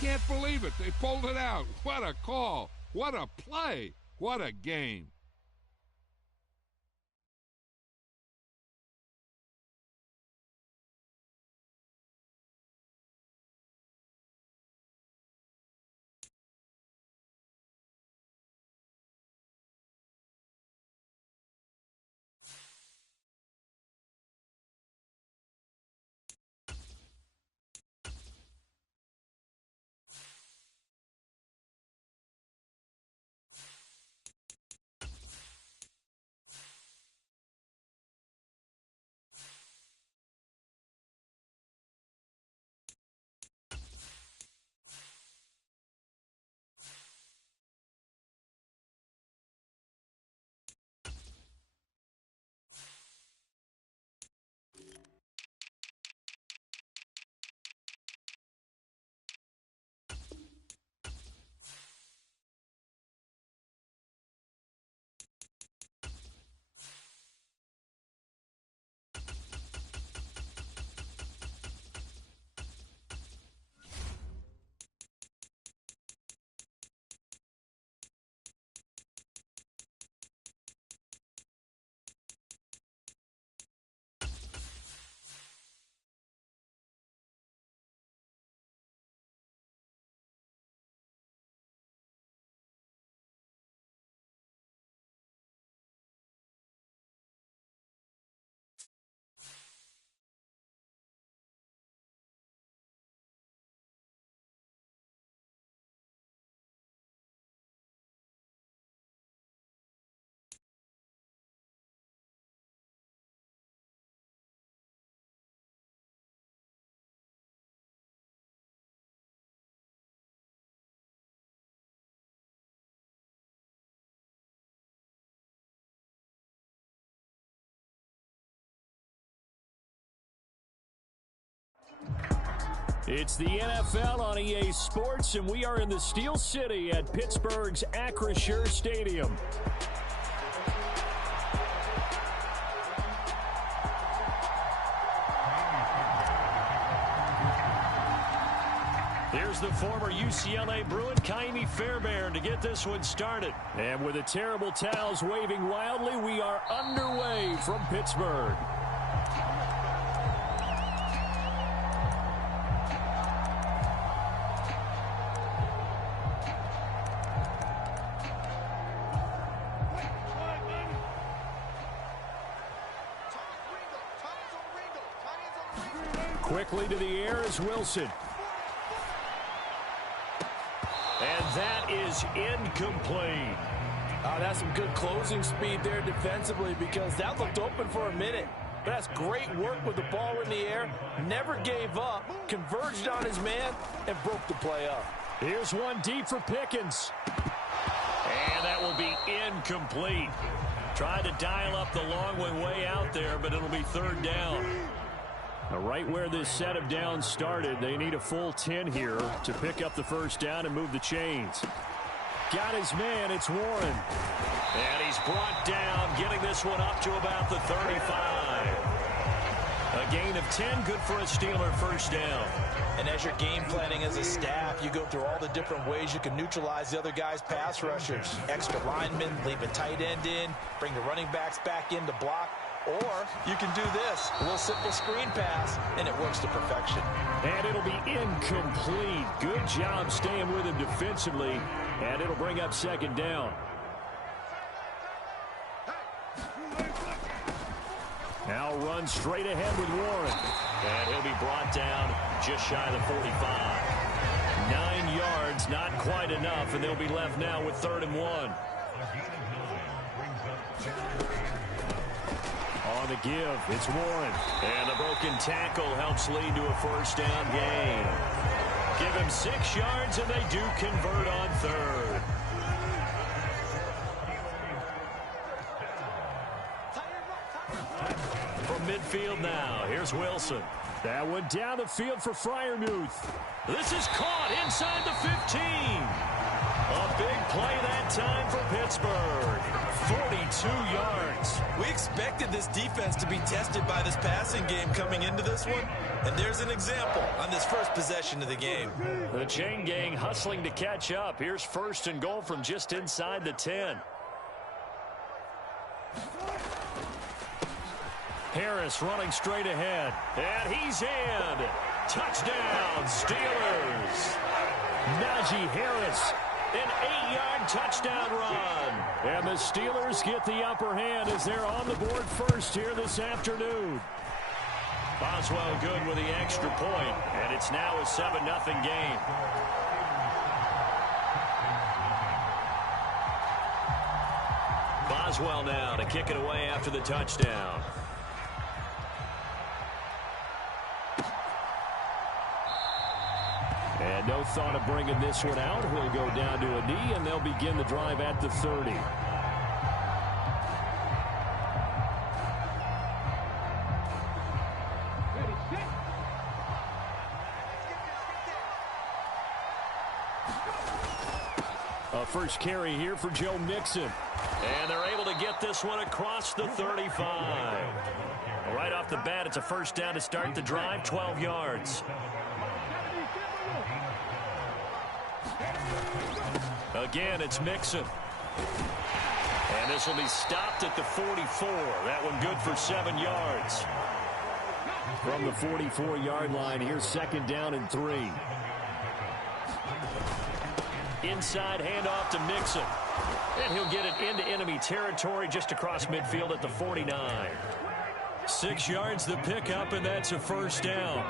can't believe it. They pulled it out. What a call. What a play. What a game. It's the NFL on EA Sports, and we are in the Steel City at Pittsburgh's Acrisure Stadium. Here's the former UCLA Bruin, Kaimi Fairbairn, to get this one started. And with the terrible towels waving wildly, we are underway from Pittsburgh. Quickly to the air is Wilson. And that is incomplete. That's some good closing speed there defensively, because that looked open for a minute. But that's great work with the ball in the air. Never gave up, converged on his man, and broke the play up. Here's one deep for Pickens. And that will be incomplete. Tried to dial up the long way out there, but it'll be third down. Right where this set of downs started, they need a full 10 here to pick up the first down and move the chains. Got his man, it's Warren. And he's brought down, getting this one up to about the 35. A gain of 10, good for a Steeler first down. And as you're game planning as a staff, you go through all the different ways you can neutralize the other guy's pass rushers. Extra linemen, leave a tight end in, bring the running backs back in to block. Or you can do this, a little simple screen pass, and it works to perfection. And it'll be incomplete. Good job staying with him defensively, and it'll bring up second down. Now run straight ahead with Warren. And he'll be brought down just shy of the 45. 9 yards, not quite enough, and they'll be left now with 3rd and 1. On the give, it's Warren. And the broken tackle helps lead to a first down gain. Give him 6 yards, and they do convert on 3rd. From midfield now, here's Wilson. That one down the field for Freiermuth. This is caught inside the 15. A big play that time for Pittsburgh. 42 yards. We expected this defense to be tested by this passing game coming into this one, and there's an example on this first possession of the game. The chain gang hustling to catch up. Here's first and goal from just inside the 10. Harris running straight ahead, and he's in. Touchdown, Steelers. Najee Harris, an 8-yard touchdown run. And the Steelers get the upper hand as they're on the board first here this afternoon. Boswell good with the extra point, and it's now a 7-0 game. Boswell now to kick it away after the touchdown. And no thought of bringing this one out. He'll go down to a knee, and they'll begin the drive at the 30. A first carry here for Joe Mixon. And they're able to get this one across the 35. Right off the bat, it's a first down to start the drive, 12 yards. Again, it's Mixon. And this will be stopped at the 44. That one good for 7 yards. From the 44-yard line, here's second down and 3. Inside handoff to Mixon. And he'll get it into enemy territory just across midfield at the 49. 6 yards the pickup, and that's a first down.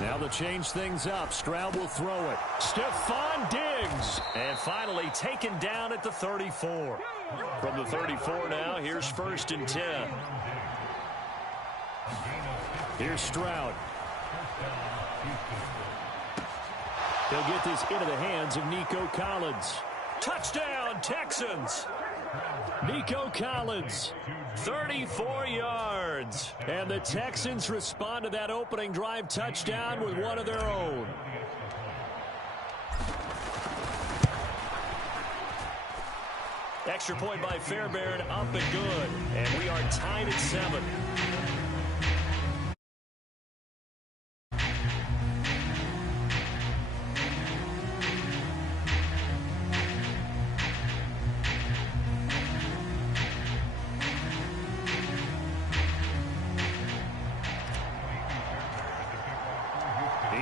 Now to change things up, Stroud will throw it. Stephon Diggs. And finally taken down at the 34. From the 34 now, here's first and 10. Here's Stroud. He'll get this into the hands of Nico Collins. Touchdown, Texans. Nico Collins, 34 yards. And the Texans respond to that opening drive touchdown with one of their own. Extra point by Fairbairn, up and good. And we are tied at 7.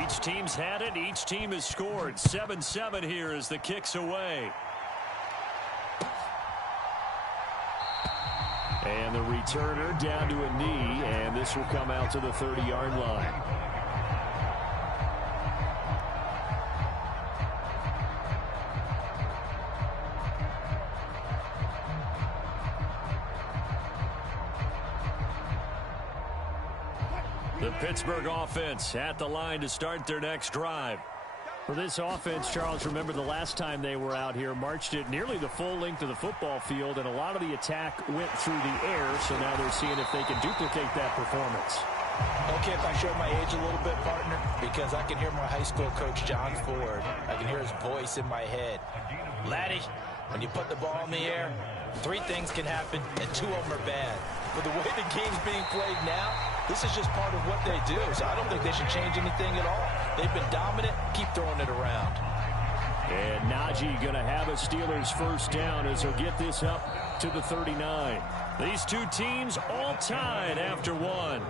Each team's had it. Each team has scored. 7-7 here as the kick's away. And the returner down to a knee, and this will come out to the 30-yard line. The Pittsburgh offense at the line to start their next drive. For this offense, Charles, remember the last time they were out here, marched it nearly the full length of the football field, and a lot of the attack went through the air, so now they're seeing if they can duplicate that performance. Okay, if I show my age a little bit, partner, because I can hear my high school coach, John Ford. I can hear his voice in my head. Laddie, when you put the ball in the air, 3 things can happen, and 2 of them are bad. But the way the game's being played now, this is just part of what they do, so I don't think they should change anything at all. They've been dominant. Keep throwing it around. And Najee going to have a Steelers first down as he'll get this up to the 39. These two teams all tied after 1.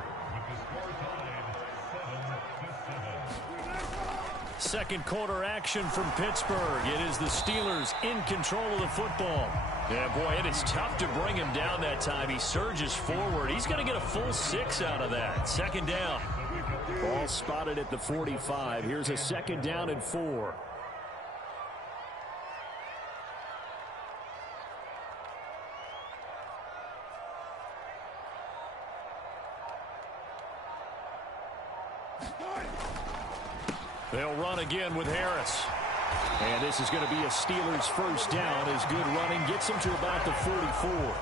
Second quarter action from Pittsburgh. It is the Steelers in control of the football. Yeah, boy, it is tough to bring him down that time. He surges forward. He's going to get a full 6 out of that. Second down. Ball spotted at the 45. Here's a second down and 4. They'll run again with Harris. And this is going to be a Steelers first down as good running gets them to about the 44.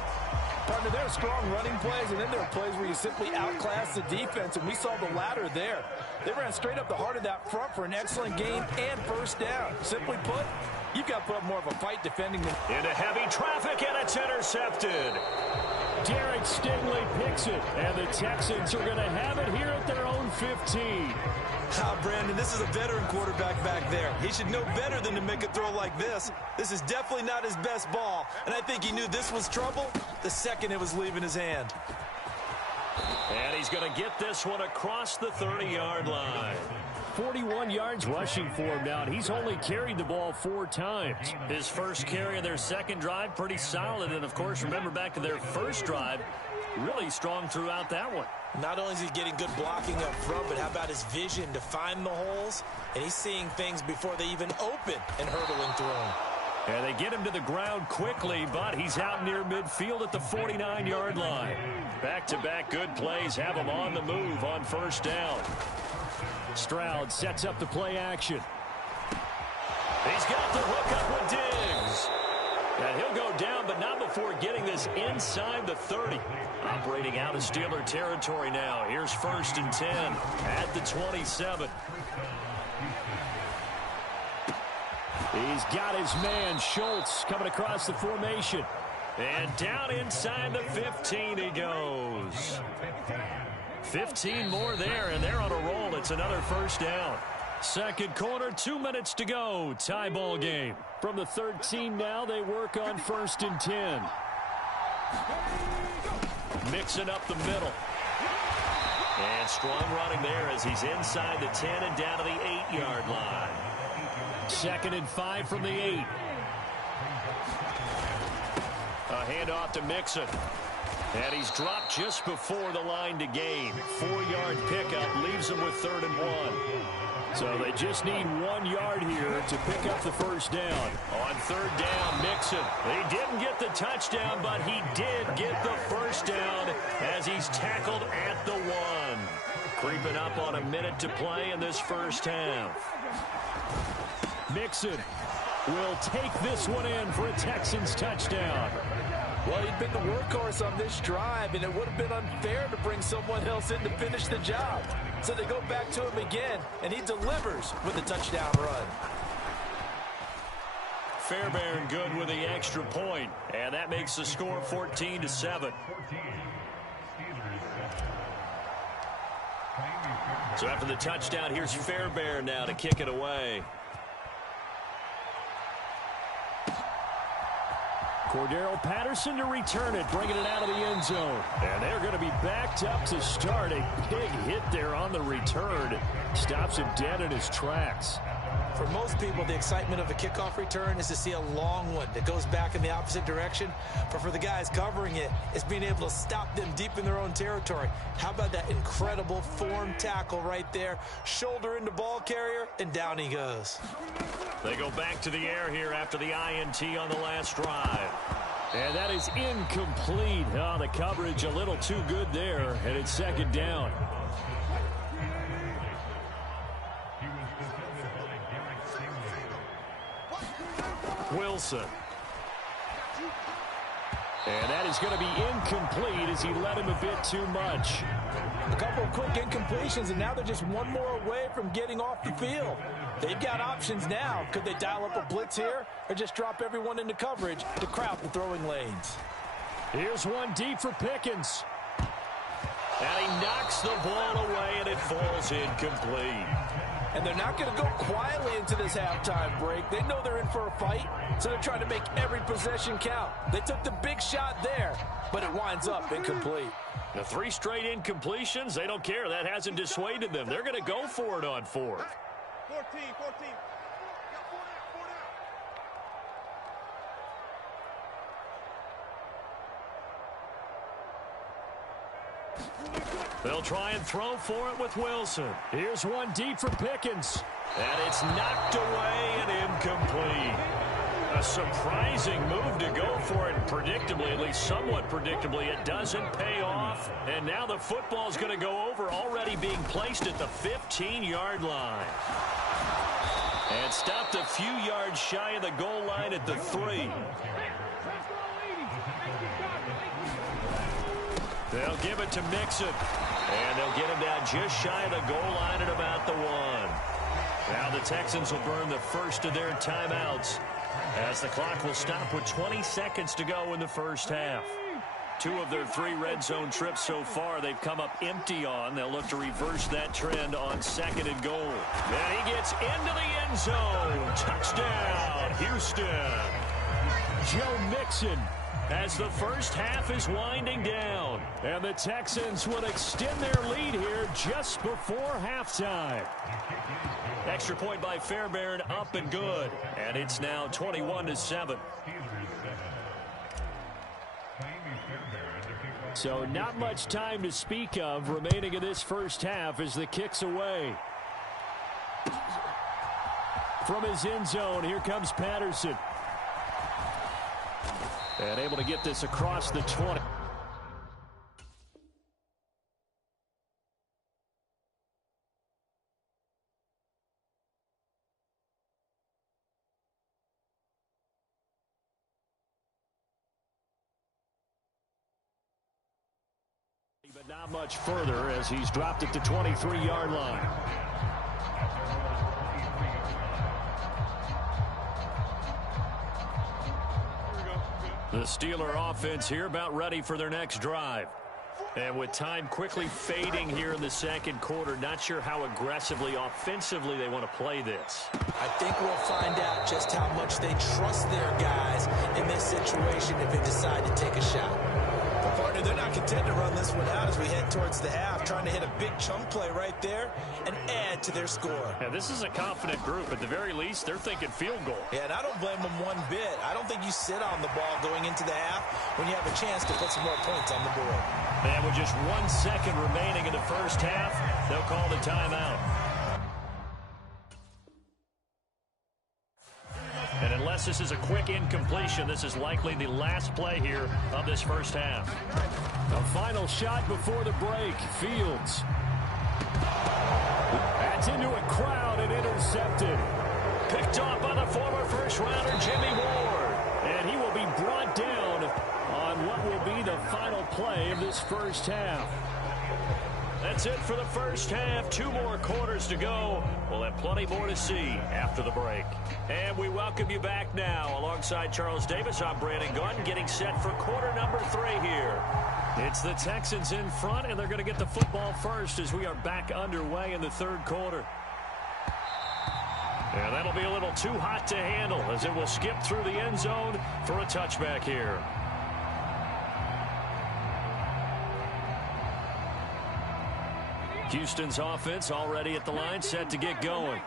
Partner, there are strong running plays, and then there are plays where you simply outclass the defense, and we saw the latter there. They ran straight up the heart of that front for an excellent gain and first down. Simply put, you've got to put up more of a fight defending them. Into heavy traffic, and it's intercepted. Derek Stingley picks it, and the Texans are going to have it here at their own 15. Brandon, this is a veteran quarterback back there. He should know better than to make a throw like this. This is definitely not his best ball, and I think he knew this was trouble the second it was leaving his hand. And he's going to get this one across the 30-yard line. 41 yards rushing for him now, and he's only carried the ball 4 times. His first carry of their second drive, pretty solid. And, of course, remember back to their first drive, really strong throughout that one. Not only is he getting good blocking up front, but how about his vision to find the holes? And he's seeing things before they even open and hurdling through them. And they get him to the ground quickly, but he's out near midfield at the 49-yard line. Back-to-back good plays have him on the move on first down. Stroud sets up the play action. He's got the hook up with Diggs. And he'll go down, but not before getting this inside the 30. Operating out of Steeler territory now. Here's 1st and 10 at the 27. He's got his man, Schultz, coming across the formation. And down inside the 15 he goes. 15 more there, and they're on a roll. It's another first down. Second quarter, 2 minutes to go. Tie ball game. From the 13 now, they work on 1st and 10. Mixing up the middle. And strong running there as he's inside the 10 and down to the 8-yard line. 2nd and 5 from the 8. A handoff to Mixon. And he's dropped just before the line to gain. 4-yard pickup leaves him with 3rd and 1. So they just need 1 yard here to pick up the first down. On 3rd down, Mixon. He didn't get the touchdown, but he did get the first down as he's tackled at the 1. Creeping up on a minute to play in this first half. Mixon will take this one in for a Texans touchdown. Well, he'd been the workhorse on this drive, and it would have been unfair to bring someone else in to finish the job. So they go back to him again, and he delivers with a touchdown run. Fairbairn good with the extra point, and that makes the score 14-7. So after the touchdown, here's Fairbairn now to kick it away. Cordero Patterson to return it, bringing it out of the end zone. And they're going to be backed up to start. A big hit there on the return. Stops him dead in his tracks. For most people, the excitement of a kickoff return is to see a long one that goes back in the opposite direction. But for the guys covering it, it's being able to stop them deep in their own territory. How about that incredible form tackle right there? Shoulder into ball carrier, and down he goes. They go back to the air here after the INT on the last drive. And that is incomplete. Oh, the coverage a little too good there, and it's 2nd down. Wilson. And that is going to be incomplete as he led him a bit too much. A couple of quick incompletions, and now they're just one more away from getting off the field. They've got options now. Could they dial up a blitz here or just drop everyone into coverage to crowd the throwing lanes? Here's one deep for Pickens. And he knocks the ball away, and it falls incomplete. And they're not going to go quietly into this halftime break. They know they're in for a fight, so they're trying to make every possession count. They took the big shot there, but it winds up incomplete. The 3 straight incompletions, they don't care. That hasn't dissuaded them. They're going to go for it on 4th. 14. They'll try and throw for it with Wilson. Here's one deep for Pickens. And it's knocked away and incomplete. A surprising move to go for it. Predictably, at least somewhat predictably, it doesn't pay off. And now the football's going to go over, already being placed at the 15-yard line. And stopped a few yards shy of the goal line at the 3. They'll give it to Mixon. And they'll get him down just shy of the goal line at about the 1. Now the Texans will burn the first of their timeouts as the clock will stop with 20 seconds to go in the first half. 2 of their 3 red zone trips so far they've come up empty on. They'll look to reverse that trend on 2nd and goal. And he gets into the end zone. Touchdown, Houston. Joe Mixon as the first half is winding down. And the Texans would extend their lead here just before halftime. Extra point by Fairbairn, up and good. And it's now 21-7. So not much time to speak of remaining in this first half as the kick's away. From his end zone, here comes Patterson. And able to get this across the 20. But not much further as he's dropped it to 23-yard line. The Steeler offense here about ready for their next drive. And with time quickly fading here in the second quarter, not sure how aggressively, offensively they want to play this. I think we'll find out just how much they trust their guys in this situation if they decide to take a shot. But partner, they're not content to run this one out as we head towards the half, trying to hit a big chunk play right there and add to their score. Yeah, this is a confident group. At the very least, they're thinking field goal. Yeah, and I don't blame them one bit. I don't think you sit on the ball going into the half when you have a chance to put some more points on the board. And with just 1 second remaining in the first half, they'll call the timeout. And unless this is a quick incompletion, this is likely the last play here of this first half. A final shot before the break. Fields. That's into a crowd and intercepted. Picked off by the former first-rounder Jimmy Ward. And he will be brought down on what will be the final play of this first half. That's it for the first half. 2 more quarters to go. We'll have plenty more to see after the break. And we welcome you back now. Alongside Charles Davis, I'm Brandon Gunn, getting set for quarter number 3 here. It's the Texans in front, and they're going to get the football first as we are back underway in the third quarter. And that'll be a little too hot to handle as it will skip through the end zone for a touchback here. Houston's offense already at the line, set to get going.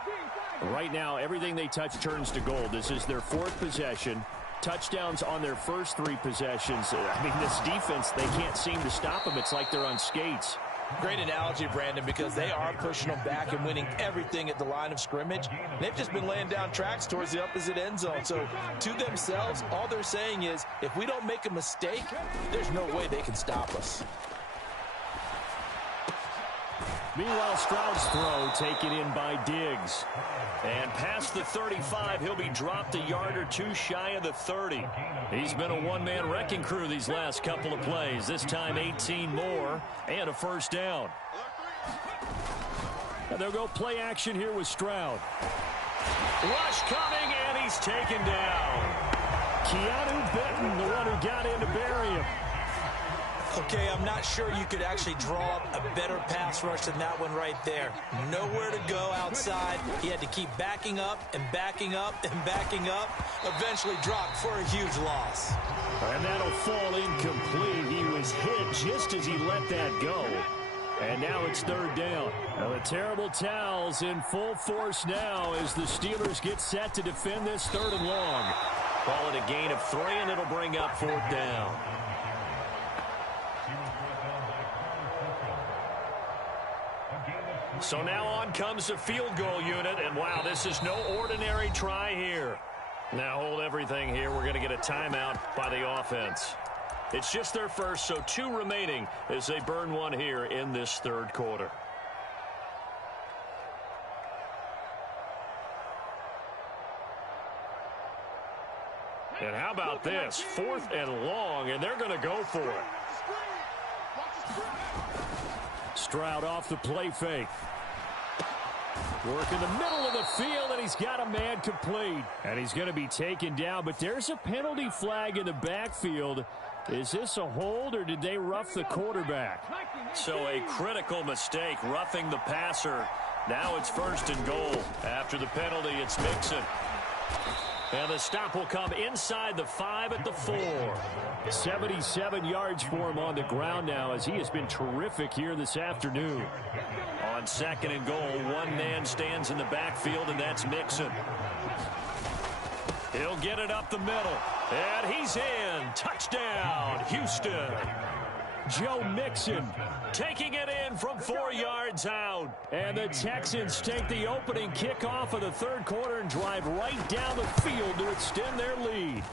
Right now, everything they touch turns to gold. This is their 4th possession. Touchdowns on their first 3 possessions. I mean, this defense, they can't seem to stop them. It's like they're on skates. Great analogy, Brandon, because they are pushing them back and winning everything at the line of scrimmage. They've just been laying down tracks towards the opposite end zone. So to themselves, all they're saying is, if we don't make a mistake, there's no way they can stop us. Meanwhile, Stroud's throw taken in by Diggs. And past the 35, he'll be dropped a yard or 2 shy of the 30. He's been a one-man wrecking crew these last couple of plays. This time 18 more and a first down. And they'll go play action here with Stroud. Rush coming, and he's taken down. Keanu Benton, the one who got in to bury him. Okay, I'm not sure you could actually draw up a better pass rush than that one right there. Nowhere to go outside. He had to keep backing up and backing up and backing up. Eventually dropped for a huge loss. And that'll fall incomplete. He was hit just as he let that go. And now it's third down. Now the terrible towels in full force now as the Steelers get set to defend this 3rd and long. Call it a gain of 3, and it'll bring up 4th down. So now on comes the field goal unit, and wow, this is no ordinary try here. Now hold everything here. We're going to get a timeout by the offense. It's just their first, so 2 remaining as they burn 1 here in this 3rd quarter. And how about this? 4th and long, and they're going to go for it. Stroud off the play fake. Work in the middle of the field, and he's got a man complete. And he's going to be taken down, but there's a penalty flag in the backfield. Is this a hold, or did they rough the quarterback? So a critical mistake, roughing the passer. Now it's 1st and goal. After the penalty, it's Mixon. And the stop will come inside the 5 at the 4. 77 yards for him on the ground now, as he has been terrific here this afternoon. On 2nd and goal, one man stands in the backfield, and that's Mixon. He'll get it up the middle, and he's in. Touchdown, Houston. Joe Mixon taking it in from 4 yards out. And the Texans take the opening kickoff of the 3rd quarter and drive right down the field to extend their lead.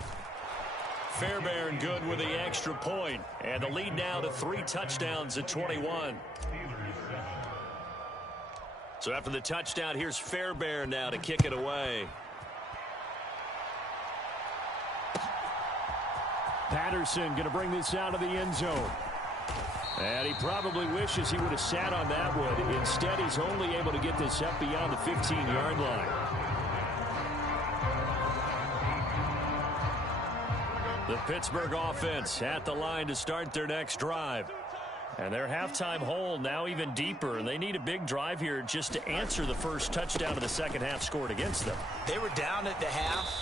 Fairbairn good with the extra point, and the lead now to 3 touchdowns at 21. So after the touchdown, here's Fairbairn now to kick it away. Patterson going to bring this out of the end zone. And he probably wishes he would have sat on that one. Instead, he's only able to get this up beyond the 15-yard line. The Pittsburgh offense at the line to start their next drive. And their halftime hole now even deeper. And they need a big drive here just to answer the first touchdown of the second half scored against them. They were down at the half.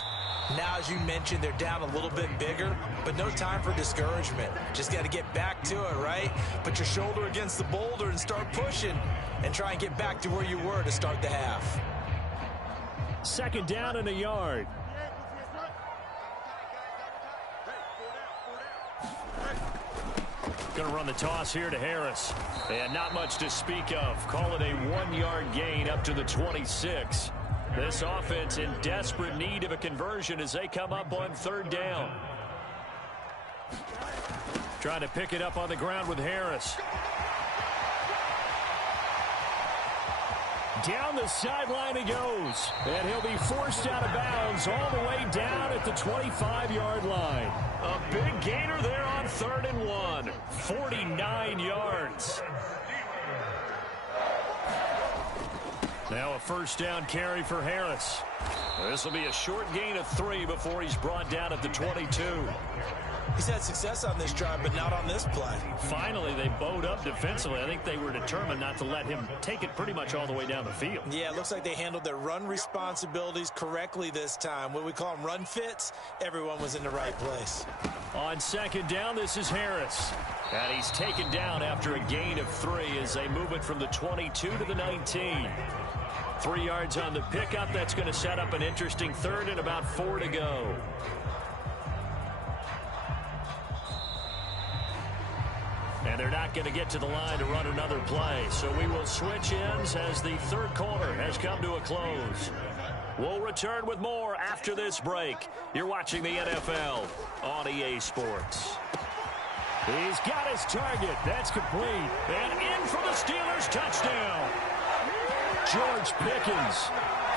Now, as you mentioned, they're down a little bit bigger, but no time for discouragement. Just got to get back to it, right? Put your shoulder against the boulder and start pushing and try and get back to where you were to start the half. 2nd down and a yard. Going to run the toss here to Harris. And not much to speak of. Call it a 1-yard gain up to the 26. This offense in desperate need of a conversion as they come up on 3rd down. Trying to pick it up on the ground with Harris. Down the sideline he goes. And he'll be forced out of bounds all the way down at the 25-yard line. A big gainer there on 3rd and 1. 49 yards. Now a 1st down carry for Harris. This will be a short gain of 3 before he's brought down at the 22. He's had success on this drive, but not on this play. Finally, they bowed up defensively. I think they were determined not to let him take it pretty much all the way down the field. Yeah, it looks like they handled their run responsibilities correctly this time. What we call them run fits, everyone was in the right place. On 2nd down, this is Harris. And he's taken down after a gain of 3 as they move it from the 22 to the 19. 3 yards on the pickup. That's going to set up an interesting 3rd and about 4 to go. And they're not going to get to the line to run another play. So we will switch ends as the 3rd quarter has come to a close. We'll return with more after this break. You're watching the NFL on EA Sports. He's got his target. That's complete. And in for the Steelers touchdown. George Pickens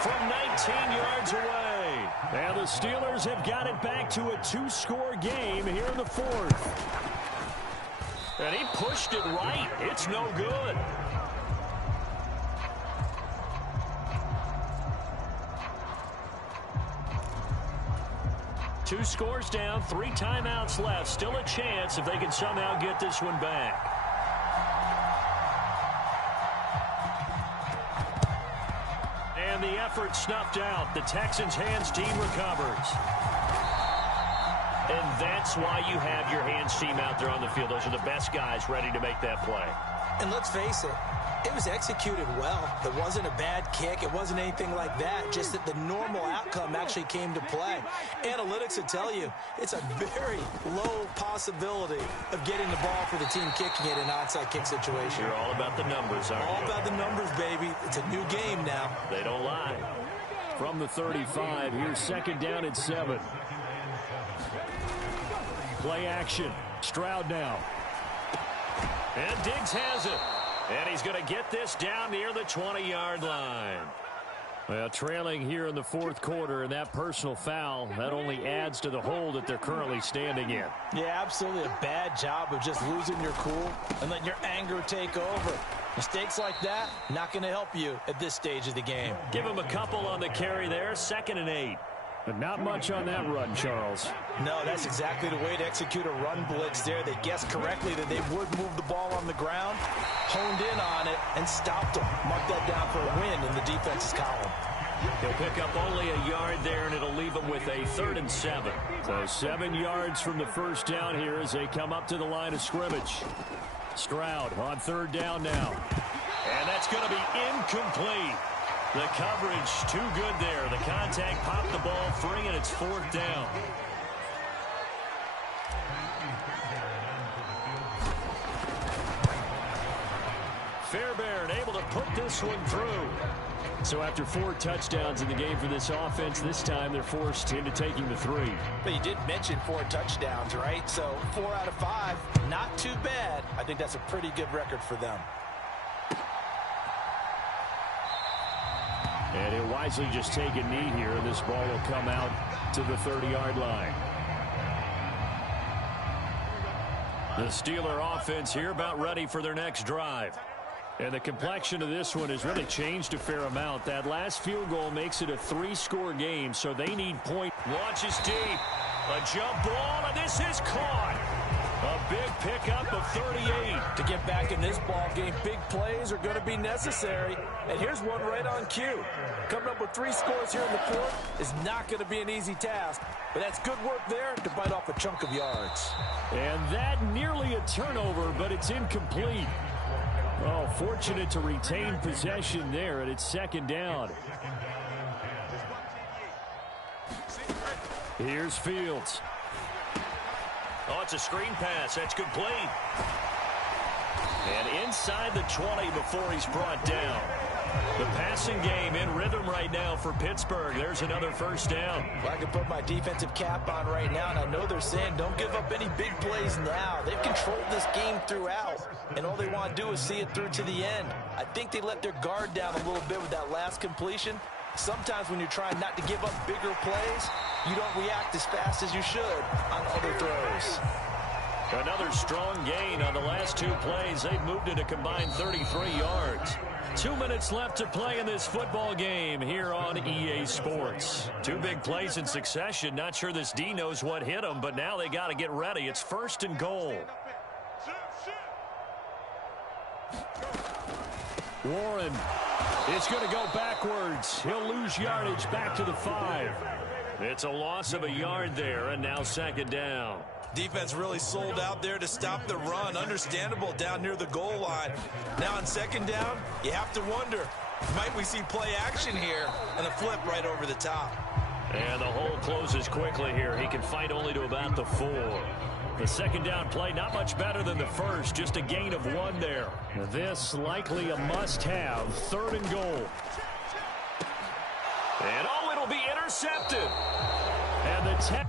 from 19 yards away. And the Steelers have got it back to a 2-score game here in the 4th. And he pushed it right. It's no good. Two scores down, 3 timeouts left. Still a chance if they can somehow get this one back. And the effort snuffed out. The Texans' hands team recovers. And that's why you have your hands team out there on the field. Those are the best guys ready to make that play. And let's face it, it was executed well. It wasn't a bad kick. It wasn't anything like that. Just that the normal outcome actually came to play. Analytics will tell you it's a very low possibility of getting the ball for the team kicking it in an onside kick situation. You're all about the numbers, aren't you? All about the numbers, baby. It's a new game now. They don't lie. From the 35, here's 2nd down and 7. Play action. Stroud now. And Diggs has it. And he's going to get this down near the 20-yard line. Well, trailing here in the fourth quarter, and that personal foul, that only adds to the hole that they're currently standing in. Yeah, absolutely a bad job of just losing your cool and letting your anger take over. Mistakes like that, not going to help you at this stage of the game. Give him a couple on the carry there, 2nd and 8. But not much on that run, Charles. No, that's exactly the way to execute a run blitz there. They guessed correctly that they would move the ball on the ground, honed in on it, and stopped them. Mark that down for a win in the defense's column. He'll pick up only a yard there, and it'll leave him with a 3rd and 7. So 7 yards from the first down here as they come up to the line of scrimmage. Stroud on 3rd down now. And that's going to be incomplete. The coverage too good there. The contact popped the ball free, and it's 4th down. Fairbairn able to put this one through. So after 4 touchdowns in the game for this offense, this time they're forced into taking the 3. But you did mention 4 touchdowns, right? So 4 out of 5, not too bad. I think that's a pretty good record for them. And he'll wisely just take a knee here, and this ball will come out to the 30-yard line. The Steeler offense here about ready for their next drive. And the complexion of this one has really changed a fair amount. That last field goal makes it a 3-score game, so they need point. Launches deep. A jump ball, and this is caught. A big pickup of 38. To get back in this ball game, big plays are going to be necessary. And here's one right on cue. Coming up with 3 scores here in the 4th is not going to be an easy task. But that's good work there to bite off a chunk of yards. And that nearly a turnover, but it's incomplete. Oh, fortunate to retain possession there, and it's 2nd down. Here's Fields. Oh, it's a screen pass. That's complete. And inside the 20 before he's brought down. The passing game in rhythm right now for Pittsburgh. There's another 1st down. Well, I can put my defensive cap on right now, and I know they're saying don't give up any big plays now. They've controlled this game throughout, and all they want to do is see it through to the end. I think they let their guard down a little bit with that last completion. Sometimes when you're trying not to give up bigger plays, you don't react as fast as you should on other throws. Another strong gain on the last 2 plays. They've moved it a combined 33 yards. 2 minutes left to play in this football game here on EA Sports. 2 big plays in succession. Not sure this D knows what hit him, but now they got to get ready. It's 1st and goal. Warren is going to go backwards. He'll lose yardage back to the 5. It's a loss of a yard there, and now 2nd down. Defense really sold out there to stop the run. Understandable down near the goal line. Now on 2nd down, you have to wonder, might we see play action here and a flip right over the top? And the hole closes quickly here. He can fight only to about the 4. The 2nd down play, not much better than the first, just a gain of 1 there. This likely a must-have, 3rd and goal. And oh, it'll be intercepted. And the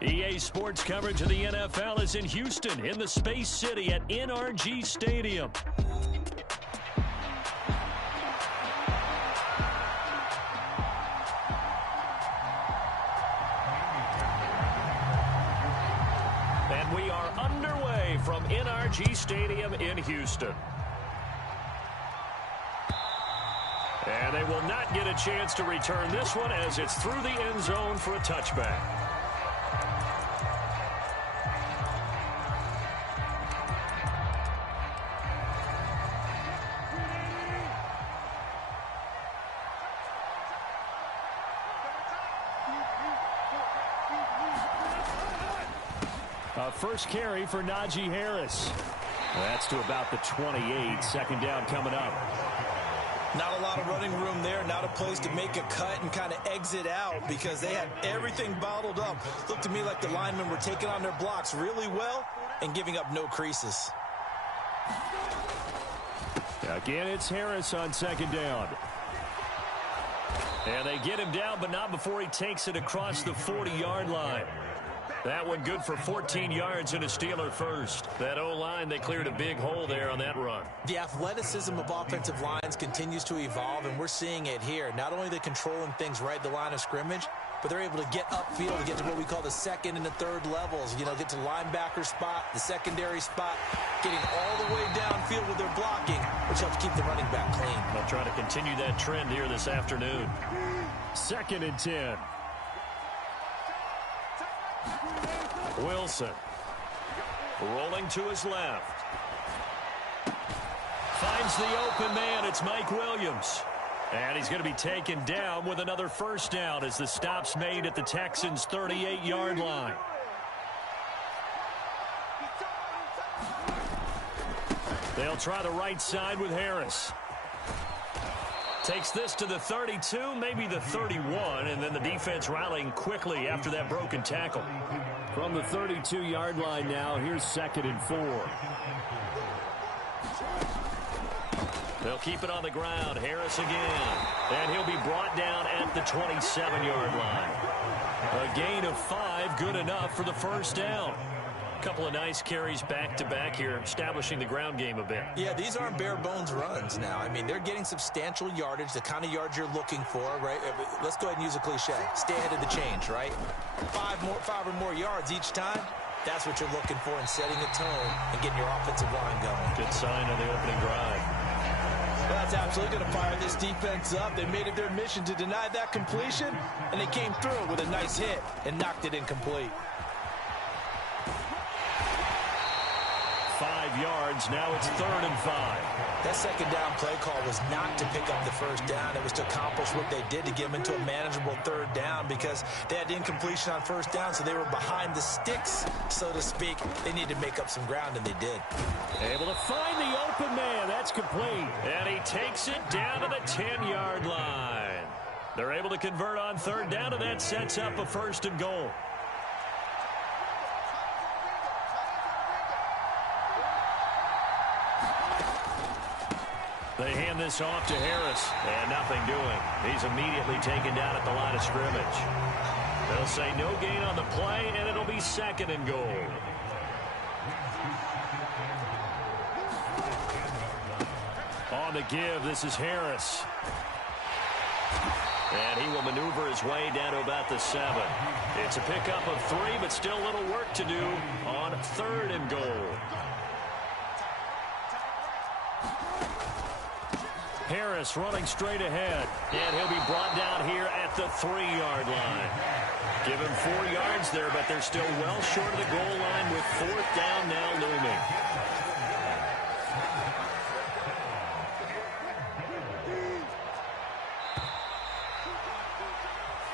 EA Sports coverage of the NFL is in Houston, in the Space City at NRG Stadium. And we are underway from NRG Stadium in Houston. And they will not get a chance to return this one as it's through the end zone for a touchback. First carry for Najee Harris. That's to about the 28. Second down coming up. Not a lot of running room there. Not a place to make a cut and kind of exit out because they had everything bottled up. Looked to me like the linemen were taking on their blocks really well and giving up no creases. Again, it's Harris on second down. And they get him down, but not before he takes it across the 40-yard line. That one good for 14 yards and a Steeler first. That O-line, they cleared a big hole there on that run. The athleticism of offensive lines continues to evolve, and we're seeing it here. Not only are they controlling things right at the line of scrimmage, but they're able to get upfield to get to what we call the second and the third levels. You know, get to linebacker spot, the secondary spot, getting all the way downfield with their blocking, which helps keep the running back clean. They'll try to continue that trend here this afternoon. 2nd and 10. Wilson rolling to his left. Finds the open man. It's Mike Williams. And he's going to be taken down with another first down as the stop's made at the Texans' 38-yard line. They'll try the right side with Harris. Takes this to the 32, maybe the 31, and then the defense rallying quickly after that broken tackle. From the 32-yard line now, here's 2nd and 4. They'll keep it on the ground. Harris again. And he'll be brought down at the 27-yard line. A gain of 5, good enough for the first down. A couple of nice carries back-to-back here, establishing the ground game a bit. Yeah, these aren't bare-bones runs now. I mean, they're getting substantial yardage, the kind of yards you're looking for, right? Let's go ahead and use a cliche. Stay ahead of the change, right? 5 or more yards each time. That's what you're looking for in setting a tone and getting your offensive line going. Good sign of the opening drive. Well, that's absolutely going to fire this defense up. They made it their mission to deny that completion, and they came through with a nice hit and knocked it incomplete. 5 yards. Now it's 3rd and 5. That second down play call was not to pick up the first down. It was to accomplish what they did to get them into a manageable 3rd down because they had incompletion on first down, so they were behind the sticks, so to speak. They needed to make up some ground, and they did. Able to find the open man. That's complete. And he takes it down to the 10-yard line. They're able to convert on 3rd down, and that sets up a 1st and goal. They hand this off to Harris, and nothing doing. He's immediately taken down at the line of scrimmage. They'll say no gain on the play, and it'll be 2nd and goal. On the give, this is Harris. And he will maneuver his way down to about the 7. It's a pickup of 3, but still a little work to do on 3rd and goal. Harris running straight ahead, and he'll be brought down here at the 3-yard line. Give him 4 yards there, but they're still well short of the goal line with 4th down now looming.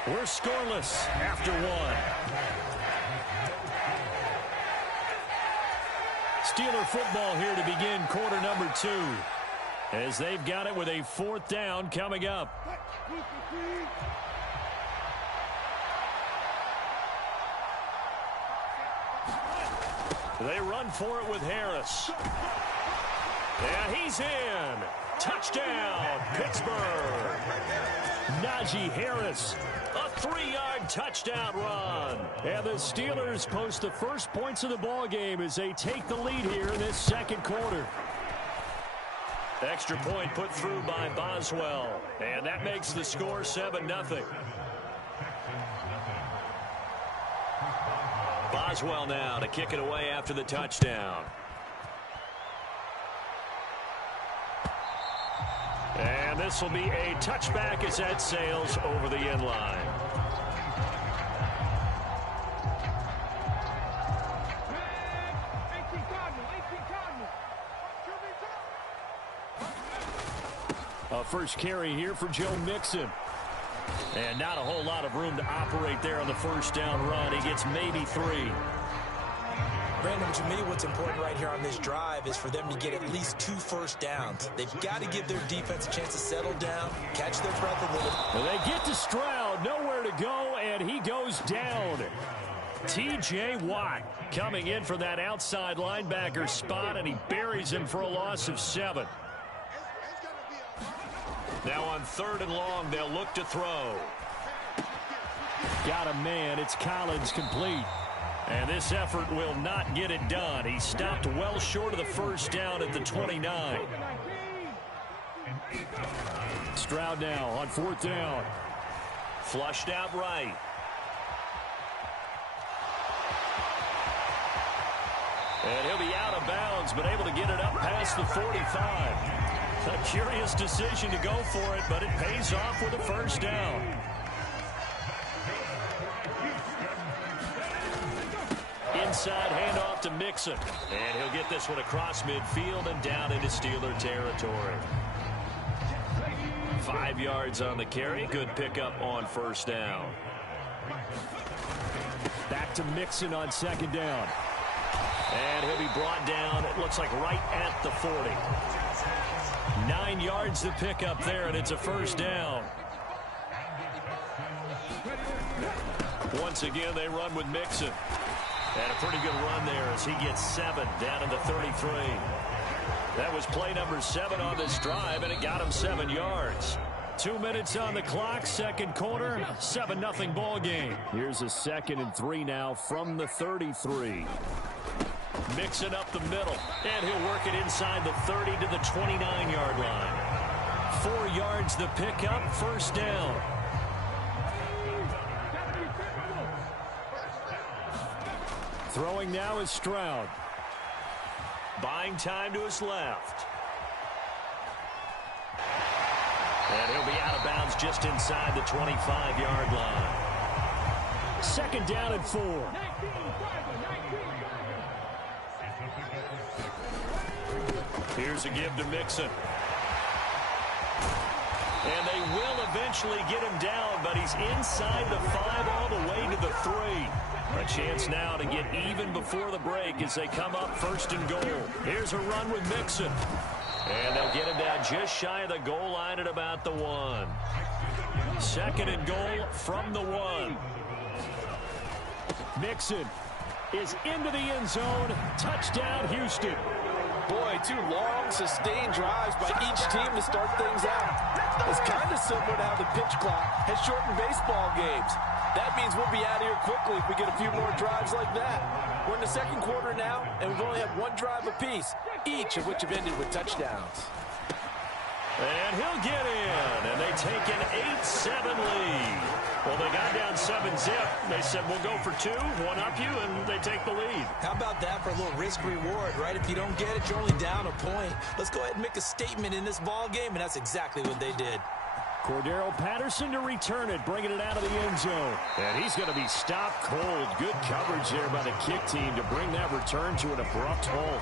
We're scoreless after 1. Steeler football here to begin quarter number 2. As they've got it with a 4th down coming up. They run for it with Harris. And he's in. Touchdown, Pittsburgh. Najee Harris, a 3-yard touchdown run. And the Steelers post the first points of the ball game as they take the lead here in this second quarter. Extra point put through by Boswell. And that makes the score 7-0. Boswell now to kick it away after the touchdown. And this will be a touchback as that sails over the end line. A first carry here for Joe Mixon. And not a whole lot of room to operate there on the first down run. He gets maybe 3. Brandon, to me, what's important right here on this drive is for them to get at least 2 first downs. They've got to give their defense a chance to settle down, catch their breath a little. Well, they get to Stroud, nowhere to go, and he goes down. T.J. Watt coming in for that outside linebacker spot, and he buries him for a loss of 7. Now on 3rd and long, they'll look to throw. Got a man. It's Collins complete. And this effort will not get it done. He stopped well short of the first down at the 29. Stroud now on 4th down. Flushed out right. And he'll be out of bounds, but able to get it up past the 45. A curious decision to go for it, but it pays off with a first down. Inside handoff to Mixon. And he'll get this one across midfield and down into Steeler territory. 5 yards on the carry. Good pickup on first down. Back to Mixon on 2nd down. And he'll be brought down, it looks like right at the 40. 9 yards to pick up there, and it's a first down. Once again, they run with Mixon. And a pretty good run there as he gets 7 down to the 33. That was play number 7 on this drive, and it got him 7 yards. 2 minutes on the clock, second quarter, 7-0 ball game. Here's a 2nd and 3 now from the 33. Mixing up the middle, and he'll work it inside the 30 to the 29-yard line. 4 yards the pickup, first down. Throwing now is Stroud. Buying time to his left. And he'll be out of bounds just inside the 25-yard line. 2nd down and 4. Here's a give to Mixon. And they will eventually get him down, but he's inside the 5 all the way to the 3. A chance now to get even before the break as they come up 1st and goal. Here's a run with Mixon. And they'll get him down just shy of the goal line at about the 1. 2nd and goal from the 1. Mixon is into the end zone. Touchdown, Houston. Boy, 2 long, sustained drives by each team to start things out. It's kind of similar to how the pitch clock has shortened baseball games. That means we'll be out of here quickly if we get a few more drives like that. We're in the second quarter now, and we've only had 1 drive apiece, each of which have ended with touchdowns. And he'll get in, and they take an 8-7 lead. Well, they got down 7-zip. They said, we'll go for 2, 1 up you, and they take the lead. How about that for a little risk-reward, right? If you don't get it, you're only down a point. Let's go ahead and make a statement in this ball game, and that's exactly what they did. Cordero Patterson to return it, bringing it out of the end zone. And he's going to be stopped cold. Good coverage there by the kick team to bring that return to an abrupt halt.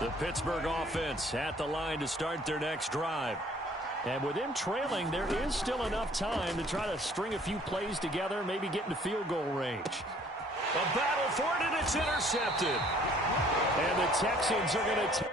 The Pittsburgh offense at the line to start their next drive. And with them trailing, there is still enough time to try to string a few plays together, maybe get into field goal range. A battle for it, and it's intercepted. And the Texans are going to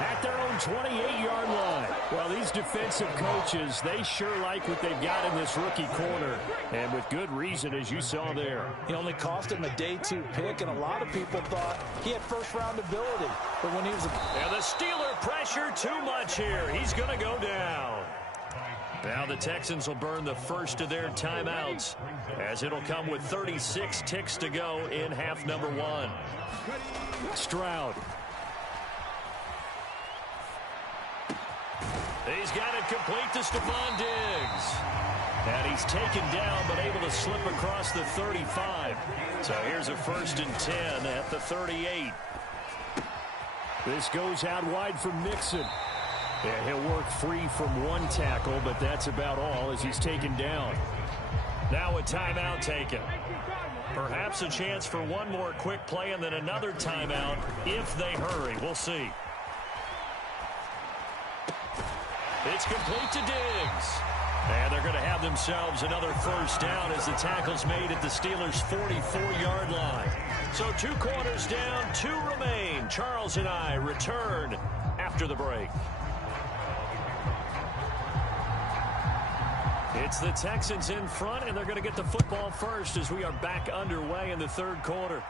at their own 28-yard line. Well, these defensive coaches, they sure like what they've got in this rookie corner, and with good reason, as you saw there. He only cost him a day 2 pick, and a lot of people thought he had first-round ability. But when he was and the Steeler pressure too much here. He's going to go down. Now the Texans will burn the first of their timeouts, as it'll come with 36 ticks to go in half number 1. Stroud. He's got it complete to Stephon Diggs. And he's taken down, but able to slip across the 35. So here's a 1st and 10 at the 38. This goes out wide for Mixon. Yeah, he'll work free from 1 tackle, but that's about all as he's taken down. Now a timeout taken. Perhaps a chance for one more quick play and then another timeout if they hurry. We'll see. It's complete to Diggs. And they're going to have themselves another 1st down as the tackle's made at the Steelers' 44-yard line. So 2 quarters down, 2 remain. Charles and I return after the break. It's the Texans in front, and they're going to get the football first as we are back underway in the 3rd quarter.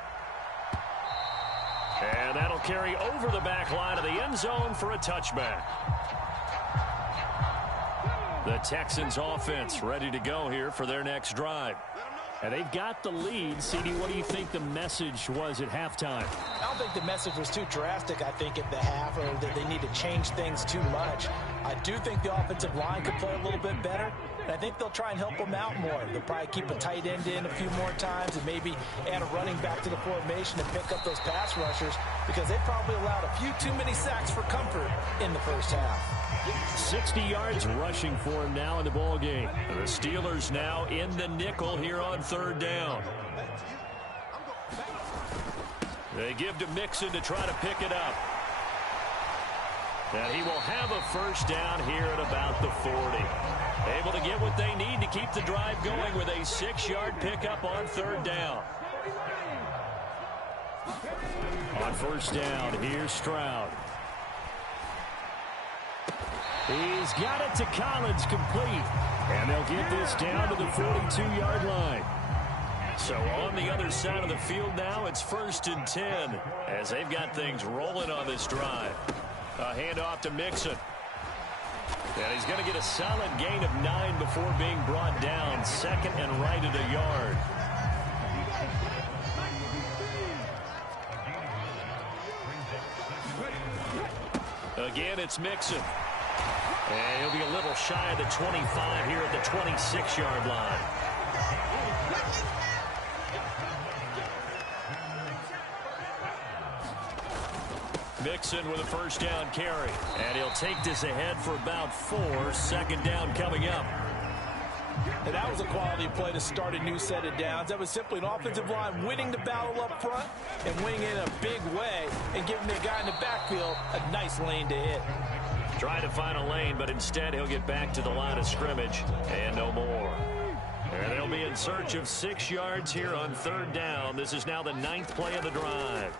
And that'll carry over the back line of the end zone for a touchback. The Texans offense ready to go here for their next drive. And they've got the lead. CD, what do you think the message was at halftime? I don't think the message was too drastic, I think, at the half, or that they need to change things too much. I do think the offensive line could play a little bit better, and I think they'll try and help them out more. They'll probably keep a tight end in a few more times and maybe add a running back to the formation and pick up those pass rushers, because they probably allowed a few too many sacks for comfort in the first half. 60 yards rushing for him now in the ball game. The Steelers now in the nickel here on 3rd down. They give to Mixon to try to pick it up. And he will have a 1st down here at about the 40. Able to get what they need to keep the drive going with a 6-yard pickup on 3rd down. On 1st down, here's Stroud. He's got it to Collins, complete. And they'll get this down to the 42-yard line. So on the other side of the field now, it's 1st and 10 as they've got things rolling on this drive. A handoff to Mixon. And he's going to get a solid gain of 9 before being brought down. 2nd and right at a yard. Again, it's Mixon. And he'll be a little shy of the 25 here at the 26-yard line. Mixon with a 1st down carry. And he'll take this ahead for about 4. 2nd down coming up. And that was a quality play to start a new set of downs. That was simply an offensive line winning the battle up front and winning it in a big way and giving their guy in the backfield a nice lane to hit. Trying to find a lane, but instead he'll get back to the line of scrimmage and no more. And they'll be in search of 6 yards here on 3rd down. This is now the 9th play of the drive.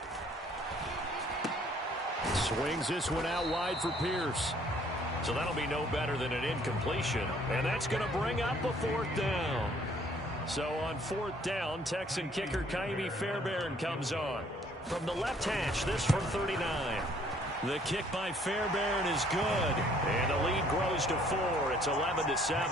Swings this one out wide for Pierce. So that'll be no better than an incompletion. And that's going to bring up a 4th down. So on 4th down, Texan kicker Kaimi Fairbairn comes on. From the left hash, this from 39. The kick by Fairbairn is good. And the lead grows to 4. It's 11-7.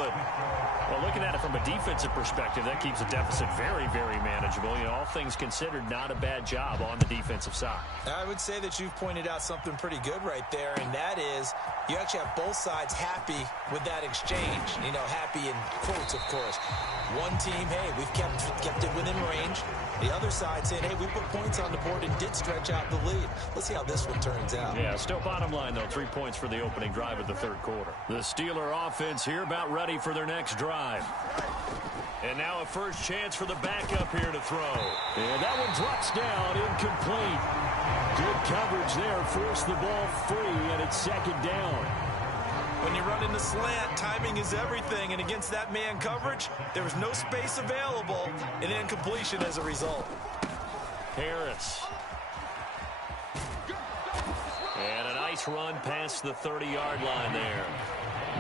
Well, looking at it from a defensive perspective, that keeps the deficit very, very manageable. You know, all things considered, not a bad job on the defensive side. I would say that you've pointed out something pretty good right there, and that is you actually have both sides happy with that exchange. You know, happy in quotes, of course. One team, hey, we've kept it within range. The other side saying, hey, we put points on the board and did stretch out the lead. Let's see how this one turns out. Yeah, still bottom line, though, 3 points for the opening drive of the 3rd quarter. The Steeler offense here about ready for their next drive. And now a first chance for the backup here to throw. And that one drops down, incomplete. Good coverage there, forced the ball free, and it's 2nd down. When you run in the slant, timing is everything, and against that man coverage, there was no space available, and incompletion as a result. Harris. And a nice Nice run past the 30-yard line there.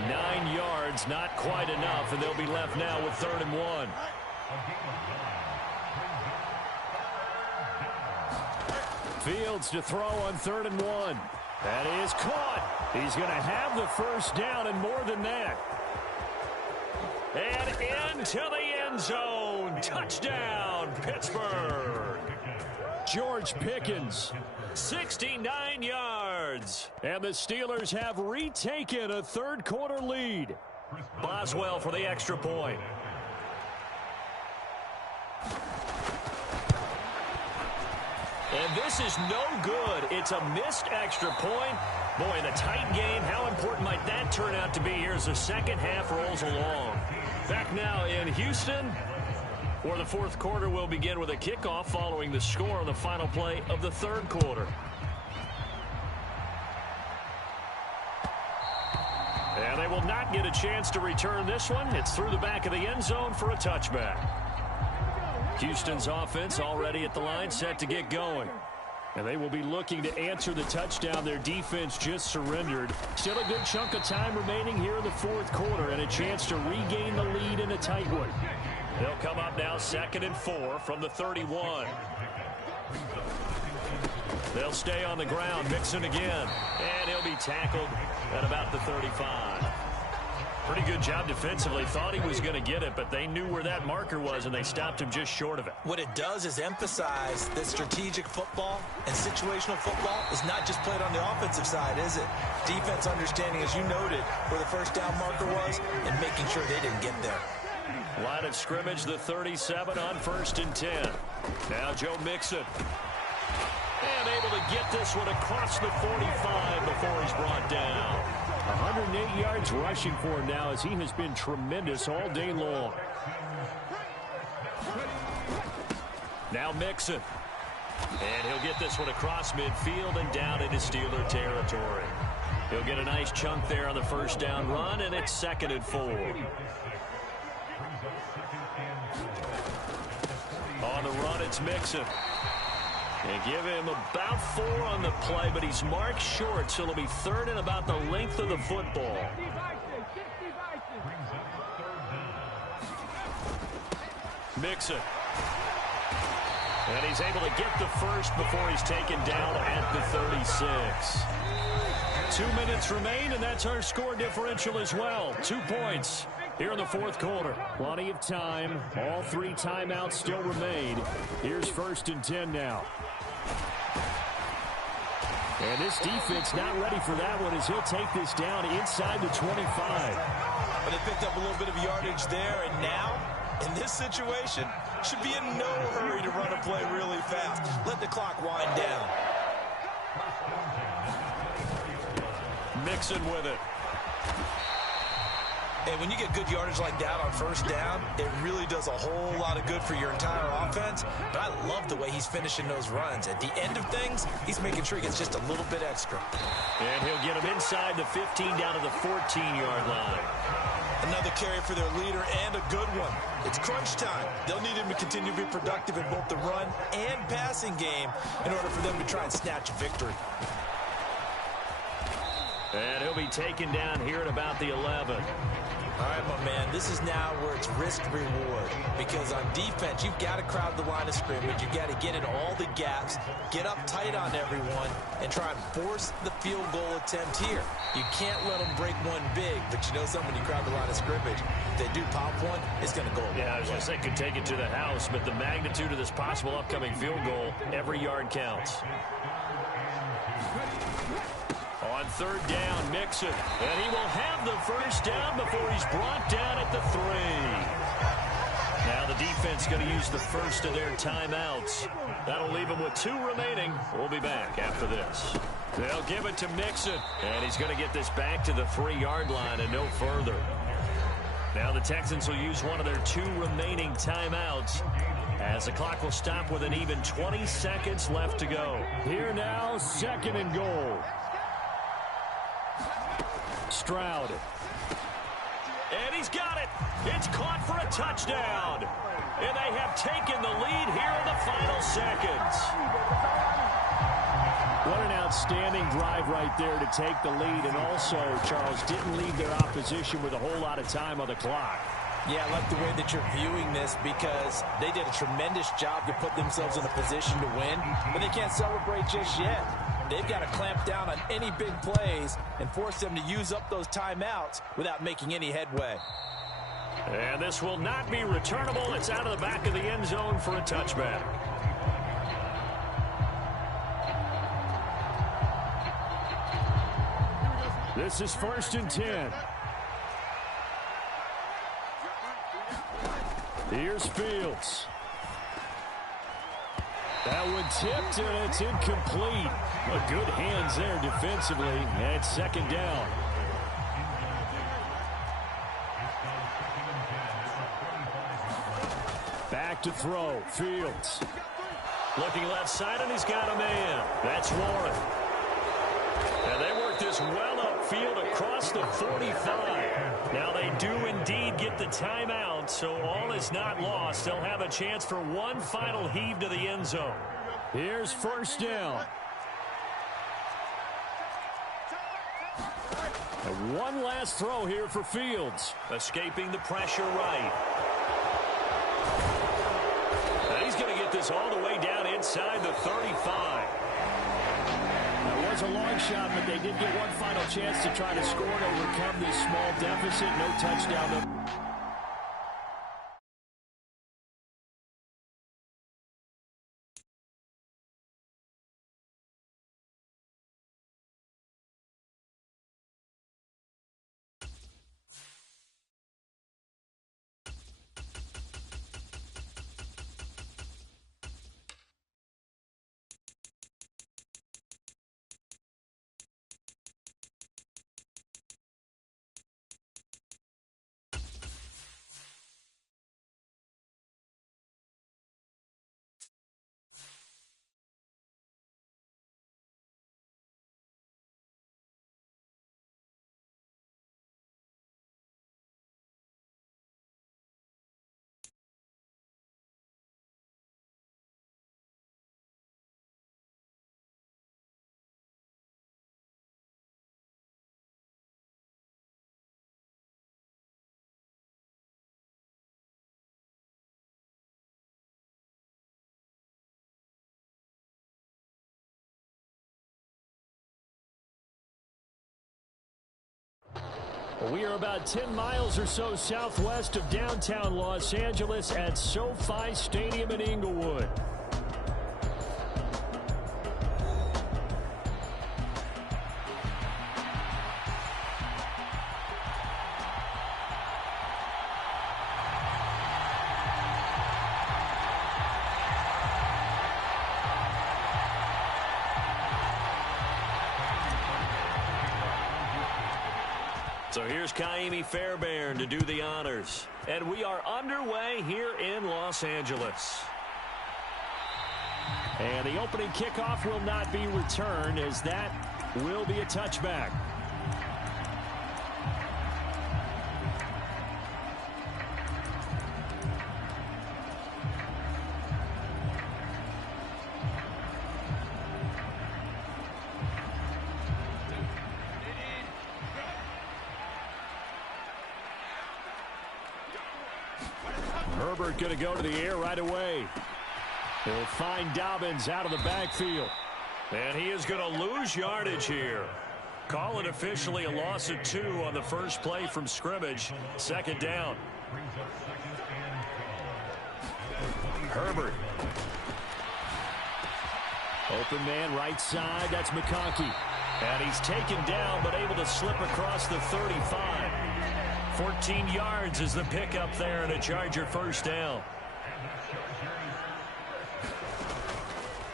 9 yards, not quite enough, and they'll be left now with 3rd and 1. Fields to throw on 3rd and 1. That is caught. He's going to have the first down and more than that. And into the end zone. Touchdown, Pittsburgh. George Pickens, 69 yards. And the Steelers have retaken a third-quarter lead. Boswell for the extra point. And this is no good. It's a missed extra point. Boy, in a tight game, how important might that turn out to be here as the second half rolls along. Back now in Houston, where the fourth quarter will begin with a kickoff following the score on the final play of the third quarter. And they will not get a chance to return this one. It's through the back of the end zone for a touchback. Houston's offense already at the line, set to get going. And they will be looking to answer the touchdown their defense just surrendered. Still a good chunk of time remaining here in the fourth quarter and a chance to regain the lead in a tight one. They'll come up now 2nd and 4 from the 31. They'll stay on the ground, Mixon again. And he'll be tackled at about the 35. Pretty good job defensively. Thought he was going to get it, but they knew where that marker was, and they stopped him just short of it. What it does is emphasize that strategic football and situational football is not just played on the offensive side, is it? Defense understanding, as you noted, where the first down marker was and making sure they didn't get there. Line of scrimmage, the 37 on 1st and 10. Now Joe Mixon. And able to get this one across the 45 before he's brought down. 108 yards rushing for him now as he has been tremendous all day long. Now Mixon. And he'll get this one across midfield and down into Steeler territory. He'll get a nice chunk there on the first down run, and it's 2nd and 4. On the run, it's Mixon. And give him about 4 on the play, but he's marked short, so it'll be 3rd and about the length of the football. Mixon. And he's able to get the first before he's taken down at the 36. 2 minutes remain, and that's our score differential as well. 2 points here in the fourth quarter. Plenty of time. All 3 timeouts still remain. Here's 1st and 10 now. And this defense not ready for that one as he'll take this down inside the 25. But they picked up a little bit of yardage there, and now, in this situation, should be in no hurry to run a play really fast. Let the clock wind down. Mixon with it. And when you get good yardage like that on first down, it really does a whole lot of good for your entire offense. But I love the way he's finishing those runs. At the end of things, he's making sure he gets just a little bit extra. And he'll get him inside the 15 down to the 14-yard line. Another carry for their leader and a good one. It's crunch time. They'll need him to continue to be productive in both the run and passing game in order for them to try and snatch a victory. And he'll be taken down here at about the 11. All right, my man, this is now where it's risk-reward. Because on defense, you've got to crowd the line of scrimmage. You've got to get in all the gaps, get up tight on everyone, and try and force the field goal attempt here. You can't let them break one big, but you know something, when you crowd the line of scrimmage, if they do pop one, it's going to go away. Yeah, I was going to say could take it to the house, but the magnitude of this possible upcoming field goal, every yard counts. On 3rd down, Mixon. And he will have the first down before he's brought down at the 3. Now the defense going to use the first of their timeouts. That'll leave him with 2 remaining. We'll be back after this. They'll give it to Mixon. And he's going to get this back to the 3-yard line and no further. Now the Texans will use one of their 2 remaining timeouts, as the clock will stop with an even 20 seconds left to go. Here now, 2nd and goal. Stroud. And he's got it. It's caught for a touchdown. And they have taken the lead here in the final seconds. What an outstanding drive right there to take the lead. And also, Charles, didn't leave their opposition with a whole lot of time on the clock. Yeah, I like the way that you're viewing this because they did a tremendous job to put themselves in a position to win, but they can't celebrate just yet. They've got to clamp down on any big plays and force them to use up those timeouts without making any headway. And this will not be returnable. It's out of the back of the end zone for a touchback. This is 1st and 10. Here's Fields. That one tipped, and it's incomplete. But good hands there defensively, and it's 2nd down. Back to throw, Fields. Looking left side, and he's got a man. That's Warren. And they work this well upfield across the 45. Now they do indeed get the timeout, so all is not lost. They'll have a chance for one final heave to the end zone. Here's 1st down. And one last throw here for Fields. Escaping the pressure right. And he's going to get this all the way down inside the 35. That was a long shot, but they did get one final chance to try to score and overcome this small deficit. No touchdown. We are about 10 miles or so southwest of downtown Los Angeles at SoFi Stadium in Inglewood. So here's Kaimi Fairbairn to do the honors. And we are underway here in Los Angeles. And the opening kickoff will not be returned, as that will be a touchback. Herbert going to go to the air right away. He'll find Dobbins out of the backfield. And he is going to lose yardage here. Call it officially a loss of 2 on the first play from scrimmage. 2nd down. Herbert. Open man right side. That's McConkey. And he's taken down but able to slip across the 35. 14 yards is the pickup there and a Charger first down.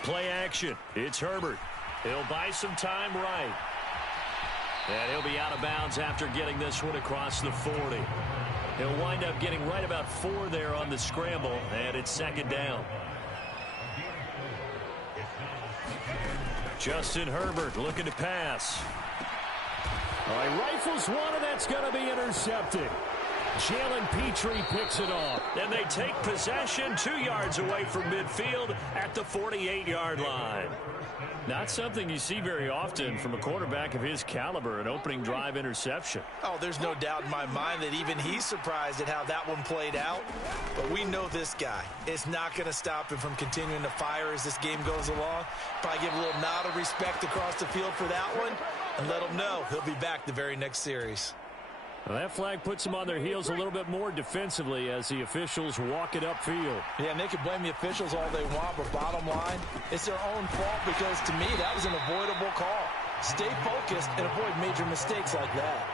Play action. It's Herbert. He'll buy some time right. And he'll be out of bounds after getting this one across the 40. He'll wind up getting right about 4 there on the scramble, and it's 2nd down. Justin Herbert looking to pass. All right, rifles one, and that's going to be intercepted. Jalen Petrie picks it off. And they take possession 2 yards away from midfield at the 48-yard line. Not something you see very often from a quarterback of his caliber, an opening drive interception. Oh, there's no doubt in my mind that even he's surprised at how that one played out. But we know this guy. It's not going to stop him from continuing to fire as this game goes along. Probably give a little nod of respect across the field for that one and let him know he'll be back the very next series. Well, that flag puts them on their heels a little bit more defensively as the officials walk it upfield. Yeah, and they can blame the officials all they want, but bottom line, it's their own fault because, to me, that was an avoidable call. Stay focused and avoid major mistakes like that.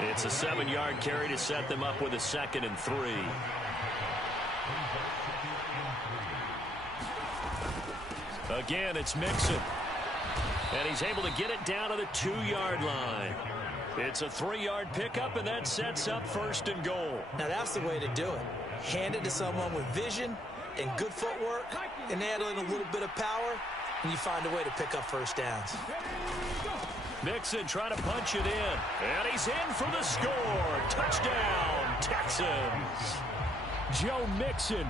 It's a 7-yard carry to set them up with a 2nd and 3. Again, it's Mixon. And he's able to get it down to the 2-yard line. It's a 3-yard pickup, and that sets up 1st and goal. Now, that's the way to do it. Hand it to someone with vision and good footwork, and add in a little bit of power, and you find a way to pick up first downs. Mixon trying to punch it in, and he's in for the score. Touchdown, Texans. Joe Mixon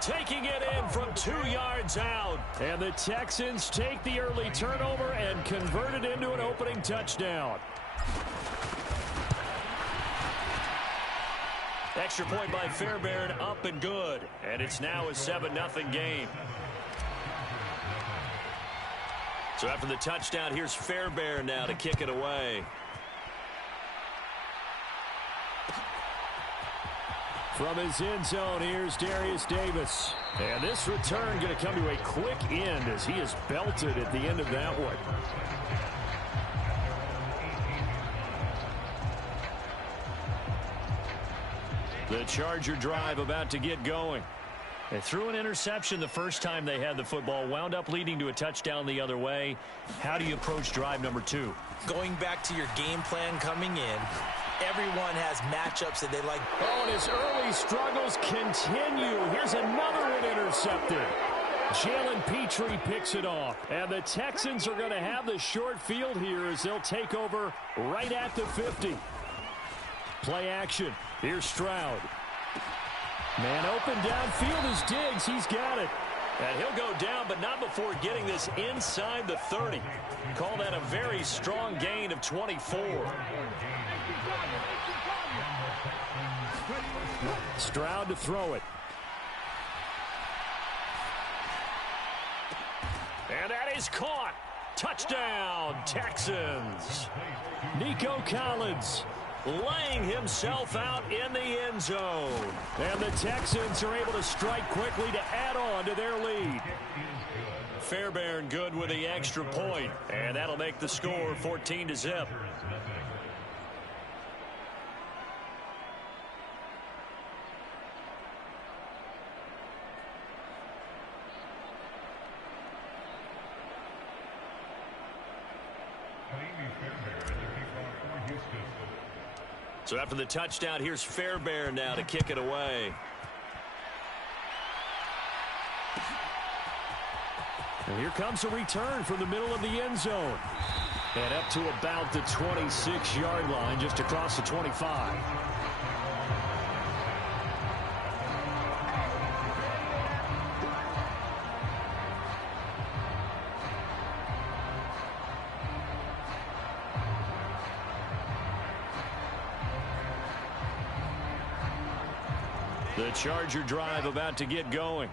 taking it in from 2 yards out. And the Texans take the early turnover and convert it into an opening touchdown. Extra point by Fairbairn, up and good. And it's now a 7-0 game. So after the touchdown, here's Fairbairn now to kick it away. From his end zone, here's Darius Davis. And this return going to come to a quick end as he is belted at the end of that one. The Charger drive about to get going. They threw an interception the first time they had the football, wound up leading to a touchdown the other way. How do you approach drive number 2? Going back to your game plan coming in, everyone has matchups that they like. Oh, and his early struggles continue. Here's another one intercepted. Jalen Petrie picks it off. And the Texans are going to have the short field here as they'll take over right at the 50. Play action. Here's Stroud. Man open downfield is Diggs. He's got it. And he'll go down, but not before getting this inside the 30. Call that a very strong gain of 24. Stroud to throw it. And that is caught. Touchdown, Texans. Nico Collins laying himself out in the end zone. And the Texans are able to strike quickly to add on to their lead. Fairbairn good with the extra point, and that'll make the score 14-0. So after the touchdown, here's Fairbairn now to kick it away. And here comes a return from the middle of the end zone. And up to about the 26-yard line, just across the 25. The Charger drive about to get going.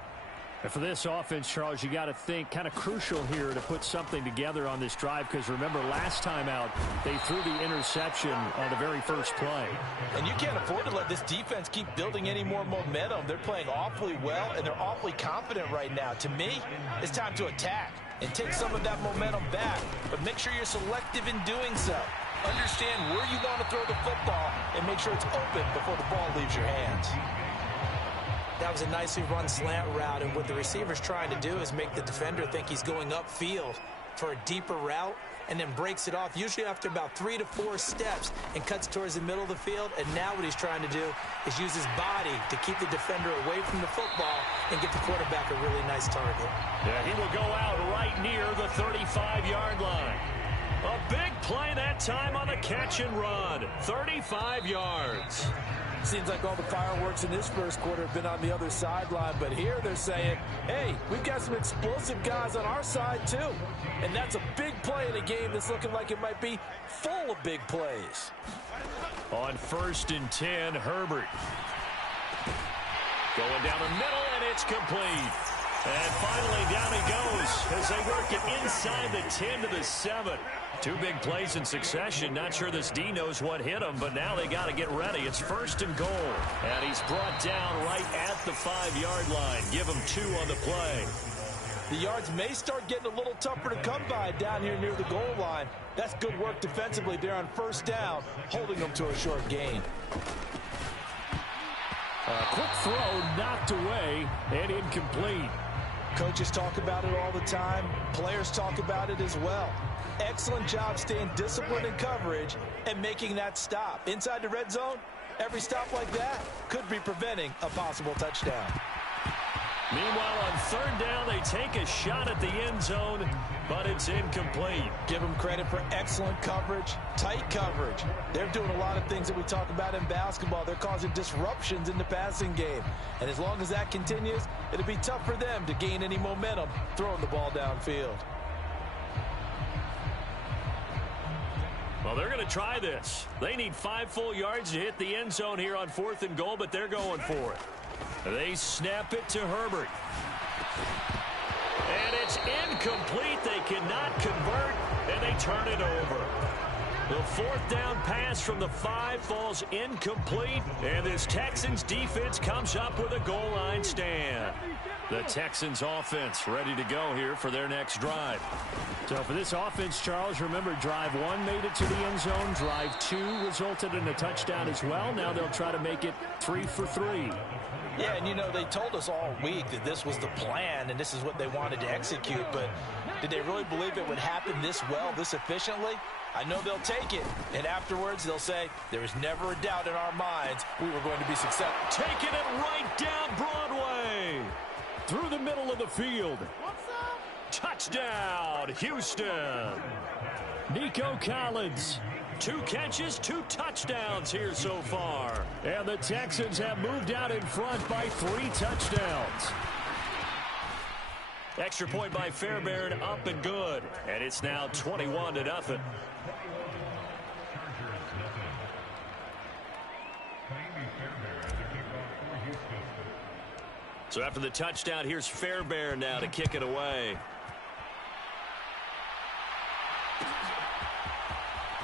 And for this offense, Charles, you got to think kind of crucial here to put something together on this drive, because remember last time out they threw the interception on the very first play. And you can't afford to let this defense keep building any more momentum. They're playing awfully well, and they're awfully confident right now. To me, it's time to attack and take some of that momentum back, but make sure you're selective in doing so. Understand where you want to throw the football and make sure it's open before the ball leaves your hands. That was a nicely run slant route, and what the receiver's trying to do is make the defender think he's going upfield for a deeper route, and then breaks it off, usually after about 3 to 4 steps, and cuts towards the middle of the field. And now what he's trying to do is use his body to keep the defender away from the football and get the quarterback a really nice target. Yeah, he will go out right near the 35-yard line. A big play that time on the catch and run. 35 yards. Seems like all the fireworks in this first quarter have been on the other sideline, but here they're saying, hey, we've got some explosive guys on our side too. And that's a big play in a game that's looking like it might be full of big plays. On 1st and 10, Herbert. Going down the middle, and it's complete. And finally, down he goes as they work it inside the 10 to the 7. 2 big plays in succession. Not sure this D knows what hit him, but now they got to get ready. It's 1st and goal. And he's brought down right at the 5-yard line. Give him 2 on the play. The yards may start getting a little tougher to come by down here near the goal line. That's good work defensively there on 1st down, holding them to a short gain. A quick throw knocked away and incomplete. Coaches talk about it all the time. Players talk about it as well. Excellent job staying disciplined in coverage and making that stop. Inside the red zone, every stop like that could be preventing a possible touchdown. Meanwhile, on 3rd down, they take a shot at the end zone, but it's incomplete. Give them credit for excellent coverage, tight coverage. They're doing a lot of things that we talk about in basketball. They're causing disruptions in the passing game. And as long as that continues, it'll be tough for them to gain any momentum throwing the ball downfield. Well, they're going to try this. They need 5 full yards to hit the end zone here on 4th and goal, but they're going for it. They snap it to Herbert. And it's incomplete. They cannot convert, and they turn it over. The 4th down pass from the 5 falls incomplete, and this Texans defense comes up with a goal line stand. The Texans offense ready to go here for their next drive. So for this offense, Charles, remember drive 1 made it to the end zone. Drive 2 resulted in a touchdown as well. Now they'll try to make it 3 for 3. Yeah, and you know, they told us all week that this was the plan and this is what they wanted to execute, but did they really believe it would happen this well, this efficiently? I know they'll take it, and afterwards they'll say, there was never a doubt in our minds we were going to be successful. Taking it right down Broadway. Through the middle of the field. Touchdown, Houston. Nico Collins. 2 catches, 2 touchdowns here so far. And the Texans have moved out in front by 3 touchdowns. Extra point by Fairbairn, up and good. And it's now 21-0. So after the touchdown, here's Fairbairn now to kick it away.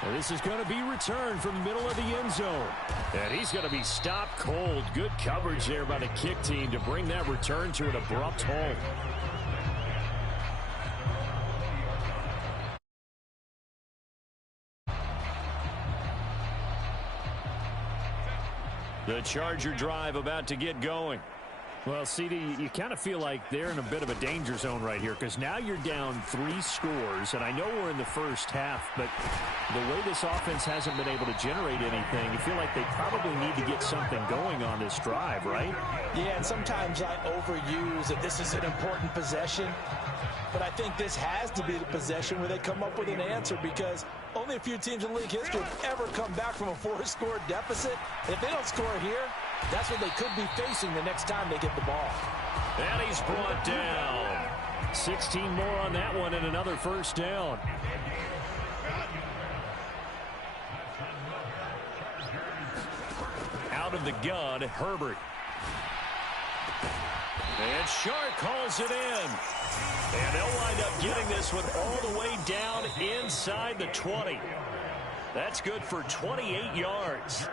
And this is going to be returned from the middle of the end zone. And he's going to be stopped cold. Good coverage there by the kick team to bring that return to an abrupt halt. The Charger drive about to get going. Well, CD, you kind of feel like they're in a bit of a danger zone right here because now you're down 3 scores, and I know we're in the first half, but the way this offense hasn't been able to generate anything, you feel like they probably need to get something going on this drive, right? Yeah, and sometimes I overuse that this is an important possession, but I think this has to be the possession where they come up with an answer because only a few teams in league history have ever come back from a 4-score deficit. If they don't score here, that's what they could be facing the next time they get the ball. And he's brought down. 16 more on that one and another first down. Out of the gun, Herbert. And Shark calls it in. And they'll wind up getting this one all the way down inside the 20. That's good for 28 yards.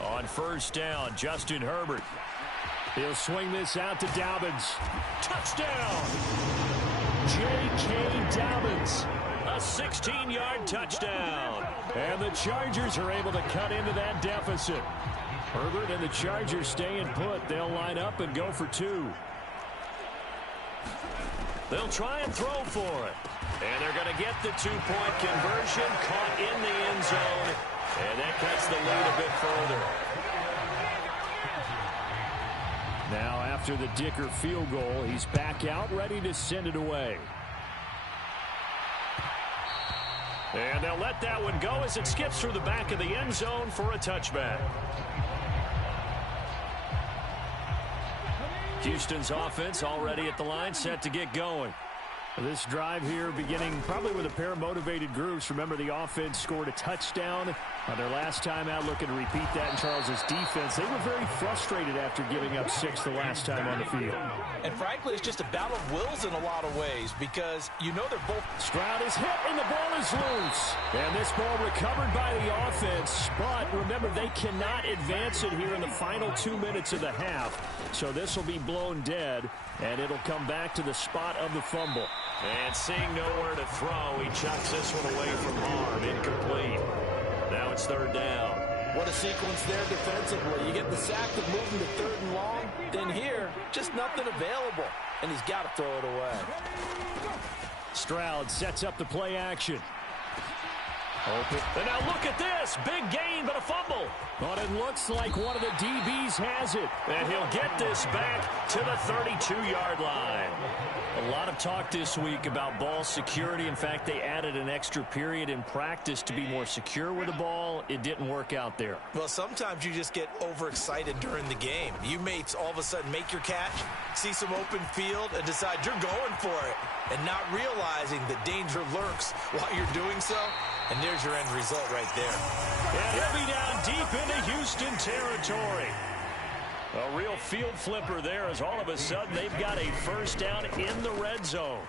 On first down, Justin Herbert. He'll swing this out to Dobbins. Touchdown! J.K. Dobbins. A 16-yard touchdown. And the Chargers are able to cut into that deficit. Herbert and the Chargers staying put. They'll line up and go for 2. They'll try and throw for it. And they're going to get the 2-point conversion. Caught in the end zone. And that cuts the lead a bit further. Now after the Dicker field goal, he's back out ready to send it away. And they'll let that one go as it skips through the back of the end zone for a touchback. Houston's offense already at the line, set to get going. This drive here beginning probably with a pair of motivated groups. Remember, the offense scored a touchdown on their last time out, looking to repeat that in Charles's defense. They were very frustrated after giving up 6 the last time on the field. And frankly, it's just a battle of wills in a lot of ways because you know they're both. Stroud is hit and the ball is loose. And this ball recovered by the offense. But remember, they cannot advance it here in the final 2 minutes of the half. So this will be blown dead, and it'll come back to the spot of the fumble. And seeing nowhere to throw, he chucks this one away from harm. Incomplete. Now it's third down. What a sequence there defensively. You get the sack of moving to 3rd and long. Then here, just nothing available. And he's got to throw it away. Stroud sets up the play action. Open. And now look at this. Big gain, but a fumble. But it looks like one of the DBs has it. And he'll get this back to the 32-yard line. A lot of talk this week about ball security. In fact, they added an extra period in practice to be more secure with the ball. It didn't work out there. Well, sometimes you just get overexcited during the game. You may all of a sudden make your catch, see some open field, and decide you're going for it, and not realizing that danger lurks while you're doing so. And there's your end result right there. And he'll be down deep into Houston territory. A real field flipper there as all of a sudden they've got a first down in the red zone.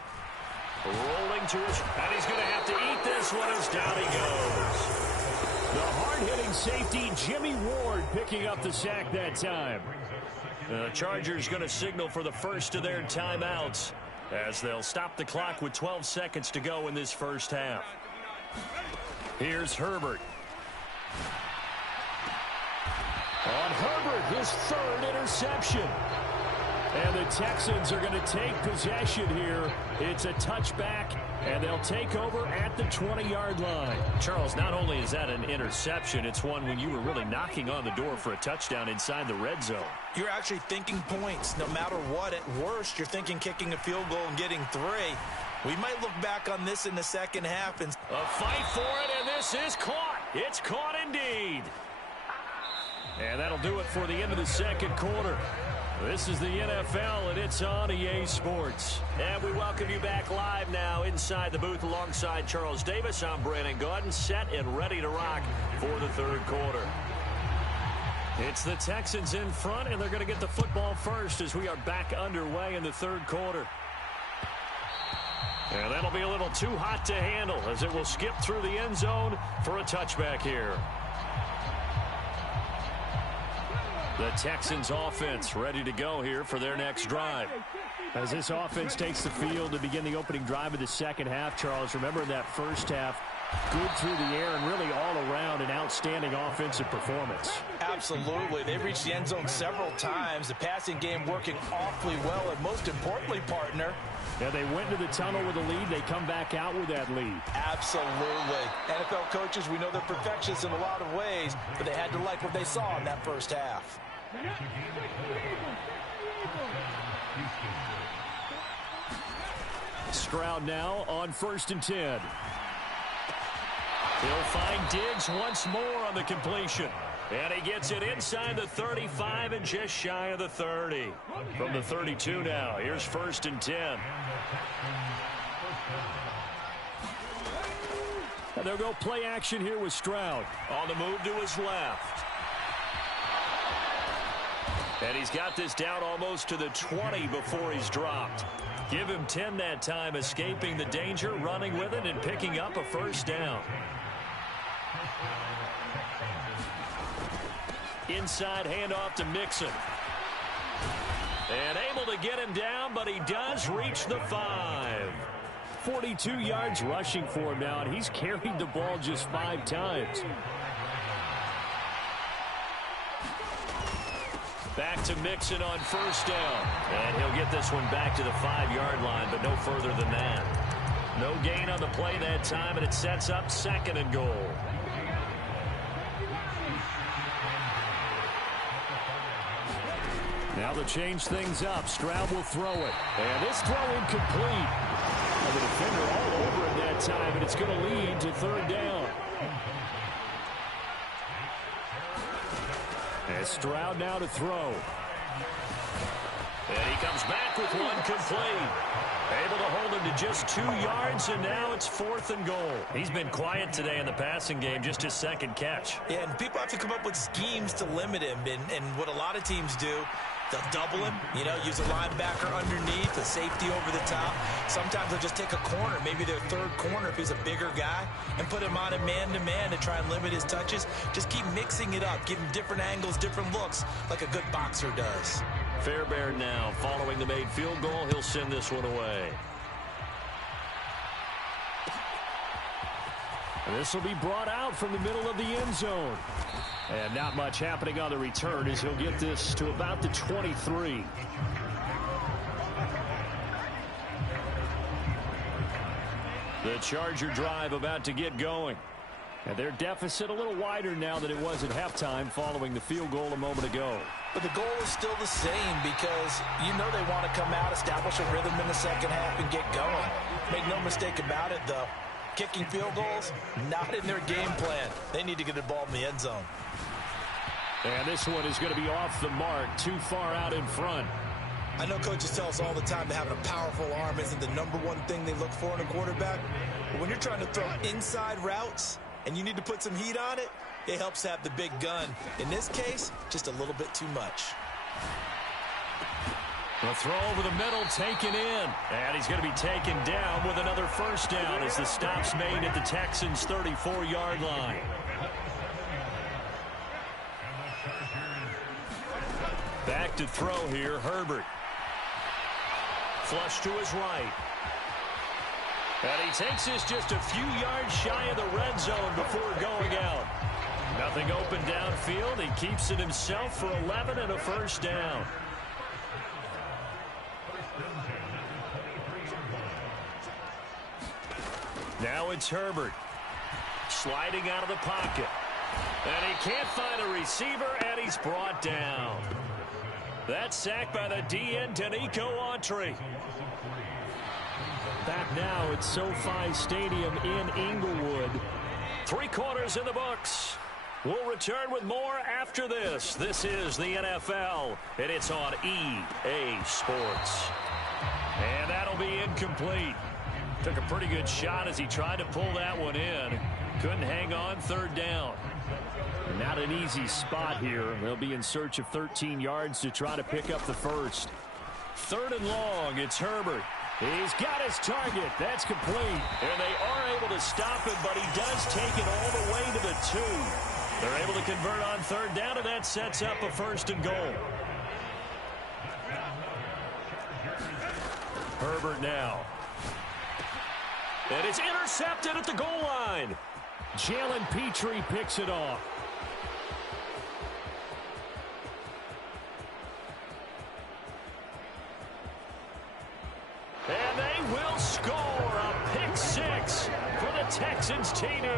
Rolling to his, and he's going to have to eat this one as down he goes. The hard-hitting safety, Jimmy Ward, picking up the sack that time. The Chargers going to signal for the first of their timeouts as they'll stop the clock with 12 seconds to go in this first half. Here's Herbert. On Herbert, his 3rd interception. And the Texans are going to take possession here. It's a touchback, and they'll take over at the 20-yard line. Charles, not only is that an interception, it's one when you were really knocking on the door for a touchdown inside the red zone. You're actually thinking points. No matter what, at worst, you're thinking kicking a field goal and getting 3. We might look back on this in the second half. And a fight for it, and this is caught. It's caught indeed. And that'll do it for the end of the second quarter. This is the NFL, and it's on EA Sports. And we welcome you back live now inside the booth alongside Charles Davis. I'm Brandon Gaudin, set and ready to rock for the third quarter. It's the Texans in front, and they're going to get the football first as we are back underway in the third quarter. And that'll be a little too hot to handle as it will skip through the end zone for a touchback here. The Texans offense ready to go here for their next drive. As this offense takes the field to begin the opening drive of the second half, Charles, remember in that first half, good through the air and really all around an outstanding offensive performance. Absolutely. They've reached the end zone several times. The passing game working awfully well, and most importantly, partner, yeah, they went to the tunnel with a lead. They come back out with that lead. Absolutely. NFL coaches, we know they're perfectionists in a lot of ways, but they had to like what they saw in that first half. Stroud now on 1st and 10. He'll find Diggs once more on the completion. And he gets it inside the 35 and just shy of the 30. From the 32 now, here's 1st and 10. And they'll go play action here with Stroud. On the move to his left. And he's got this down almost to the 20 before he's dropped. Give him 10 that time, escaping the danger, running with it, and picking up a first down. Inside handoff to Mixon. And able to get him down, but he does reach the 5. 42 yards rushing for him now, and he's carried the ball just 5 times. Back to Mixon on first down. And he'll get this one back to the 5-yard line, but no further than that. No gain on the play that time, and it sets up 2nd and goal. Now to change things up, Stroud will throw it. And this throw incomplete. And the defender all over it that time, and it's going to lead to third down. And Stroud now to throw. And he comes back with one complete. Able to hold him to just 2 yards, and now it's 4th and goal. He's been quiet today in the passing game, just his second catch. Yeah, and people have to come up with schemes to limit him, and what a lot of teams do, they'll double him, use a linebacker underneath, a safety over the top. Sometimes they'll just take a corner, maybe their third corner if he's a bigger guy, and put him on a man-to-man to try and limit his touches. Just keep mixing it up, give him different angles, different looks, like a good boxer does. Fairbairn now following the made field goal. He'll send this one away. And this will be brought out from the middle of the end zone. And not much happening on the return as he'll get this to about the 23. The Charger drive about to get going. And their deficit a little wider now than it was at halftime following the field goal a moment ago. But the goal is still the same because they want to come out, establish a rhythm in the second half, and get going. Make no mistake about it, though. Kicking field goals, not in their game plan. They need to get the ball in the end zone. And this one is going to be off the mark, too far out in front. I know coaches tell us all the time that having a powerful arm isn't the #1 thing they look for in a quarterback. But when you're trying to throw inside routes and you need to put some heat on it, it helps have the big gun. In this case, just a little bit too much. The throw over the middle taken in. And he's going to be taken down with another first down as the stop's made at the Texans' 34-yard line. Back to throw here, Herbert. Flush to his right. And he takes this just a few yards shy of the red zone before going out. Nothing open downfield. He keeps it himself for 11 and a first down. Now it's Herbert. Sliding out of the pocket. And he can't find a receiver, and he's brought down. That's sacked by the DN, Danico Autry. Back now at SoFi Stadium in Inglewood. 3 quarters in the books. We'll return with more after this. This is the NFL, and it's on EA Sports. And that'll be incomplete. Took a pretty good shot as he tried to pull that one in. Couldn't hang on, third down. Not an easy spot here. They'll be in search of 13 yards to try to pick up the first. 3rd and long, it's Herbert. He's got his target. That's complete. And they are able to stop him, but he does take it all the way to the 2. They're able to convert on 3rd down, and that sets up a 1st and goal. Herbert now. And it's intercepted at the goal line. Jalen Petrie picks it off. And they will score a pick 6 for the Texans TD.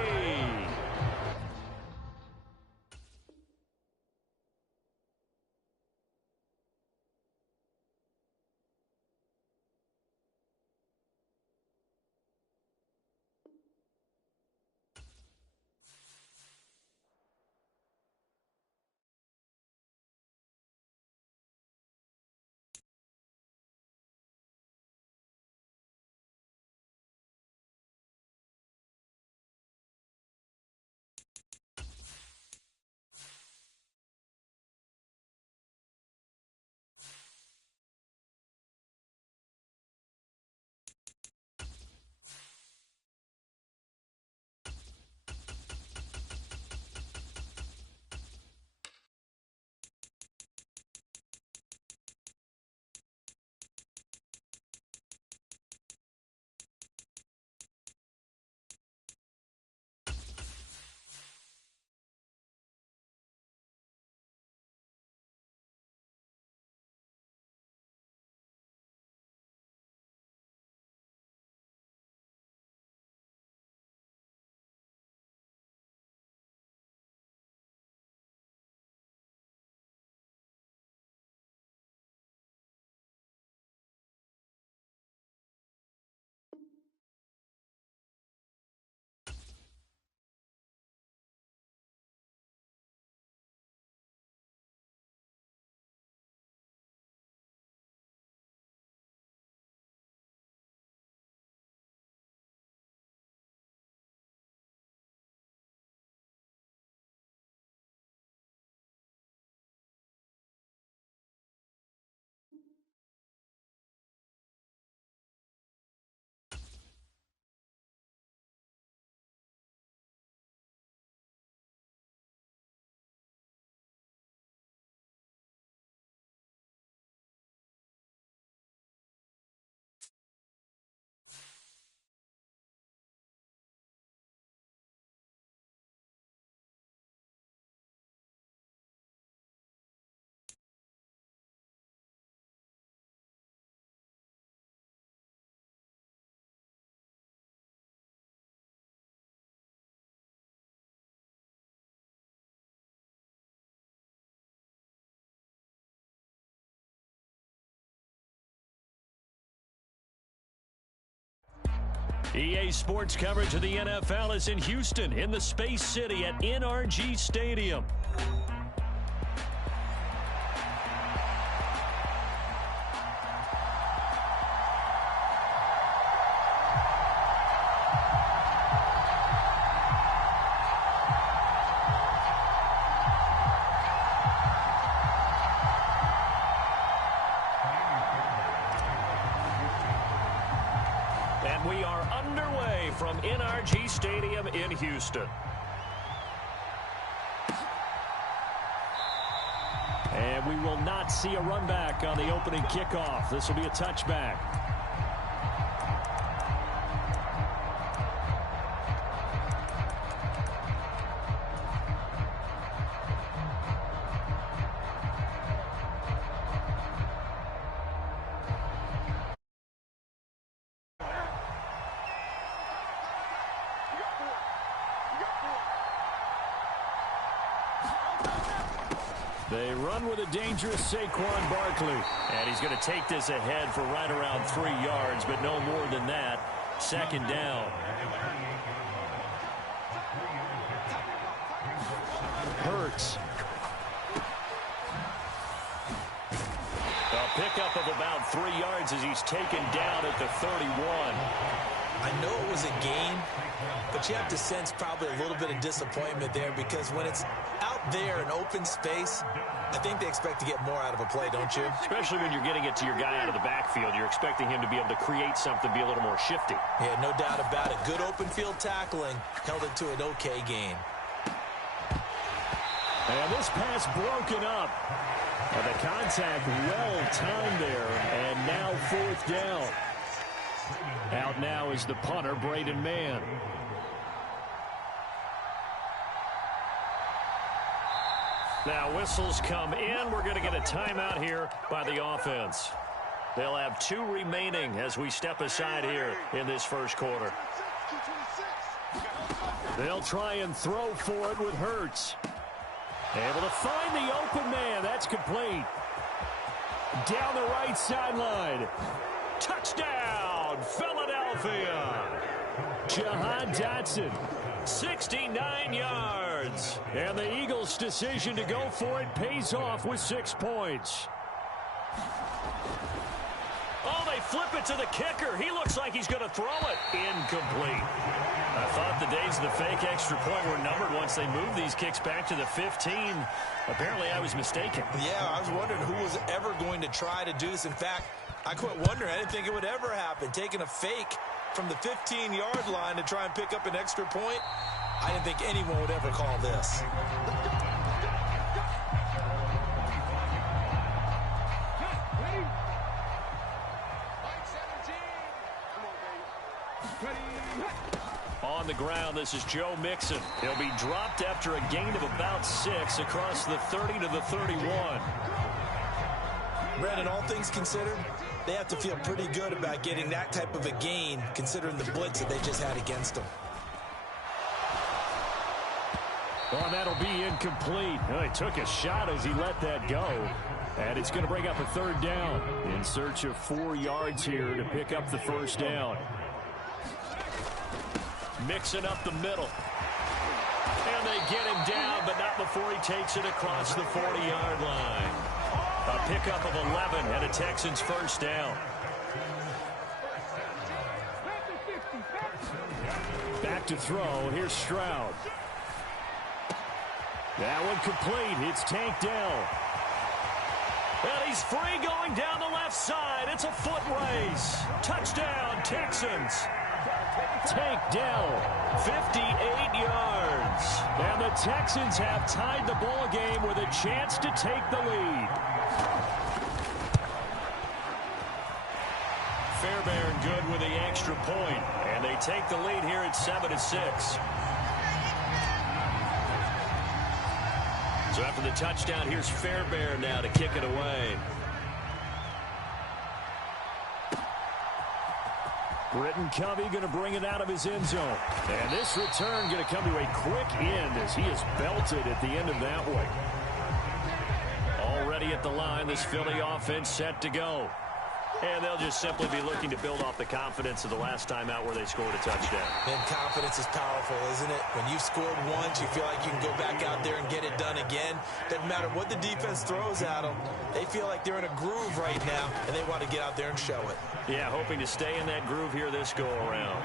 EA Sports coverage of the NFL is in Houston in the Space City at NRG Stadium. And we are underway from NRG Stadium in Houston. And we will not see a run back on the opening kickoff. This will be a touchback. They run with a dangerous Saquon Barkley. And he's going to take this ahead for right around 3 yards, but no more than that. Second down. Hurts. A pickup of about 3 yards as he's taken down at the 31. I know it was a game, but you have to sense probably a little bit of disappointment there because when it's out there in open space, I think they expect to get more out of a play, don't you? Especially when you're getting it to your guy out of the backfield. You're expecting him to be able to create something, be a little more shifty. Yeah, no doubt about it. Good open field tackling held it to an okay gain. And this pass broken up. And the contact well timed there. And now fourth down. Out now is the punter, Braden Mann. Now whistles come in. We're going to get a timeout here by the offense. They'll have 2 remaining as we step aside here in this first quarter. They'll try and throw for it with Hurts. Able to find the open man. That's complete. Down the right sideline. Touchdown, Philadelphia. Jahan Dotson, 69 yards. And the Eagles' decision to go for it pays off with 6 points. Oh, they flip it to the kicker. He looks like he's going to throw it. Incomplete. I thought the days of the fake extra point were numbered once they moved these kicks back to the 15. Apparently, I was mistaken. Yeah, I was wondering who was ever going to try to do this. In fact, I quit wondering. I didn't think it would ever happen. Taking a fake from the 15-yard line to try and pick up an extra point, I didn't think anyone would ever call this. On the ground, this is Joe Mixon. He'll be dropped after a gain of about 6 across the 30 to the 31. Brandon, all things considered, they have to feel pretty good about getting that type of a gain, considering the blitz that they just had against them. Oh, that'll be incomplete. Well, he took a shot as he let that go. And it's going to bring up a third down. In search of 4 yards here to pick up the first down. Mixing up the middle. And they get him down, but not before he takes it across the 40-yard line. A pickup of 11 and a Texans first down. Back to throw. Here's Stroud. That one complete. It's tanked down. And he's free going down the left side. It's a foot race. Touchdown, Texans. Tank down 58 yards. And the Texans have tied the ball game with a chance to take the lead. Fairbairn good with the extra point. And they take the lead here at 7-6. So after the touchdown, here's Fairbairn now to kick it away. Britton Covey going to bring it out of his end zone. And this return going to come to a quick end as he is belted at the end of that one. Already at the line, this Philly offense set to go. And they'll just simply be looking to build off the confidence of the last time out where they scored a touchdown. And confidence is powerful, isn't it? When you've scored once, you feel like you can go back out there and get it done again. Doesn't matter what the defense throws at them. They feel like they're in a groove right now, and they want to get out there and show it. Yeah, hoping to stay in that groove here this go-around.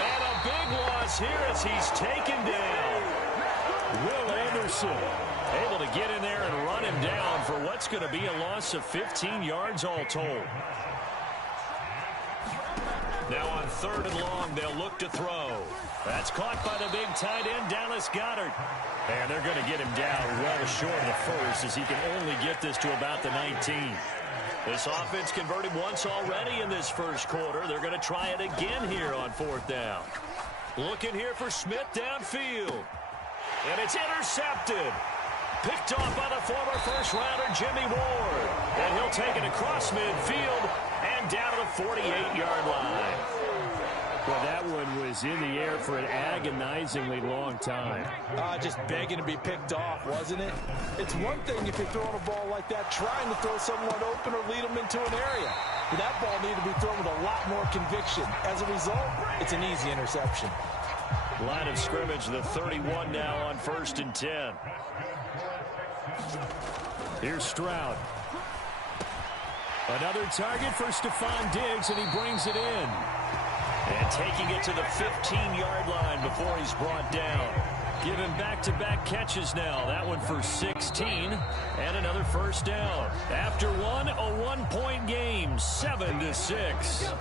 And a big loss here as he's taken down. Will Anderson able to get in there and run him down for what's going to be a loss of 15 yards all told. Now on 3rd and long, they'll look to throw. That's caught by the big tight end, Dallas Goedert. And they're going to get him down well short of the first as he can only get this to about the 19. This offense converted once already in this first quarter. They're going to try it again here on 4th down. Looking here for Smith downfield. And it's intercepted. Picked off by the former first-rounder Jimmy Ward. And he'll take it across midfield and down to the 48-yard line. Well, that one was in the air for an agonizingly long time. Just begging to be picked off, wasn't it? It's one thing if you're throwing a ball like that, trying to throw someone open or lead them into an area. But that ball needed to be thrown with a lot more conviction. As a result, it's an easy interception. Line of scrimmage, the 31 now on 1st and 10. Here's Stroud. Another target for Stephon Diggs, and he brings it in. And taking it to the 15-yard line before he's brought down. Give him back-to-back catches now. That one for 16 and another first down. After one, a one-point game, 7-6.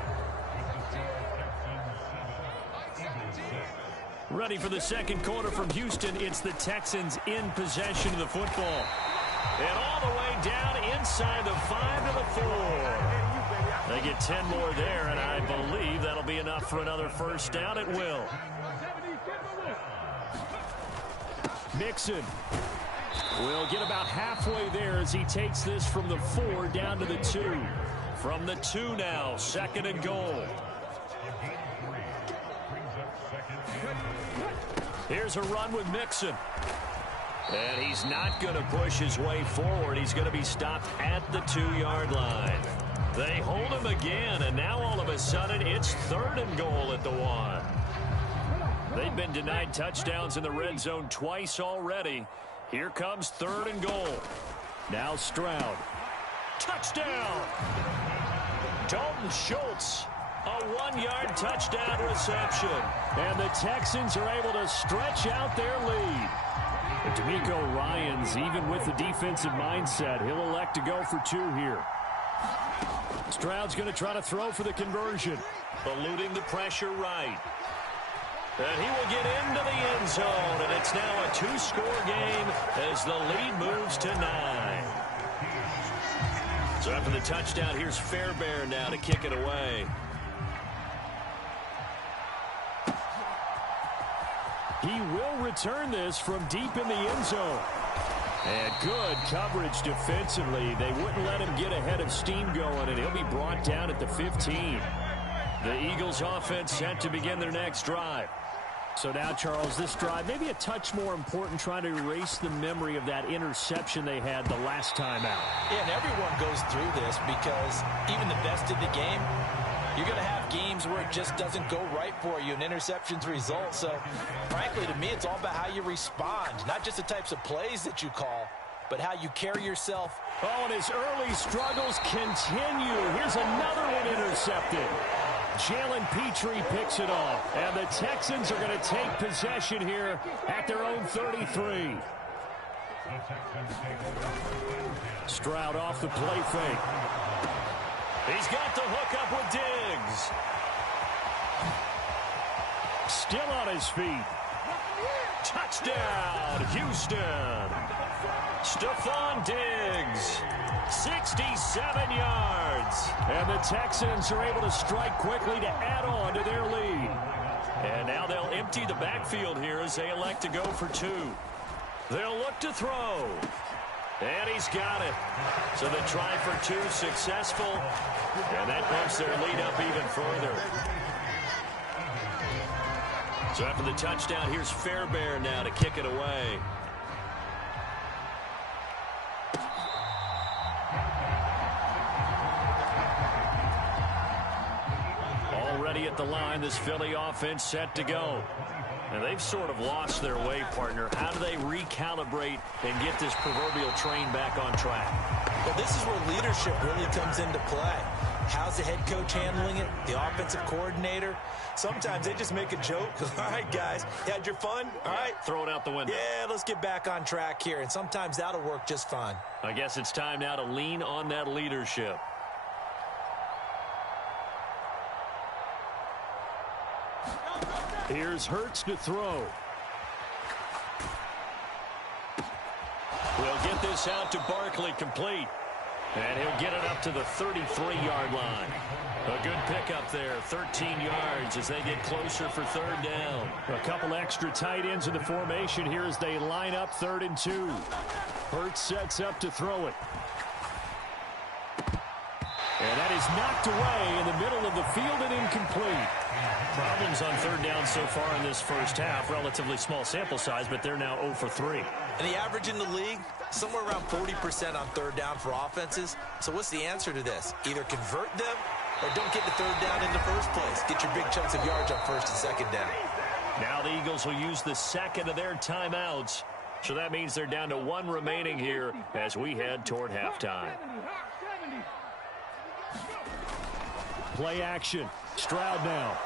Ready for the second quarter from Houston. It's the Texans in possession of the football. And all the way down inside the 5 to the 4. They get 10 more there, and I believe that'll be enough for another first down. It will. Mixon will get about halfway there as he takes this from the 4 down to the 2. From the 2 now, 2nd and goal. Here's a run with Mixon. And he's not going to push his way forward. He's going to be stopped at the 2-yard line. They hold him again, and now all of a sudden it's 3rd and goal at the 1. They've been denied touchdowns in the red zone twice already. Here comes 3rd and goal. Now Stroud. Touchdown! Dalton Schultz. A 1-yard touchdown reception. And the Texans are able to stretch out their lead. But D'Amico Ryans, even with the defensive mindset, he'll elect to go for 2 here. Stroud's going to try to throw for the conversion. Eluding the pressure right. And he will get into the end zone. And it's now a 2-score game as the lead moves to 9. So after the touchdown, here's Fairbairn now to kick it away. He will return this from deep in the end zone. And good coverage defensively. They wouldn't let him get ahead of steam going, and he'll be brought down at the 15. The Eagles offense set to begin their next drive. So now, Charles, this drive maybe a touch more important, trying to erase the memory of that interception they had the last time out. Yeah, and everyone goes through this because even the best in the game, you're going to have games where it just doesn't go right for you, and interceptions result. So, frankly, to me, it's all about how you respond, not just the types of plays that you call, but how you carry yourself. Oh, and his early struggles continue. Here's another one intercepted. Jalen Petrie picks it off, and the Texans are going to take possession here at their own 33. Stroud off the play fake. He's got the hook up with Diggs. Still on his feet. Touchdown, Houston. Stephon Diggs, 67 yards. And the Texans are able to strike quickly to add on to their lead. And now they'll empty the backfield here as they elect to go for 2. They'll look to throw. And he's got it. So the try for 2 successful. And that bumps their lead up even further. So after the touchdown, here's Fairbairn now to kick it away. ready at the line. This Philly offense set to go. And they've sort of lost their way, partner. How do they recalibrate and get this proverbial train back on track? Well, this is where leadership really comes into play. How's the head coach handling it? The offensive coordinator? Sometimes they just make a joke. All right, guys, you had your fun? All right. Throw it out the window. Yeah, let's get back on track here. And sometimes that'll work just fine. I guess it's time now to lean on that leadership. Here's Hurts to throw. We'll get this out to Barkley, complete. And he'll get it up to the 33-yard line. A good pickup there, 13 yards as they get closer for third down. A couple extra tight ends in the formation here as they line up 3rd and 2. Hurts sets up to throw it. And that is knocked away in the middle of the field and incomplete. Problems on third down so far in this first half. Relatively small sample size, but they're now 0 for 3. And the average in the league, somewhere around 40% on third down for offenses. So what's the answer to this? Either convert them or don't get the third down in the first place. Get your big chunks of yards on first and second down. Now the Eagles will use the second of their timeouts. So that means they're down to 1 remaining here as we head toward halftime. Play action. Stroud now.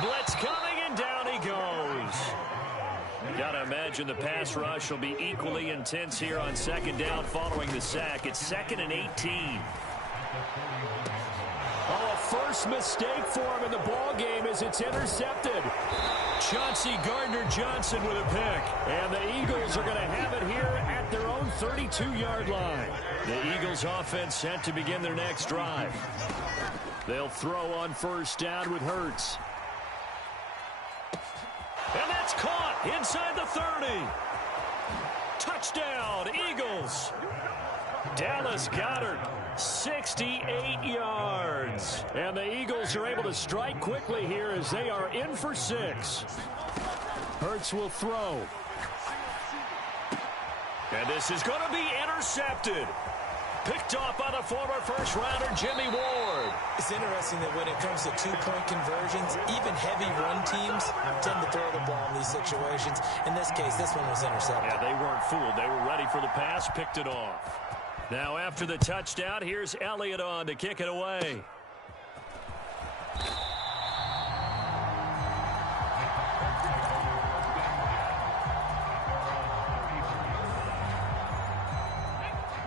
Blitz coming, and down he goes. Gotta imagine the pass rush will be equally intense here on second down following the sack. It's 2nd and 18. Oh, a first mistake for him in the ball game as it's intercepted. Chauncey Gardner-Johnson with a pick. And the Eagles are going to have it here at their own 32-yard line. The Eagles offense set to begin their next drive. They'll throw on first down with Hurts. And that's caught inside the 30. Touchdown, Eagles. Dallas Goedert, 68 yards. And the Eagles are able to strike quickly here as they are in for 6. Hurts will throw. And this is going to be intercepted. Picked off by the former first-rounder Jimmy Ward. It's interesting that when it comes to two-point conversions, even heavy run teams tend to throw the ball in these situations. In this case, this one was intercepted. Yeah, they weren't fooled. They were ready for the pass, picked it off. Now after the touchdown, here's Elliott on to kick it away.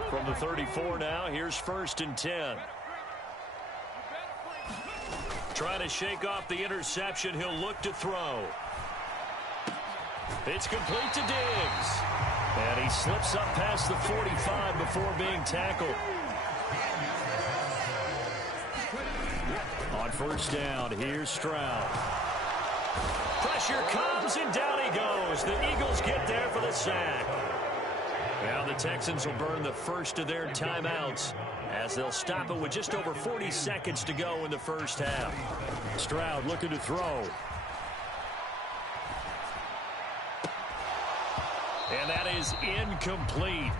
From the 34 now, here's 1st and 10. Trying to shake off the interception. He'll look to throw. It's complete to Diggs. And he slips up past the 45 before being tackled. On first down, here's Stroud. Pressure comes, and down he goes. The Eagles get there for the sack. Now the Texans will burn the first of their timeouts as they'll stop it with just over 40 seconds to go in the first half. Stroud looking to throw. And that is incomplete.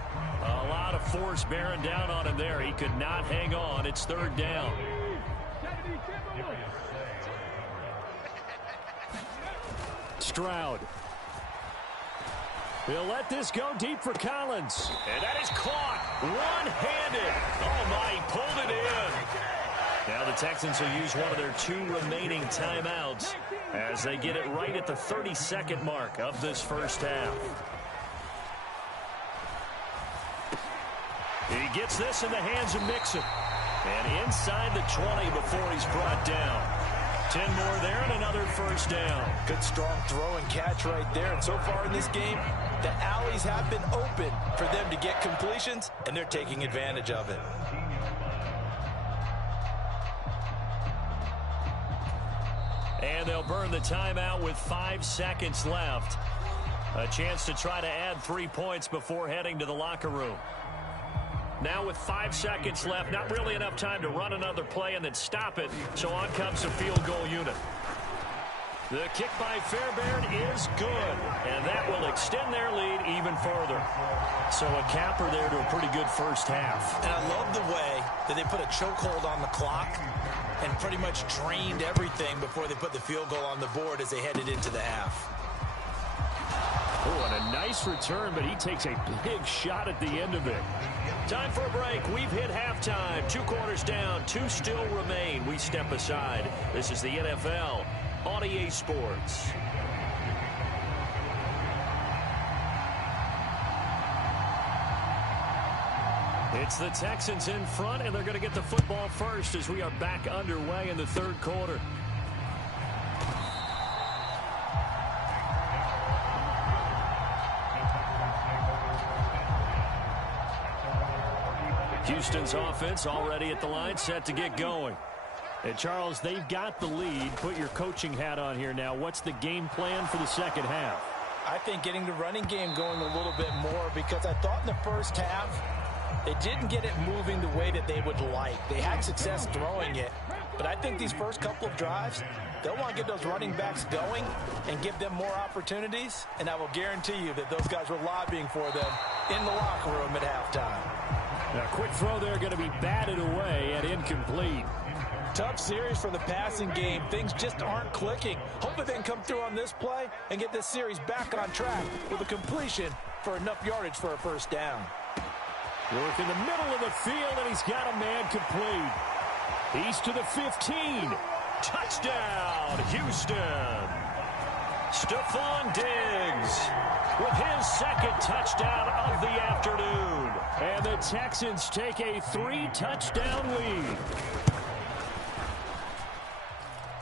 A lot of force bearing down on him there. He could not hang on. It's 3rd down. Stroud. He'll let this go deep for Collins. And that is caught one-handed. Oh, my, he pulled it in. Now the Texans will use one of their 2 remaining timeouts as they get it right at the 32nd mark of this first half. He gets this in the hands of Mixon. And inside the 20 before he's brought down. 10 more there and another first down. Good strong throw and catch right there. And so far in this game, the alleys have been open for them to get completions, and they're taking advantage of it. And they'll burn the timeout with 5 seconds left. A chance to try to add 3 points before heading to the locker room. Now with 5 seconds left, not really enough time to run another play and then stop it. So on comes the field goal unit. The kick by Fairbairn is good, and that will extend their lead even further. So a capper there to a pretty good first half. And I love the way that they put a chokehold on the clock and pretty much drained everything before they put the field goal on the board as they headed into the half. Oh, and a nice return, but he takes a big shot at the end of it. Time for a break. We've hit halftime. 2 quarters down. 2 still remain. We step aside. This is the NFL on EA Sports. It's the Texans in front, and they're going to get the football first as we are back underway in the 3rd quarter. Houston's offense already at the line, set to get going. And Charles, they've got the lead. Put your coaching hat on here now. What's the game plan for the second half? I think getting the running game going a little bit more, because I thought in the first half they didn't get it moving the way that they would like. They had success throwing it, but I think these first couple of drives, they'll want to get those running backs going and give them more opportunities, and I will guarantee you that those guys were lobbying for them in the locker room at halftime. Now, quick throw there, going to be batted away and incomplete. Tough series for the passing game. Things just aren't clicking. Hopefully they can come through on this play and get this series back on track with a completion for enough yardage for a first down. Work in the middle of the field, and he's got a man complete. He's to the 15. Touchdown, Houston. Stephon Diggs with his 2nd touchdown of the afternoon. And the Texans take a 3-touchdown lead.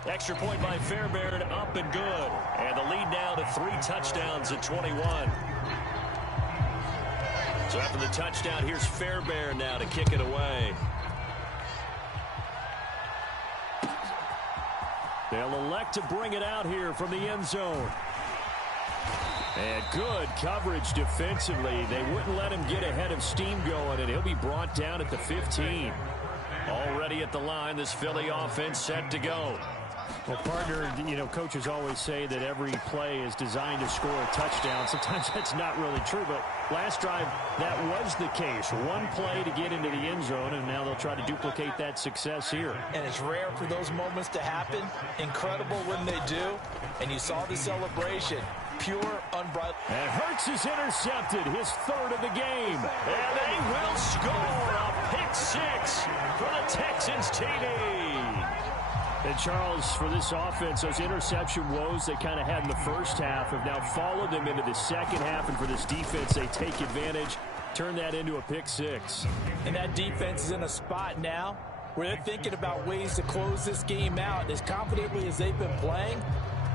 Extra point by Fairbairn, up and good. And the lead now to 3 touchdowns at 21. So after the touchdown, here's Fairbairn now to kick it away. They'll elect to bring it out here from the end zone. And good coverage defensively. They wouldn't let him get ahead of steam going, and he'll be brought down at the 15. Already at the line, this Philly offense set to go. Well, partner, you know, coaches always say that every play is designed to score a touchdown. Sometimes that's not really true, but last drive, that was the case. One play to get into the end zone, and now they'll try to duplicate that success here. And it's rare for those moments to happen. Incredible when they do. And you saw the celebration. Pure, unbridled. And Hurts is intercepted, his 3rd of the game. And they will score a pick-6 for the Texans TD. And Charles, for this offense, those interception woes they kind of had in the first half have now followed them into the second half. And for this defense, they take advantage, turn that into a pick-6. And that defense is in a spot now where they're thinking about ways to close this game out. As confidently as they've been playing,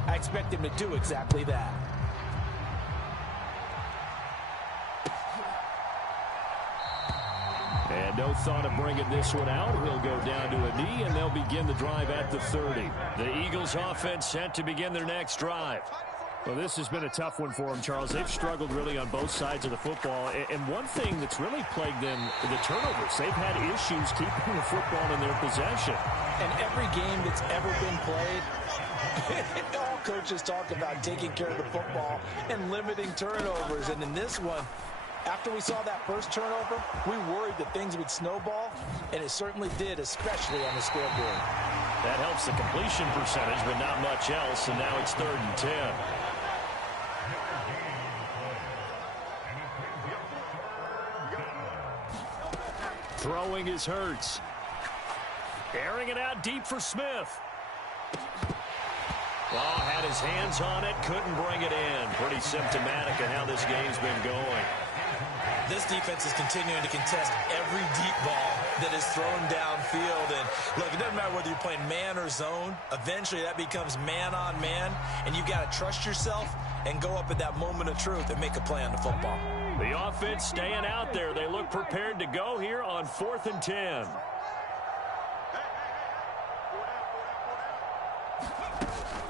I expect them to do exactly that. And no thought of bringing this one out. He'll go down to a knee, and they'll begin the drive at the 30. The Eagles offense set to begin their next drive. Well, this has been a tough one for them, Charles. They've struggled really on both sides of the football. And one thing that's really plagued them, the turnovers. They've had issues keeping the football in their possession. And every game that's ever been played, all coaches talk about taking care of the football and limiting turnovers. And in this one, after we saw that first turnover, we worried that things would snowball, and it certainly did, especially on the scoreboard. That helps the completion percentage, but not much else, and now it's 3rd and 10. Throwing is Hurts. Airing it out deep for Smith. Oh, had his hands on it, couldn't bring it in. Pretty symptomatic of how this game's been going. This defense is continuing to contest every deep ball that is thrown downfield. And look, it doesn't matter whether you're playing man or zone. Eventually that becomes man on man, and you got to trust yourself and go up at that moment of truth and make a play on the football. The offense staying out there. They look prepared to go here on 4th and 10.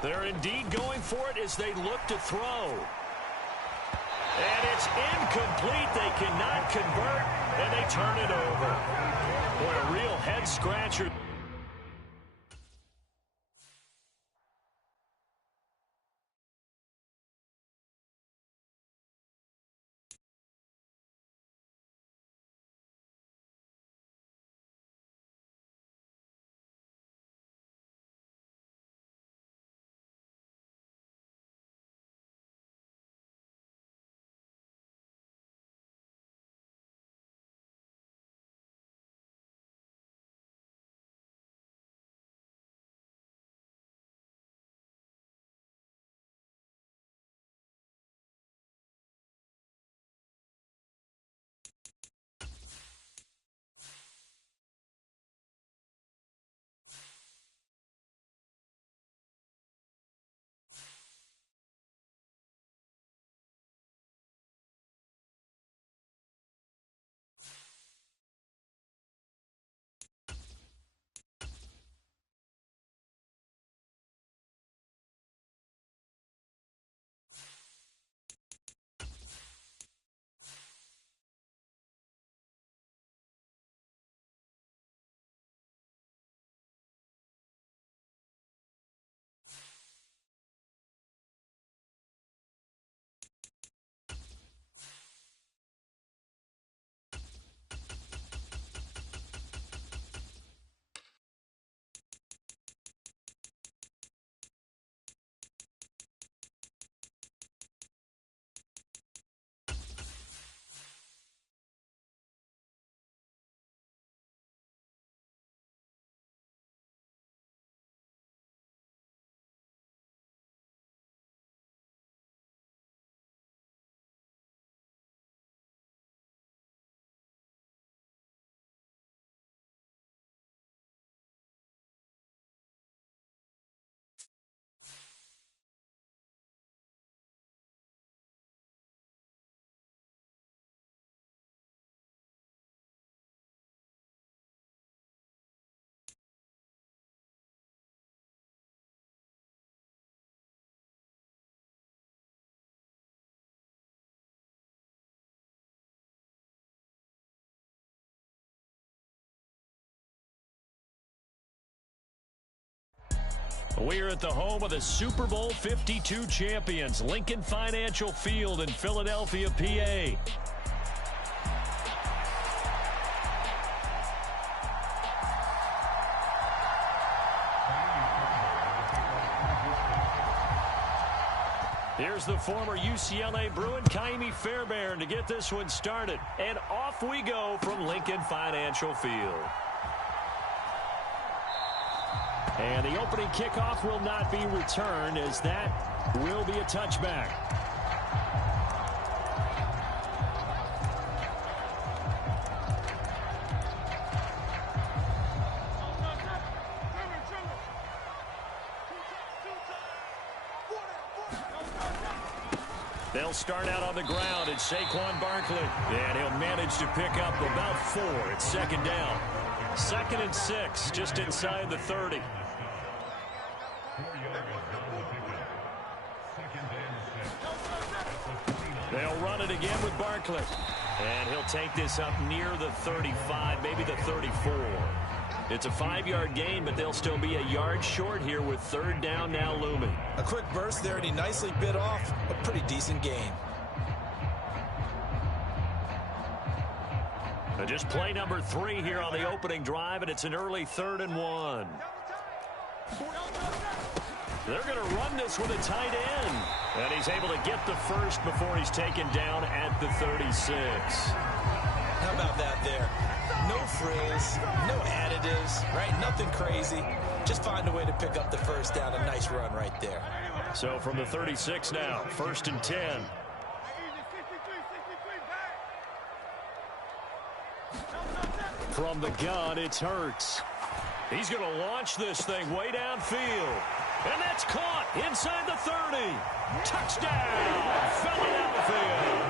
They're indeed going for it as they look to throw. And it's incomplete. They cannot convert, and they turn it over. Boy, a real head-scratcher. We're at the home of the Super Bowl 52 champions, Lincoln Financial Field in Philadelphia, PA. Here's the former UCLA Bruin, Kaimi Fairbairn, to get this one started. And off we go from Lincoln Financial Field. And the opening kickoff will not be returned, as that will be a touchback. They'll start out on the ground. It's Saquon Barkley. And he'll manage to pick up about 4. It's second down. 2nd and 6, just inside the 30. They'll run it again with Barkley. And he'll take this up near the 35, maybe the 34. It's a 5-yard gain, but they'll still be a yard short here with 3rd down now looming. A quick burst there, and he nicely bit off a pretty decent gain. Just play number 3 here on the opening drive, and it's an early 3rd and 1. They're going to run this with a tight end. And he's able to get the first before he's taken down at the 36. How about that there? No frills, no additives, right? Nothing crazy. Just find a way to pick up the first down. A nice run right there. So from the 36 now, 1st and 10. From the gun, it's Hurts. He's going to launch this thing way downfield. And that's caught inside the 30. Touchdown, Philadelphia.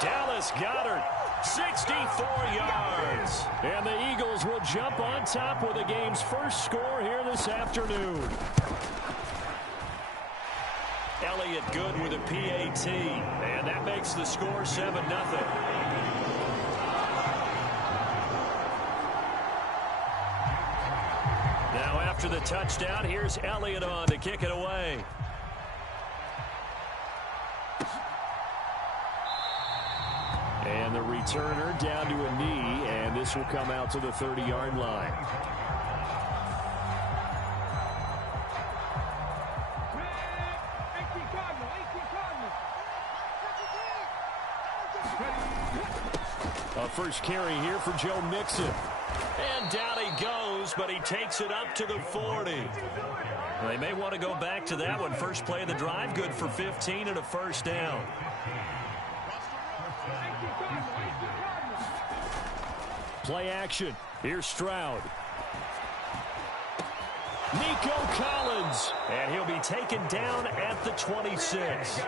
Dallas Goedert, 64 yards. And the Eagles will jump on top with the game's first score here this afternoon. Elliott good with a PAT. And that makes the score 7-0. Now after the touchdown, here's Elliott on to kick it away. And the returner down to a knee, and this will come out to the 30-yard line. A first carry here for Joe Mixon. And down he goes, but he takes it up to the 40. They may want to go back to that one. First play of the drive, good for 15 and a first down. Play action. Here's Stroud. Nico Collins. And he'll be taken down at the 26.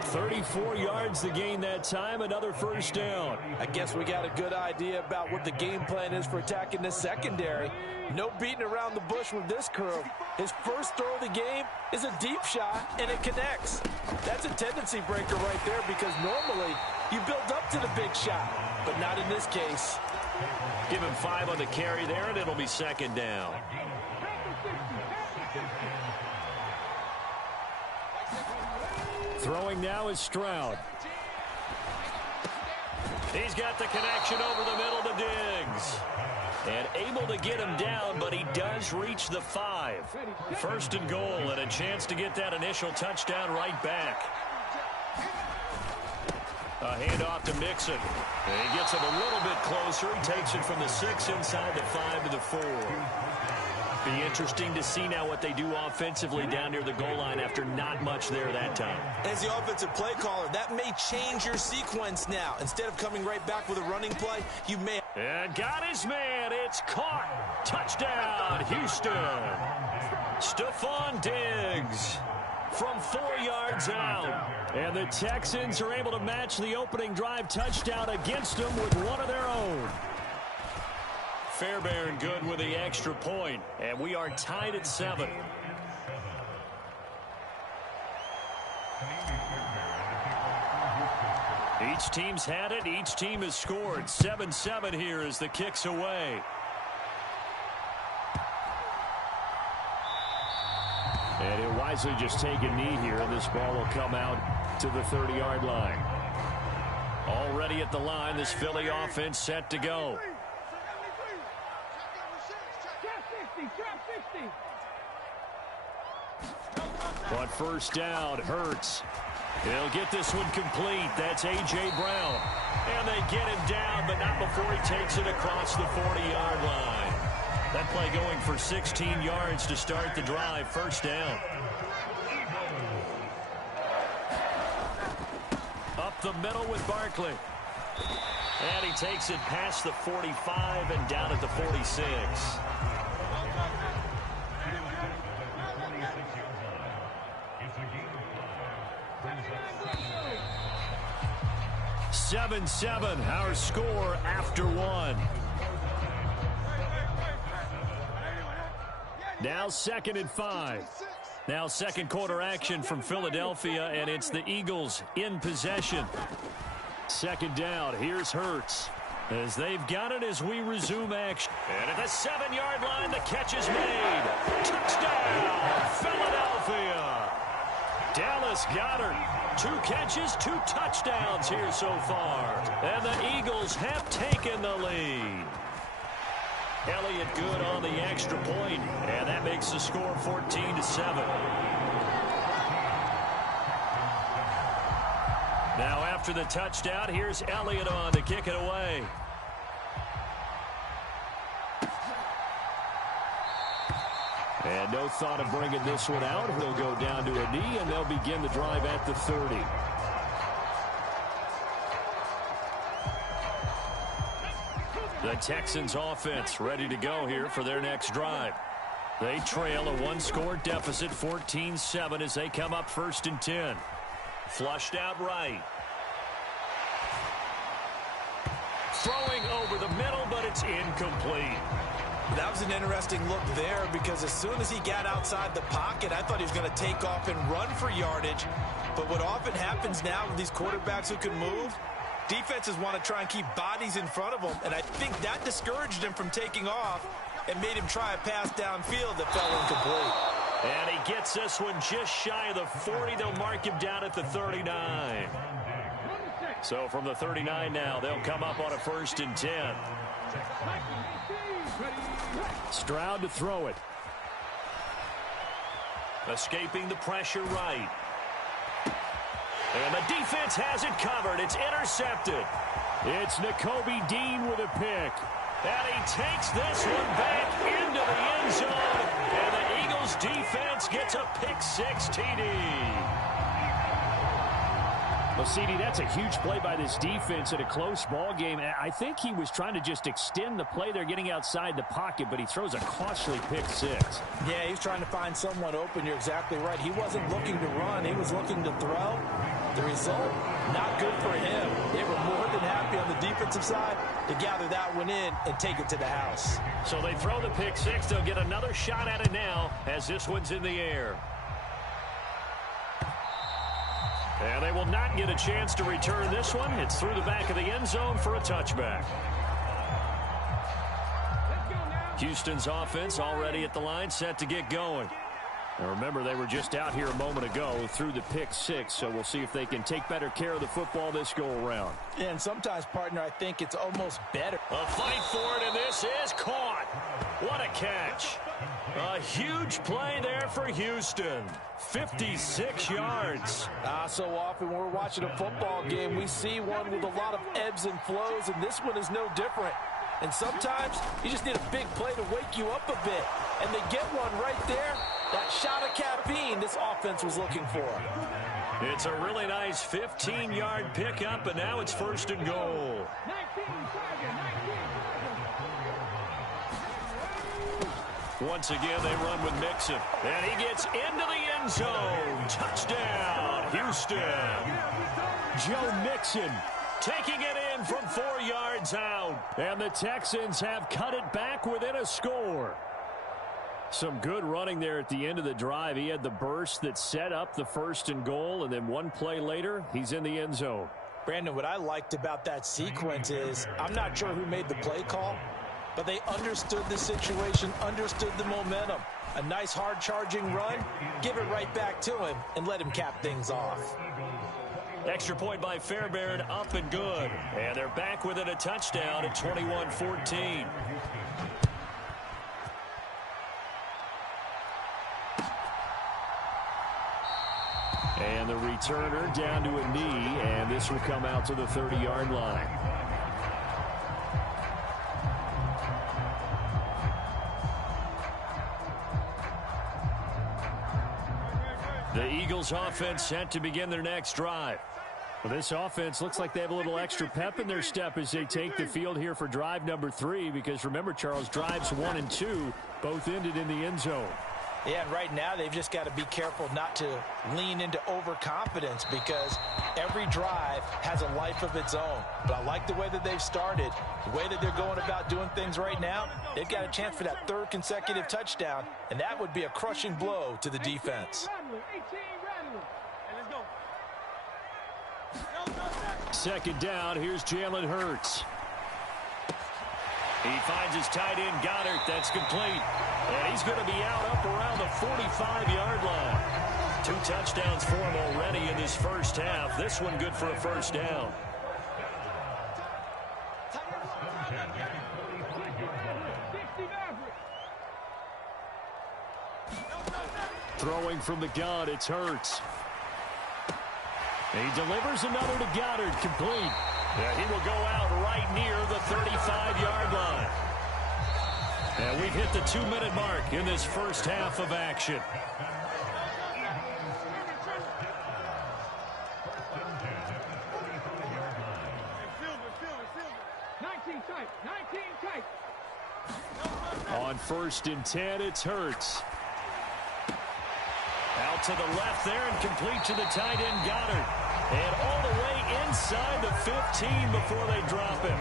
34 yards to gain that time. Another first down. I guess we got a good idea about what the game plan is for attacking this secondary. No beating around the bush with this crew. His first throw of the game is a deep shot, and it connects. That's a tendency breaker right there, because normally you build up to the big shot, but not in this case. Give him 5 on the carry there, and it'll be second down. Throwing now is Stroud. He's got the connection over the middle to Diggs. And able to get him down, but he does reach the 5. First and goal, and a chance to get that initial touchdown right back. A handoff to Mixon. And he gets him a little bit closer. He takes it from the 6 inside the 5 to the 4. Be interesting to see now what they do offensively down near the goal line after not much there that time. As the offensive play caller, that may change your sequence now. Instead of coming right back with a running play, you may... And got his man. It's caught. Touchdown, Houston. Stephon Diggs from 4 yards out. And the Texans are able to match the opening drive touchdown against them with one of their own. Fairbairn good with the extra point, and we are tied at 7. Each team's had it. Each team has scored. 7-7 here as the kick's away. And he'll wisely just take a knee here, and this ball will come out to the 30-yard line. Already at the line, this Philly offense set to go. On first down, Hurts. He'll get this one complete. That's A.J. Brown. And they get him down, but not before he takes it across the 40-yard line. That play going for 16 yards to start the drive. First down. Up the middle with Barkley. And he takes it past the 45 and down at the 46. 7-7, our score after one. Now 2nd and 5. Now second quarter action from Philadelphia, and it's the Eagles in possession. Second down, here's Hurts. As they've got it as we resume action. And at the 7-yard line, the catch is made. Touchdown, Philadelphia. Dallas Goedert, 2 catches, 2 touchdowns here so far. And the Eagles have taken the lead. Elliott good on the extra point, and that makes the score 14-7. Now after the touchdown, here's Elliott on to kick it away. And no thought of bringing this one out. He'll go down to a knee, and they'll begin the drive at the 30. The Texans offense ready to go here for their next drive. They trail a 1-score deficit, 14-7, as they come up 1st and 10. Flushed out right. Throwing over the middle, but it's incomplete. That was an interesting look there, because as soon as he got outside the pocket, I thought he was going to take off and run for yardage. But what often happens now with these quarterbacks who can move, defenses want to try and keep bodies in front of them, and I think that discouraged him from taking off and made him try a pass downfield that fell incomplete. And he gets this one just shy of the 40. They'll mark him down at the 39. So from the 39 now, they'll come up on a 1st and 10. Stroud to throw it. Escaping the pressure right. And the defense has it covered. It's intercepted. It's Nakobe Dean with a pick. And he takes this one back into the end zone. And the Eagles defense gets a pick-6 TD. Well, CD, that's a huge play by this defense in a close ball game. I think he was trying to just extend the play. They're getting outside the pocket, but he throws a costly pick-6. Yeah, he's trying to find someone open. You're exactly right. He wasn't looking to run. He was looking to throw. The result, not good for him. They were more than happy on the defensive side to gather that one in and take it to the house. So they throw the pick-6. They'll get another shot at it now as this one's in the air. And they will not get a chance to return this one. It's through the back of the end zone for a touchback. Houston's offense already at the line, set to get going. Now remember, they were just out here a moment ago through the pick-6, so we'll see if they can take better care of the football this go-around. And sometimes, partner, I think it's almost better. A fight for it, and this is caught. What a catch. A huge play there for Houston. 56 yards. So often when we're watching a football game, we see one with a lot of ebbs and flows, and this one is no different. And sometimes you just need a big play to wake you up a bit. And they get one right there. That shot of caffeine this offense was looking for. It's a really nice 15-yard pickup, and now it's 1st and goal. Once again, they run with Mixon. And he gets into the end zone. Touchdown, Houston. Joe Mixon taking it in from 4 yards out. And the Texans have cut it back within a score. Some good running there at the end of the drive. He had the burst that set up the 1st and goal, and then one play later, he's in the end zone. Brandon, what I liked about that sequence is I'm not sure who made the play call, but they understood the situation, understood the momentum. A nice hard-charging run. Give it right back to him and let him cap things off. Extra point by Fairbairn, up and good. And they're back within a touchdown at 21-14. And the returner down to a knee, and this will come out to the 30-yard line. The Eagles offense set to begin their next drive. Well, this offense looks like they have a little extra pep in their step as they take the field here for drive number 3, because remember, Charles, drives 1 and 2 both ended in the end zone. Yeah, and right now they've just got to be careful not to lean into overconfidence, because every drive has a life of its own. But I like the way that they've started, the way that they're going about doing things right now. They've got a chance for that 3rd consecutive touchdown, and that would be a crushing blow to the defense. Second down, here's Jalen Hurts. He finds his tight end, Goddard. That's complete. And he's going to be out up around the 45-yard line. 2 touchdowns for him already in this first half. This one good for a first down. Throwing from the gun, it's Hurts. He delivers another to Goddard, complete. Yeah, he will go out right near the 35-yard line. And we've hit the 2-minute mark in this first half of action. On 1st and 10, it's Hurts. Out to the left there and complete to the tight end, Goddard. And all the way inside the 15 before they drop him.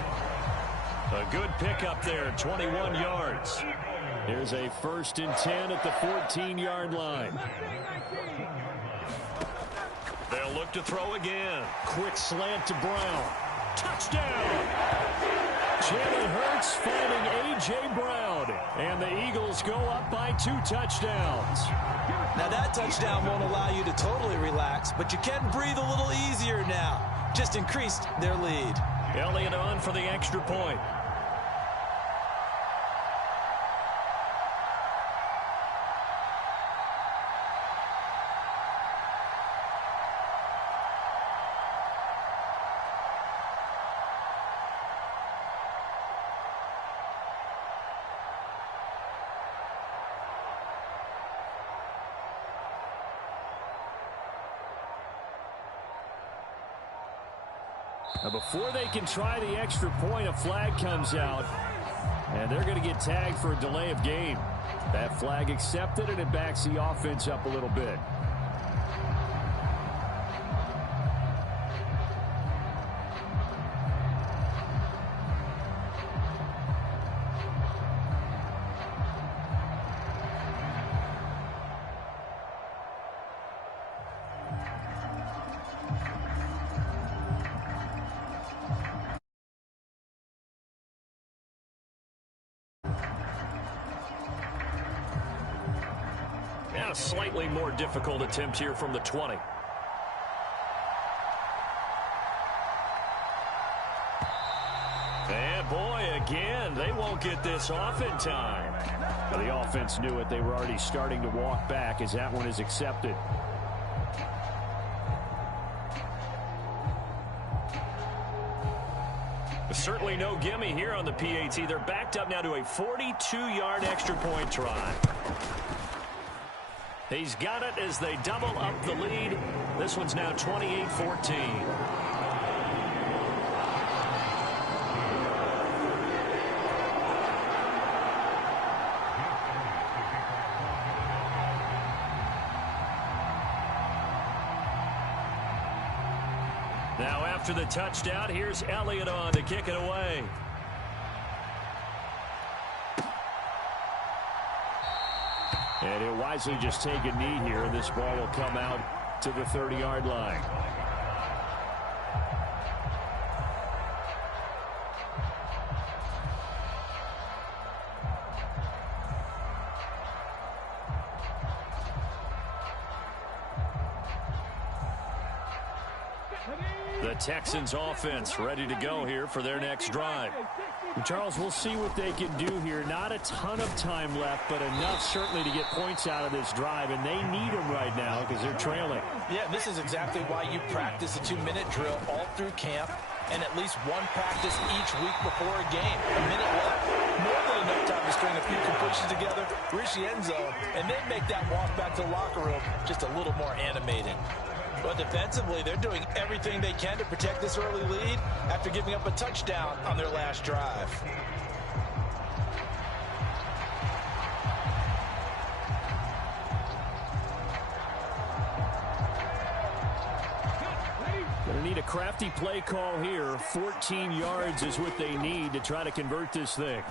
A good pickup there, 21 yards. Here's a 1st and 10 at the 14-yard line. They'll look to throw again. Quick slant to Brown. Touchdown! Jalen Hurts finding A.J. Brown. And the Eagles go up by 2 touchdowns. Now that touchdown won't allow you to totally relax, but you can breathe a little easier now. Just increased their lead. Elliott on for the extra point. Now before they can try the extra point, a flag comes out, and they're going to get tagged for a delay of game. That flag accepted, and it backs the offense up a little bit. Now a slightly more difficult attempt here from the 20. And boy, again, they won't get this off in time. Now, the offense knew it. They were already starting to walk back as that one is accepted. Certainly no gimme here on the PAT. They're backed up now to a 42-yard extra point try. He's got it as they double up the lead. This one's now 28-14. Now after the touchdown, here's Elliott on to kick it away. And he'll wisely just take a knee here, and this ball will come out to the 30-yard line. The Texans offense ready to go here for their next drive. Charles, we'll see what they can do here. Not a ton of time left, but enough certainly to get points out of this drive, and they need them right now because they're trailing. Yeah, this is exactly why you practice a 2-minute drill all through camp and at least one practice each week before a game. A minute left, more than enough time to string a few completions together, reach the end zone, and then make that walk back to the locker room just a little more animated. But defensively, they're doing everything they can to protect this early lead after giving up a touchdown on their last drive. Going to need a crafty play call here. 14 yards is what they need to try to convert this thing.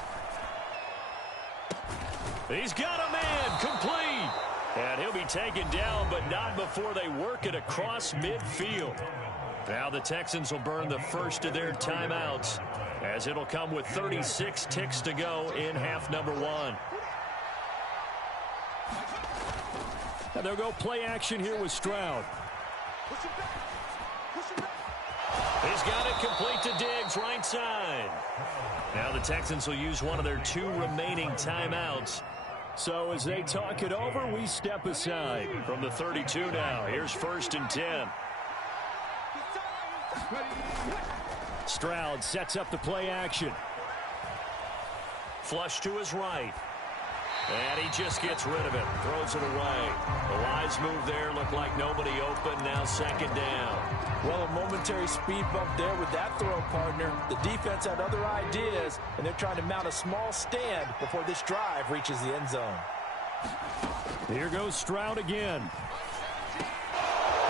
He's got a man, complete. And he'll be taken down, but not before they work it across midfield. Now the Texans will burn the first of their timeouts, as it'll come with 36 ticks to go in half number 1. And they'll go play action here with Stroud. He's got it complete to Diggs, right side. Now the Texans will use one of their 2 remaining timeouts. So as they talk it over, we step aside. From the 32 now, here's 1st and 10. Stroud sets up the play action. Flush to his right. And he just gets rid of it. Throws it away. The wise move there. Looked like nobody open. Now 2nd down. Well, a momentary speed bump there with that throw, partner. The defense had other ideas, and they're trying to mount a small stand before this drive reaches the end zone. Here goes Stroud again.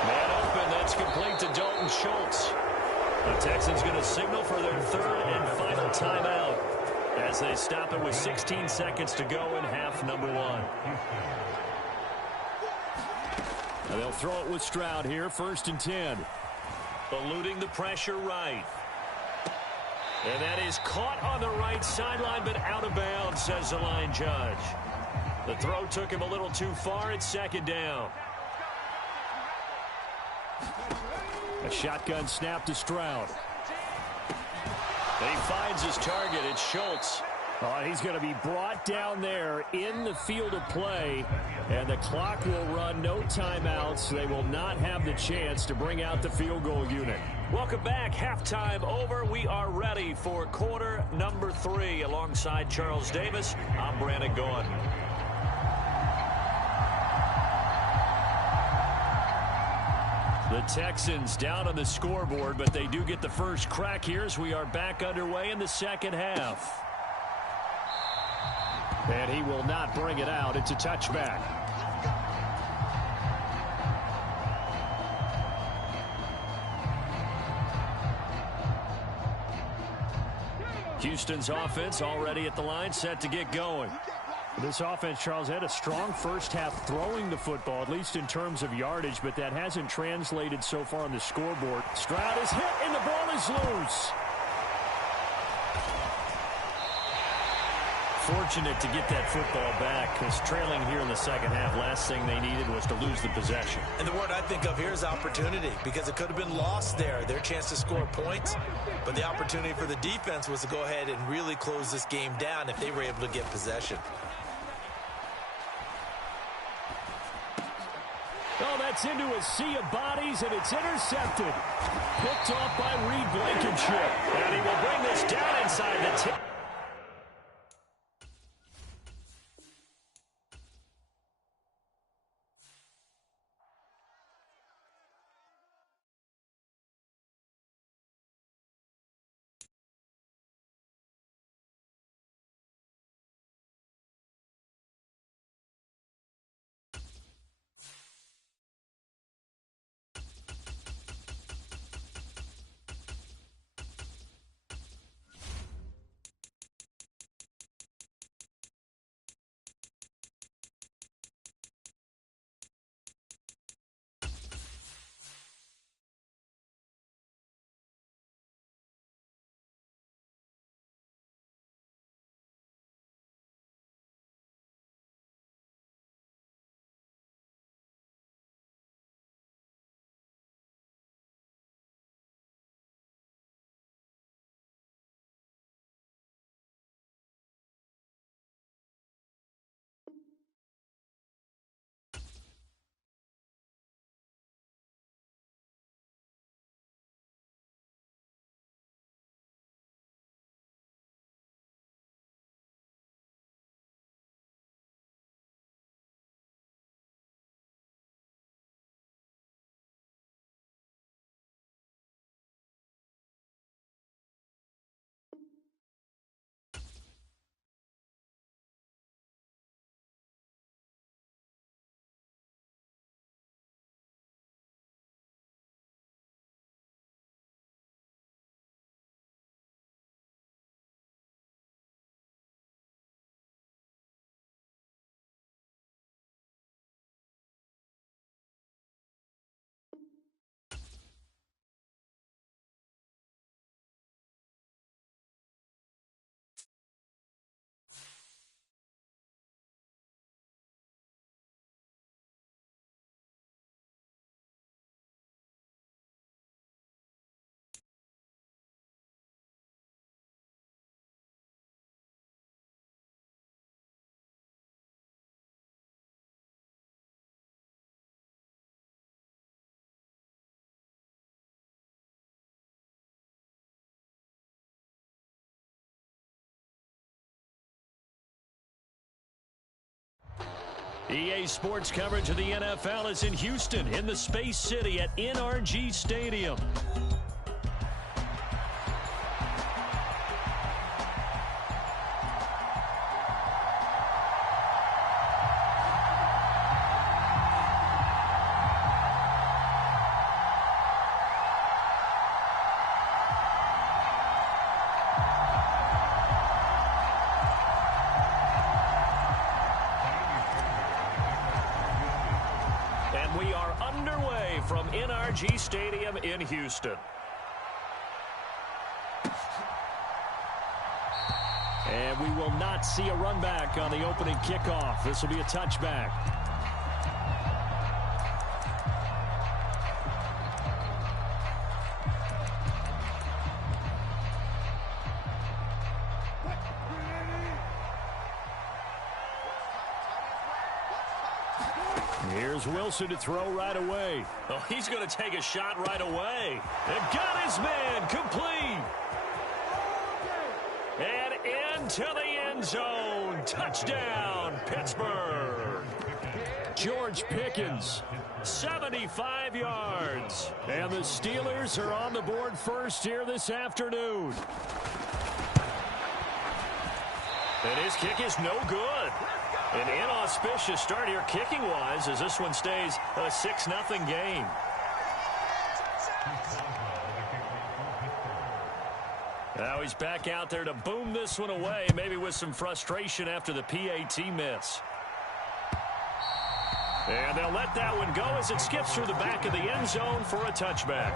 Man open. That's complete to Dalton Schultz. The Texans going to signal for their 3rd and final timeout as they stop it with 16 seconds to go in half number 1. And they'll throw it with Stroud here, 1st and 10. Eluding the pressure right. And that is caught on the right sideline, but out of bounds, says the line judge. The throw took him a little too far. It's 2nd down. A shotgun snap to Stroud. He finds his target. It's Schultz. Oh, he's going to be brought down there in the field of play, and the clock will run. No timeouts. They will not have the chance to bring out the field goal unit. Welcome back. Halftime over. We are ready for quarter number 3. Alongside Charles Davis, I'm Brandon Gaughan. The Texans down on the scoreboard, but they do get the first crack here as we are back underway in the second half. And he will not bring it out. It's a touchback. Houston's offense already at the line, set to get going. This offense, Charles, had a strong first half throwing the football, at least in terms of yardage, but that hasn't translated so far on the scoreboard. Stroud is hit, and the ball is loose. Fortunate to get that football back, because trailing here in the second half, last thing they needed was to lose the possession. And the word I think of here is opportunity, because it could have been lost there, their chance to score points. But the opportunity for the defense was to go ahead and really close this game down if they were able to get possession. Oh, that's into a sea of bodies, and it's intercepted. Picked off by Reed Blankenship. And he will bring this down inside the 10. EA Sports coverage of the NFL is in Houston, in the Space City at NRG Stadium. We are underway from NRG Stadium in Houston. And we will not see a run back on the opening kickoff. This will be a touchback. Here's Wilson to throw right away. Oh, he's going to take a shot right away. And got his man complete. And into the end zone. Touchdown, Pittsburgh. George Pickens, 75 yards. And the Steelers are on the board first here this afternoon. And his kick is no good. An inauspicious start here kicking-wise as this one stays a 6-0 game. Now he's back out there to boom this one away, maybe with some frustration after the PAT miss. And they'll let that one go as it skips through the back of the end zone for a touchback.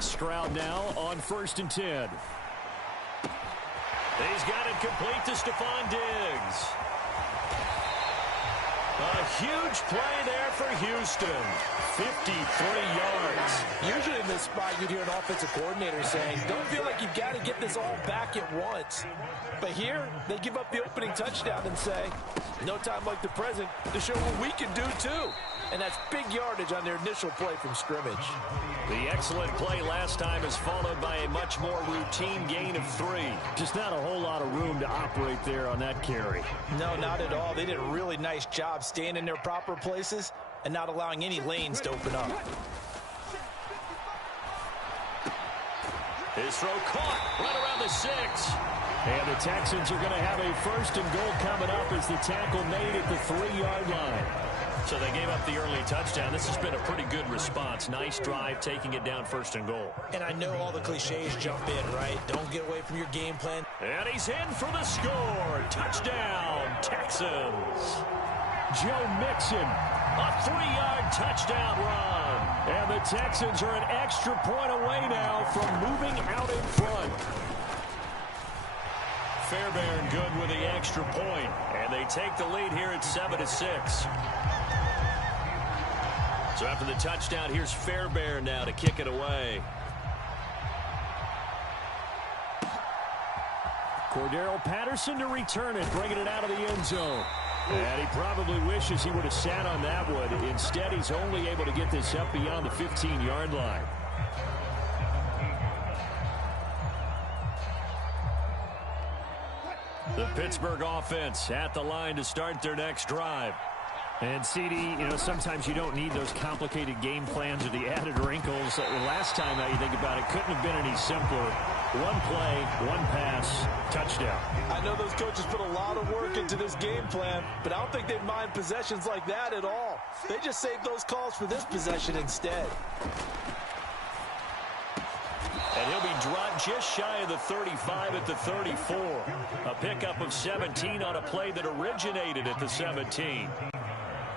Stroud now on 1st and 10. He's got it complete to Stephon Diggs. A huge play there for Houston. 53 yards. Usually in this spot, you'd hear an offensive coordinator saying, don't feel like you've got to get this all back at once. But here, they give up the opening touchdown and say, no time like the present to show what we can do too. And that's big yardage on their initial play from scrimmage. The excellent play last time is followed by a much more routine gain of 3. Just not a whole lot of room to operate there on that carry. No, not at all. They did a really nice job staying in their proper places and not allowing any lanes to open up. His throw caught right around the 6. And the Texans are going to have a 1st and goal coming up as the tackle made at the 3-yard line. So they gave up the early touchdown. This has been a pretty good response. Nice drive, taking it down 1st and goal. And I know all the cliches jump in, right? Don't get away from your game plan. And he's in for the score. Touchdown, Texans. Joe Mixon, a 3-yard touchdown run. And the Texans are an extra point away now from moving out in front. Fairbairn good with the extra point. And they take the lead here at 7-6. So after the touchdown, here's Fairbairn now to kick it away. Cordero Patterson to return it, bringing it out of the end zone. And he probably wishes he would have sat on that one. Instead, he's only able to get this up beyond the 15-yard line. The Pittsburgh offense at the line to start their next drive. And, CD, you know, sometimes you don't need those complicated game plans or the added wrinkles. Last time, now you think about it, couldn't have been any simpler. One play, one pass, touchdown. I know those coaches put a lot of work into this game plan, but I don't think they'd mind possessions like that at all. They just saved those calls for this possession instead. And he'll be dropped just shy of the 35 at the 34. A pickup of 17 on a play that originated at the 17.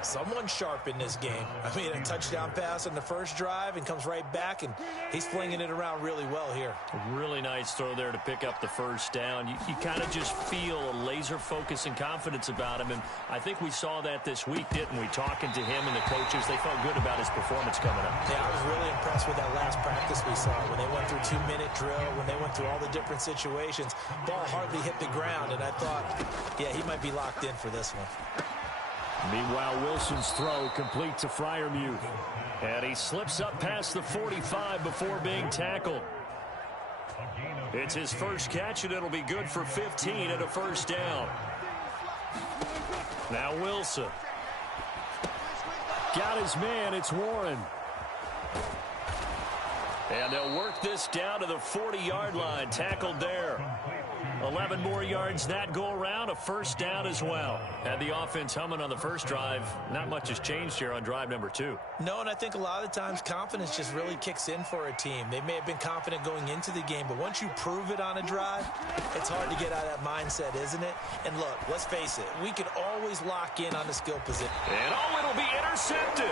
Someone sharp in this game. I mean, a touchdown pass on the first drive and comes right back, and he's flinging it around really well here. A really nice throw there to pick up the first down. You kind of just feel a laser focus and confidence about him, and I think we saw that this week, didn't we? Talking to him and the coaches, they felt good about his performance coming up. Yeah, I was really impressed with that last practice we saw when they went through 2-minute drill, when they went through all the different situations. Ball hardly hit the ground, and I thought, yeah, he might be locked in for this one. Meanwhile, Wilson's throw complete to Freiermuth. And he slips up past the 45 before being tackled. It's his first catch, and it'll be good for 15 and a first down. Now Wilson. Got his man. It's Warren. And they'll work this down to the 40-yard line. Tackled there. 11 more yards that go around. A first down as well. Had the offense humming on the first drive. Not much has changed here on drive number 2. No, and I think a lot of the times confidence just really kicks in for a team. They may have been confident going into the game, but once you prove it on a drive, it's hard to get out of that mindset, isn't it? And look, let's face it, we can always lock in on the skill position. And it'll be intercepted.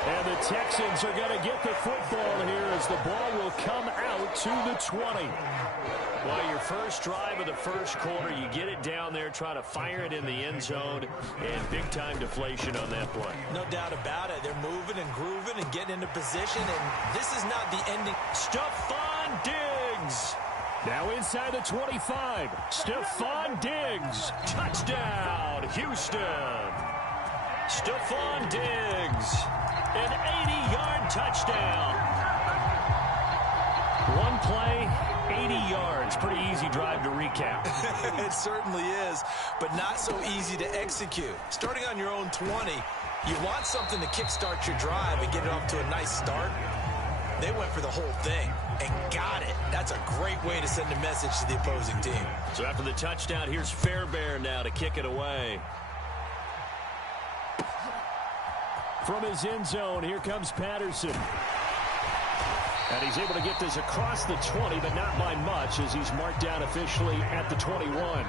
And the Texans are going to get the football here as the ball will come out to the 20. Well, your first drive of the first quarter, you get it down there, try to fire it in the end zone, and big-time deflation on that play. No doubt about it. They're moving and grooving and getting into position, and this is not the ending. Stephon Diggs. Now inside the 25. Stephon Diggs. Touchdown, Houston. Stephon Diggs. An 80-yard touchdown. One play, 80 yards. Pretty easy drive to recap. It certainly is, but not so easy to execute. Starting on your own 20, you want something to kickstart your drive and get it off to a nice start. They went for the whole thing and got it. That's a great way to send a message to the opposing team. So after the touchdown, here's Fairbairn now to kick it away. From his end zone, here comes Patterson. And he's able to get this across the 20, but not by much as he's marked down officially at the 21.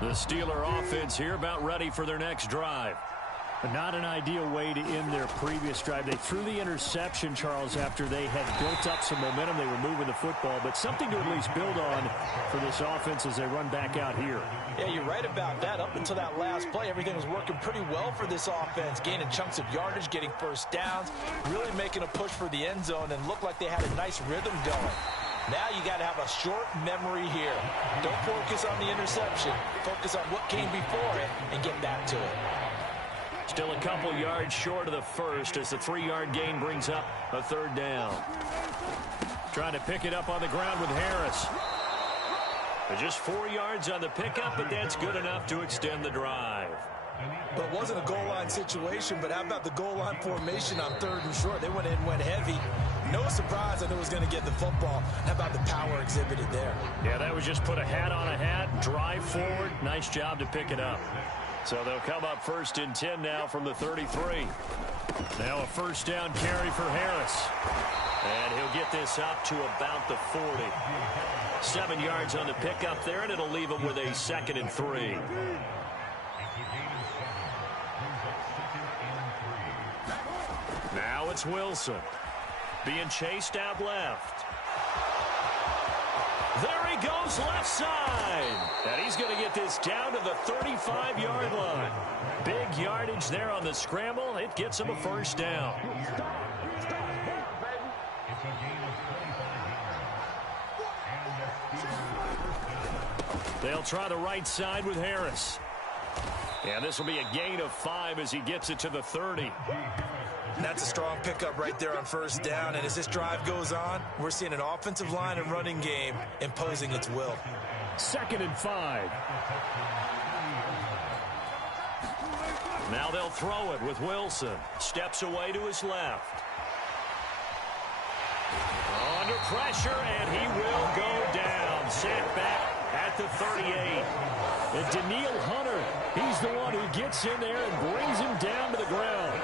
The Steeler offense here about ready for their next drive. But not an ideal way to end their previous drive. They threw the interception, Charles, after they had built up some momentum. They were moving the football, but something to at least build on for this offense as they run back out here. Yeah, you're right about that. Up until that last play, everything was working pretty well for this offense, gaining chunks of yardage, getting first downs, really making a push for the end zone, and looked like they had a nice rhythm going. Now you got to have a short memory here. Don't focus on the interception. Focus on what came before it and get back to it. Still a couple yards short of the first as the 3-yard gain brings up a third down. Trying to pick it up on the ground with Harris. Just 4 yards on the pickup, but that's good enough to extend the drive. But it wasn't a goal line situation, but how about the goal line formation on 3rd and short? They went in, went heavy. No surprise that it was going to get the football. How about the power exhibited there? Yeah, that was just put a hat on a hat, drive forward. Nice job to pick it up. So they'll come up 1st and 10 now from the 33. Now a first down carry for Harris. And he'll get this up to about the 40. 7 yards on the pickup there, and it'll leave him with a 2nd and 3. Now it's Wilson. Being chased out left. There he goes left side. And he's going to get this down to the 35-yard line. Big yardage there on the scramble. It gets him a first down. They'll try the right side with Harris. And this will be a gain of 5 as he gets it to the 30. That's a strong pickup right there on first down. And as this drive goes on, we're seeing an offensive line and running game imposing its will. 2nd and 5. Now they'll throw it with Wilson. Steps away to his left. Under pressure, and he will go down. Sent back at the 38. And Daniil Hunter, he's the one who gets in there and brings him down to the ground.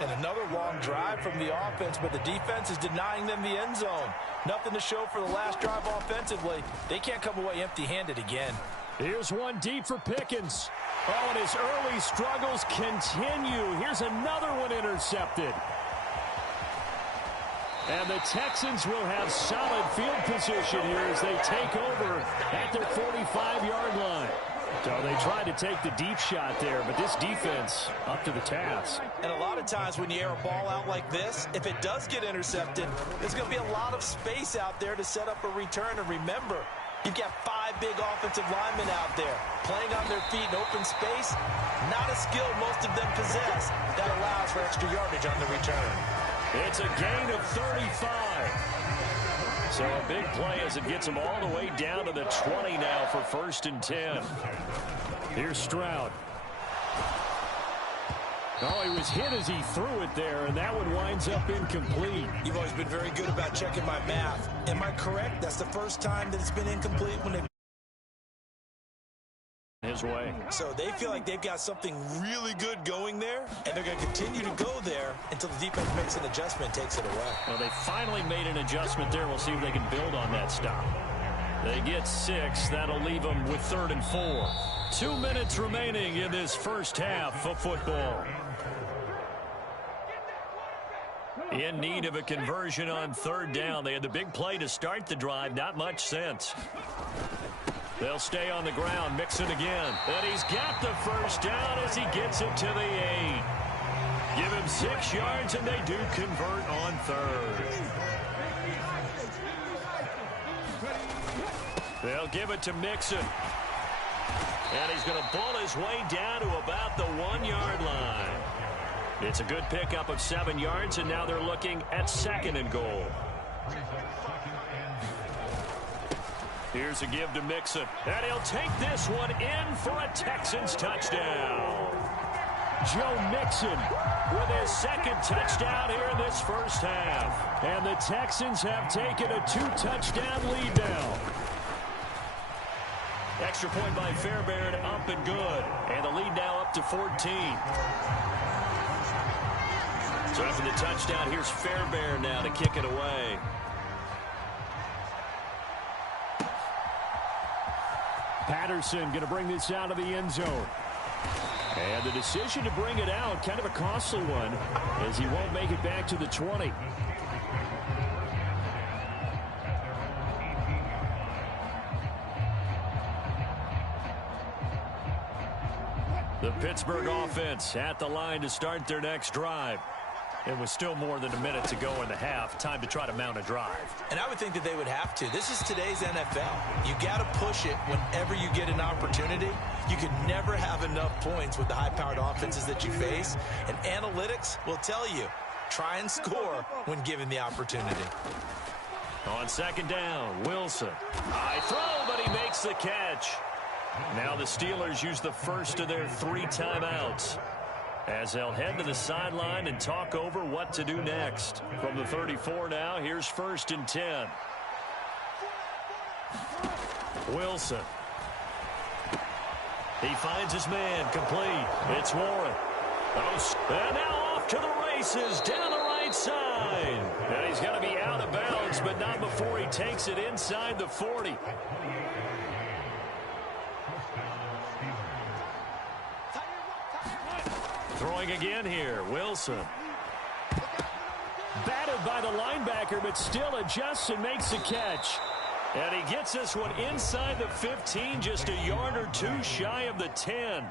And another long drive from the offense, but the defense is denying them the end zone. Nothing to show for the last drive offensively. They can't come away empty-handed again. Here's one deep for Pickens. Oh, and his early struggles continue. Here's another one intercepted. And the Texans will have solid field position here as they take over at their 45-yard line. So they tried to take the deep shot there, but this defense up to the task. And a lot of times when you air a ball out like this, if it does get intercepted, there's going to be a lot of space out there to set up a return. And remember, You've got 5 big offensive linemen out there playing on their feet in open space. Not a skill most of them possess. That allows for extra yardage on the return. It's a gain of 35. So a big play as it gets them all the way down to the 20 now for 1st and 10. Here's Stroud. Oh, he was hit as he threw it there, and that one winds up incomplete. You've always been very good about checking my math. Am I correct? That's the first time that it's been incomplete when they... His way. So they feel like they've got something really good going there, and they're going to continue to go there until the defense makes an adjustment and takes it away. Well, they finally made an adjustment there. We'll see if they can build on that stop. They get 6. That'll leave them with 3rd and 4. 2 minutes remaining in this first half of football. In need of a conversion on 3rd down. They had the big play to start the drive. Not much sense. They'll stay on the ground. Mixon again. And he's got the first down as he gets it to the 8. Give him 6 yards, and they do convert on 3rd. They'll give it to Mixon. And he's going to bull his way down to about the 1-yard line. It's a good pickup of 7 yards, and now they're looking at 2nd and goal. Here's a give to Mixon. And he'll take this one in for a Texans touchdown. Joe Mixon with his 2nd touchdown here in this first half. And the Texans have taken a 2-touchdown lead now. Extra point by Fairbairn, up and good. And the lead now up to 14. So after the touchdown, here's Fairbairn now to kick it away. Patterson going to bring this out of the end zone. And the decision to bring it out, kind of a costly one, as he won't make it back to the 20. The Pittsburgh offense at the line to start their next drive. It was still more than a minute to go in the half. Time to try to mount a drive. And I would think that they would have to. This is today's NFL. You got to push it whenever you get an opportunity. You can never have enough points with the high-powered offenses that you face. And analytics will tell you, try and score when given the opportunity. On 2nd down, Wilson. High throw, but he makes the catch. Now the Steelers use the first of their 3 timeouts, as they'll head to the sideline and talk over what to do next. From the 34 now, here's 1st and 10. Wilson. He finds his man, complete. It's Warren. And now off to the races down the right side. And he's got to be out of bounds, but not before he takes it inside the 40. Throwing again here, Wilson. Batted by the linebacker, but still adjusts and makes the catch. And he gets this one inside the 15, just a yard or 2 shy of the 10.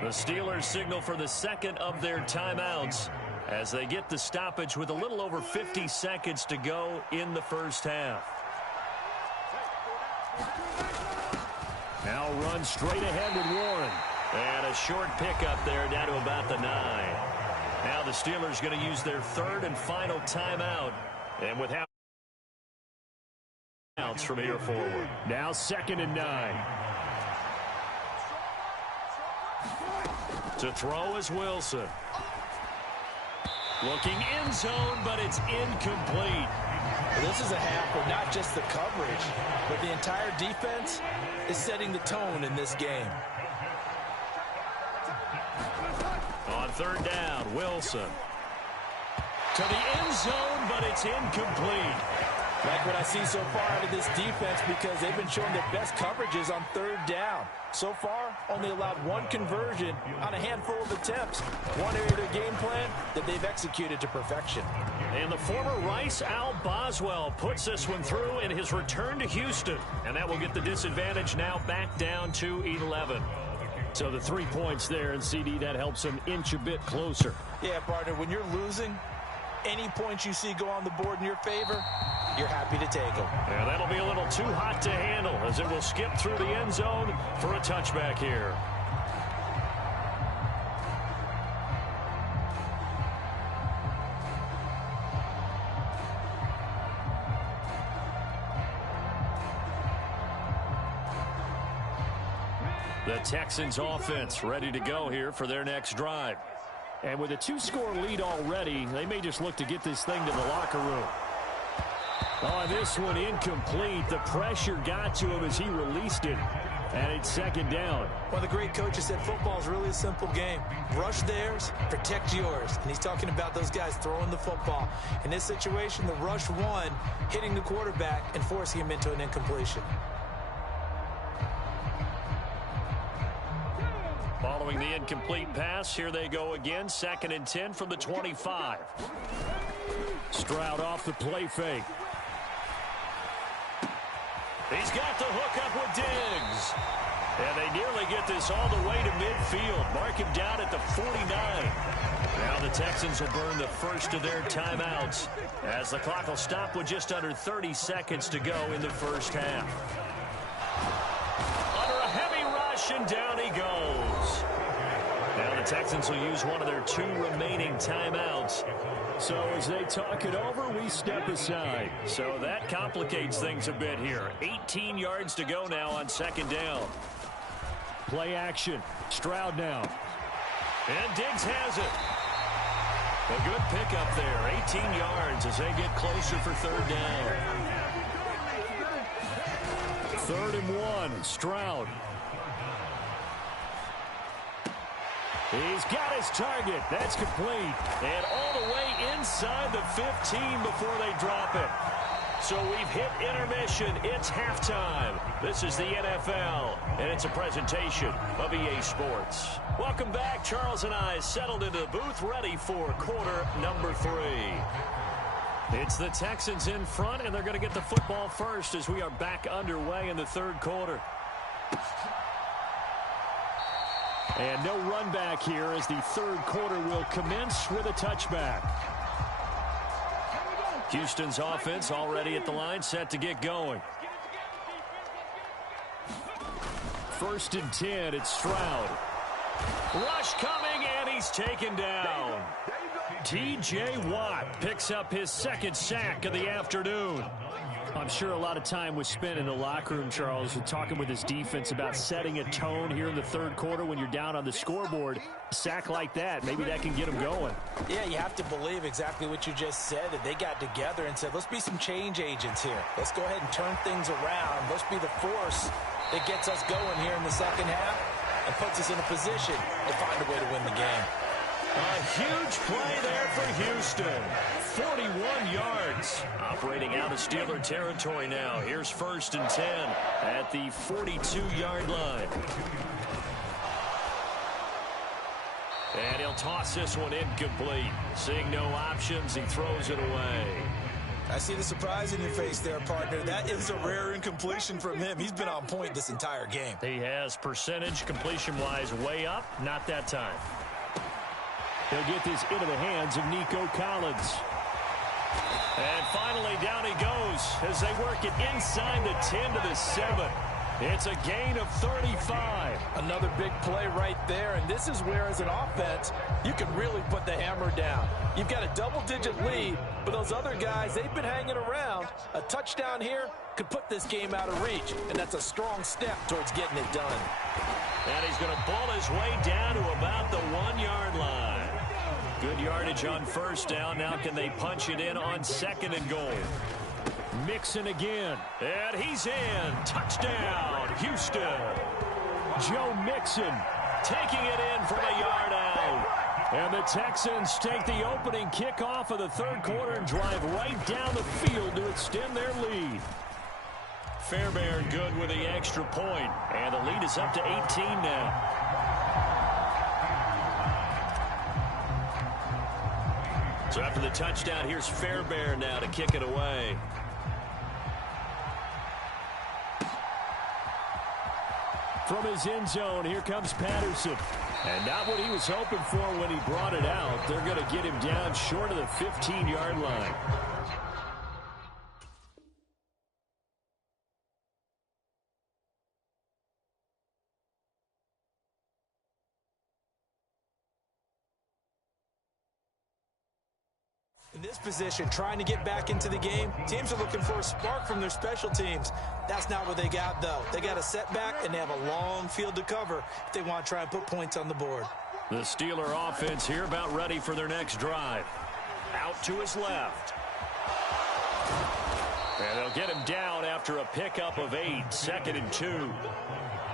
The Steelers signal for the 2nd of their timeouts as they get the stoppage with a little over 50 seconds to go in the first half. Now run straight ahead with Warren. And a short pickup there down to about the 9. Now the Steelers going to use their 3rd and final timeout. And with half outs from here forward. Now 2nd and 9. To throw is Wilson. Looking end zone, but it's incomplete. Well, this is a half where not just the coverage, but the entire defense is setting the tone in this game. On 3rd down, Wilson. To the end zone, but it's incomplete. Like what I see so far out of this defense, because they've been showing their best coverages on 3rd down. So far, only allowed 1 conversion on a handful of attempts. One area of their game plan that they've executed to perfection. And the former Rice Al Boswell puts this one through in his return to Houston. And that will get the disadvantage now back down to 11. So the 3 points there, and CD, that helps them inch a bit closer. Yeah, partner, when you're losing, Any points you see go on the board in your favor, you're happy to take them. And that'll be a little too hot to handle as it will skip through the end zone for a touchback here. The Texans offense ready to go here for their next drive. And with a 2-score lead already, they may just look to get this thing to the locker room. Oh, this one incomplete. The pressure got to him as he released it. And it's second down. One of the great coaches said football is really a simple game. Rush theirs, protect yours. And he's talking about those guys throwing the football. In this situation, the rush one, hitting the quarterback and forcing him into an incompletion. Following the incomplete pass, here they go again. 2nd and 10 from the 25. Stroud off the play fake. He's got the hook up with Diggs. And they nearly get this all the way to midfield. Mark him down at the 49. Now the Texans will burn the first of their timeouts as the clock will stop with just under 30 seconds to go in the first half. Under a heavy rush, and down he goes. Now the Texans will use one of their 2 remaining timeouts. So as they talk it over, we step aside. So that complicates things a bit here. 18 yards to go now on 2nd down. Play action. Stroud now. And Diggs has it. A good pickup there. 18 yards as they get closer for 3rd down. 3rd and 1. Stroud. He's got his target. That's complete. And all the way inside the 15 before they drop it. So we've hit intermission. It's halftime. This is the NFL, and it's a presentation of EA Sports. Welcome back. Charles and I settled into the booth, ready for quarter number 3. It's the Texans in front, and they're going to get the football first as we are back underway in the 3rd quarter. And no run back here as the 3rd quarter will commence with a touchback. Houston's offense already at the line, set to get going. 1st and 10, it's Stroud. Rush coming, and he's taken down. T.J. Watt picks up his 2nd sack of the afternoon. I'm sure a lot of time was spent in the locker room, Charles, talking with his defense about setting a tone here in the 3rd quarter when you're down on the scoreboard. A sack like that, maybe that can get them going. Yeah, you have to believe exactly what you just said, that they got together and said, let's be some change agents here. Let's go ahead and turn things around. Let's be the force that gets us going here in the 2nd half and puts us in a position to find a way to win the game. A huge play there for Houston. 41 yards. Operating out of Steeler territory now. Here's 1st and 10 at the 42-yard line. And he'll toss this one incomplete. Seeing no options, he throws it away. I see the surprise in your face there, partner. That is a rare incompletion from him. He's been on point this entire game. He has percentage completion-wise way up. Not that time. He'll get this into the hands of Nico Collins. And finally, down he goes as they work it inside the 10 to the 7. It's a gain of 35. Another big play right there, and this is where, as an offense, you can really put the hammer down. You've got a double-digit lead, but those other guys, they've been hanging around. A touchdown here could put this game out of reach, and that's a strong step towards getting it done. And he's going to pull his way down to about the 1-yard line. Good yardage on 1st down. Now can they punch it in on 2nd and goal? Mixon again. And he's in. Touchdown, Houston. Joe Mixon taking it in from a yard out. And the Texans take the opening kickoff of the 3rd quarter and drive right down the field to extend their lead. Fairbairn good with the extra point. And the lead is up to 18 now. So after the touchdown, here's Fairbairn now to kick it away. From his end zone, here comes Patterson. And not what he was hoping for when he brought it out. They're going to get him down short of the 15-yard line. In this position, trying to get back into the game, teams are looking for a spark from their special teams. That's not what they got, though. They got a setback, and they have a long field to cover if they want to try and put points on the board. The Steeler offense here about ready for their next drive. Out to his left. And they'll get him down after a pickup of 8, 2nd and 2.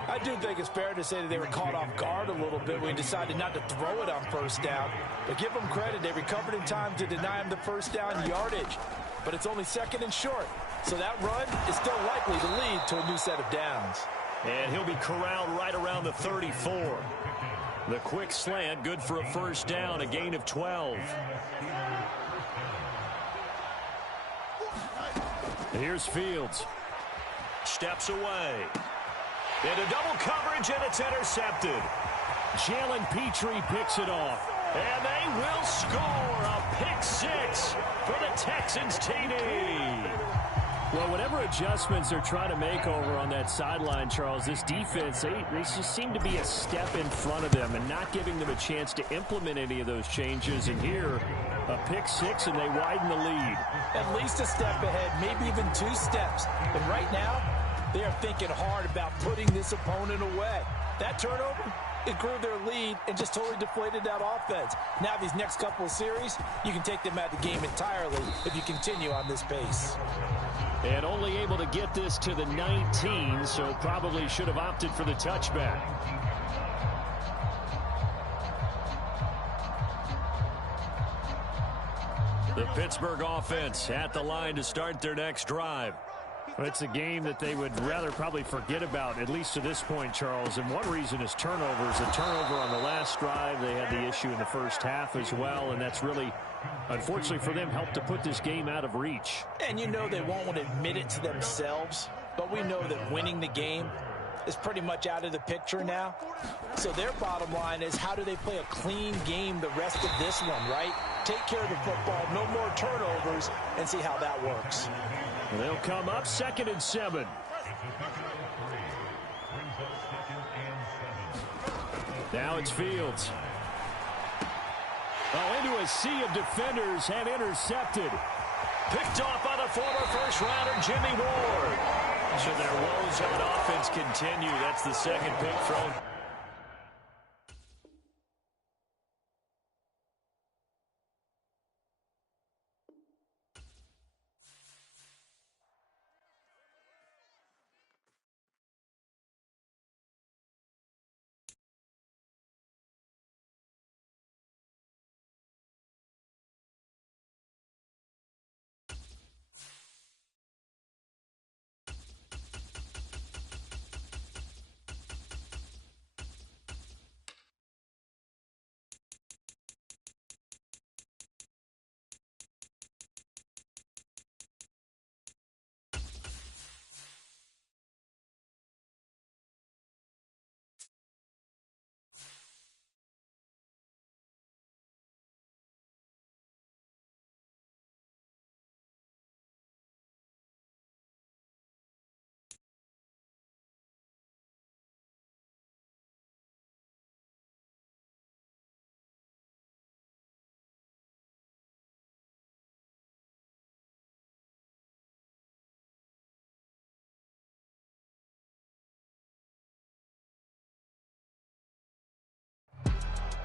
I do think it's fair to say that they were caught off guard a little bit when we decided not to throw it on first down. But give them credit. They recovered in time to deny him the first down yardage. But it's only 2nd and short. So that run is still likely to lead to a new set of downs. And he'll be corralled right around the 34. The quick slant, good for a first down, a gain of 12. Here's Fields. Steps away. Into double coverage, and it's intercepted. Jalen Petrie picks it off. And they will score a pick-6 for the Texans TD. Well, whatever adjustments they're trying to make over on that sideline, Charles, this defense, they just seem to be a step in front of them and not giving them a chance to implement any of those changes. And here, a pick-6, and they widen the lead. At least a step ahead, maybe even 2 steps. And right now, they are thinking hard about putting this opponent away. That turnover, it grew their lead and just totally deflated that offense. Now these next couple of series, you can take them out of the game entirely if you continue on this pace. And only able to get this to the 19, so probably should have opted for the touchback. The Pittsburgh offense at the line to start their next drive. Well, it's a game that they would rather probably forget about, at least to this point, Charles. And one reason is turnovers. A turnover on the last drive. They had the issue in the first half as well, and that's really, unfortunately for them, helped to put this game out of reach. And you know they won't want to admit it to themselves, but we know that winning the game is pretty much out of the picture now. So their bottom line is, how do they play a clean game the rest of this one, right? Take care of the football, no more turnovers, and see how that works. They'll come up 2nd and 7. Now it's Fields. Oh, into a sea of defenders and intercepted. Picked off by the former first-rounder Jimmy Ward. So their woes on offense continue. That's the 2nd pick thrown.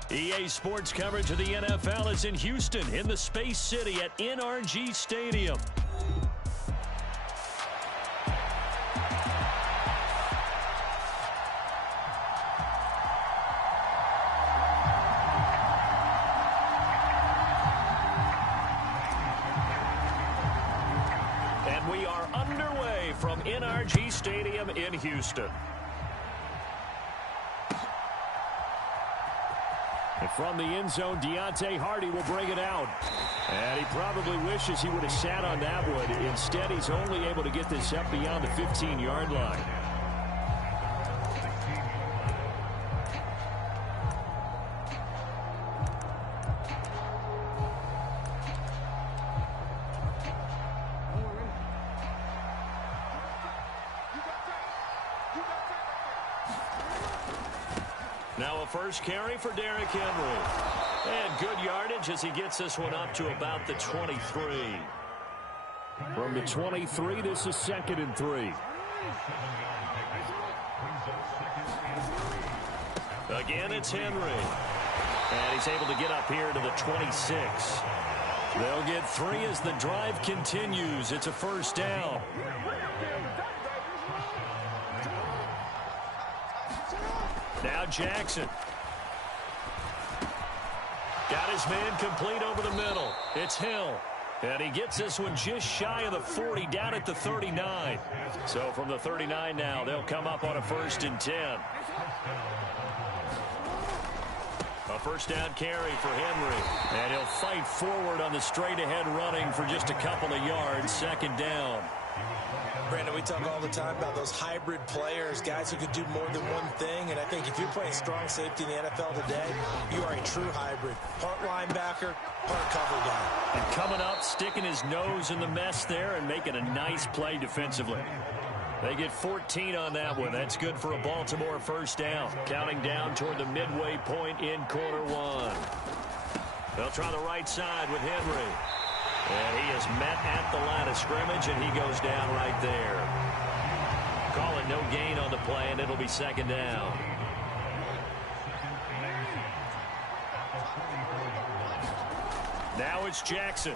EA Sports coverage of the NFL is in Houston, in the Space City at NRG Stadium. And we are underway from NRG Stadium in Houston. And from the end zone, Deontay Hardy will bring it out. And he probably wishes he would have sat on that one. Instead, he's only able to get this up beyond the 15-yard line. Now a first carry for Derrick Henry. And good yardage as he gets this one up to about the 23. From the 23, this is 2nd and 3. Again, it's Henry. And he's able to get up here to the 26. They'll get 3 as the drive continues. It's a first down. Now Jackson. Got his man complete over the middle. It's Hill. And he gets this one just shy of the 40, down at the 39. So from the 39 now, they'll come up on a 1st and 10. A first down carry for Henry. And he'll fight forward on the straight-ahead running for just a couple of yards. 2nd down. Brandon, we talk all the time about those hybrid players, guys who could do more than one thing. And I think if you're playing strong safety in the NFL today, you are a true hybrid. Part linebacker, part cover guy. And coming up, sticking his nose in the mess there and making a nice play defensively. They get 14 on that one. That's good for a Baltimore first down. Counting down toward the midway point in quarter 1. They'll try the right side with Henry. And he is met at the line of scrimmage, and he goes down right there. Call it no gain on the play, and it'll be 2nd down. Now it's Jackson.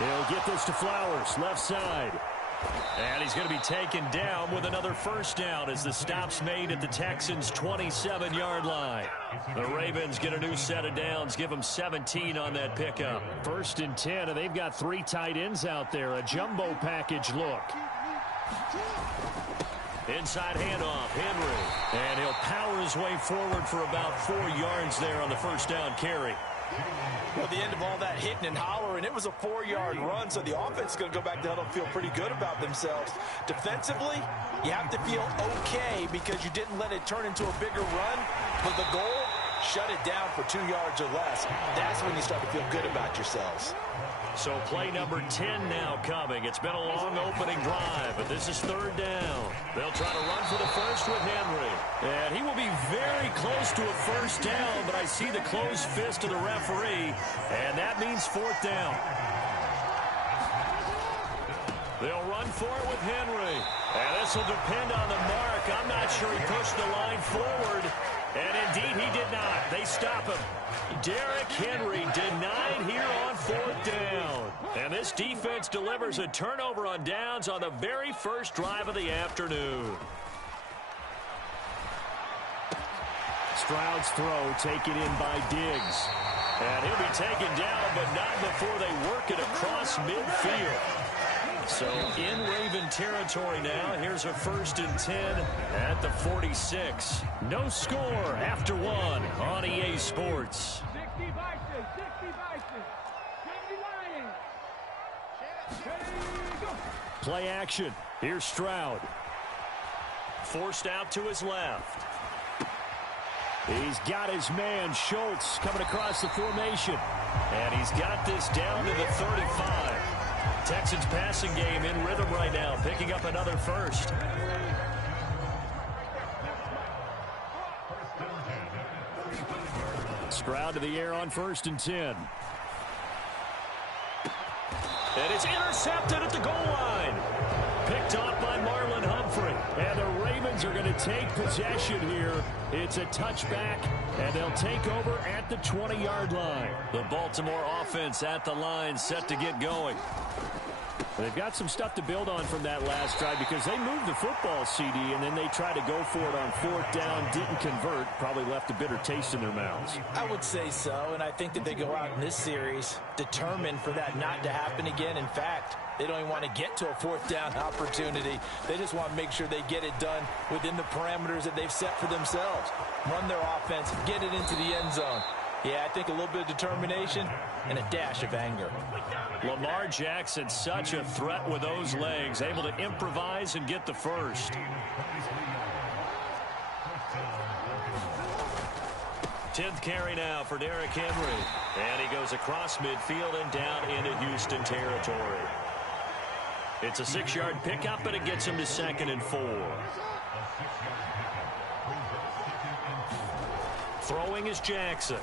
He'll get this to Flowers, left side. And he's going to be taken down with another first down as the stop's made at the Texans' 27-yard line. The Ravens get a new set of downs, give them 17 on that pickup. 1st and 10, and they've got 3 tight ends out there. A jumbo package look. Inside handoff, Henry. And he'll power his way forward for about 4 yards there on the first down carry. Well, the end of all that hitting and hollering, it was a 4-yard run, so the offense is going to go back to huddle and feel pretty good about themselves. Defensively, you have to feel okay because you didn't let it turn into a bigger run, but the goal, shut it down for 2 yards or less. That's when you start to feel good about yourselves. So play number 10 now coming. It's been a long opening drive, but this is 3rd down. They'll try to run for the first with Henry. And he will be very close to a first down, but I see the closed fist of the referee, and that means 4th down. They'll run for it with Henry. And this will depend on the mark. I'm not sure he pushed the line forward. And indeed, he did not. They stop him. Derrick Henry denied here on 4th down. And this defense delivers a turnover on downs on the very first drive of the afternoon. Stroud's throw taken in by Diggs. And he'll be taken down, but not before they work it across midfield. So in Raven territory now. Here's a 1st and 10 at the 46. No score after 1 on EA Sports. Play action. Here's Stroud. Forced out to his left. He's got his man, Schultz, coming across the formation. And he's got this down to the 35. Texans passing game in rhythm right now, picking up another first. Stroud to the air on 1st and 10. And it's intercepted at the goal line. Picked off by Marlon Humphrey. And the Ravens are going to take possession here. It's a touchback, and they'll take over at the 20-yard line. The Baltimore offense at the line, set to get going. They've got some stuff to build on from that last drive because they moved the football, CD, and then they tried to go for it on 4th down, didn't convert, probably left a bitter taste in their mouths. I would say so, and I think that they go out in this series determined for that not to happen again. In fact, they don't even want to get to a 4th down opportunity. They just want to make sure they get it done within the parameters that they've set for themselves. Run their offense, get it into the end zone. Yeah, I think a little bit of determination and a dash of anger. Lamar Jackson, such a threat with those legs, able to improvise and get the first. 10th carry now for Derrick Henry. And he goes across midfield and down into Houston territory. It's a 6-yard pickup, but it gets him to 2nd and 4. Throwing is Jackson.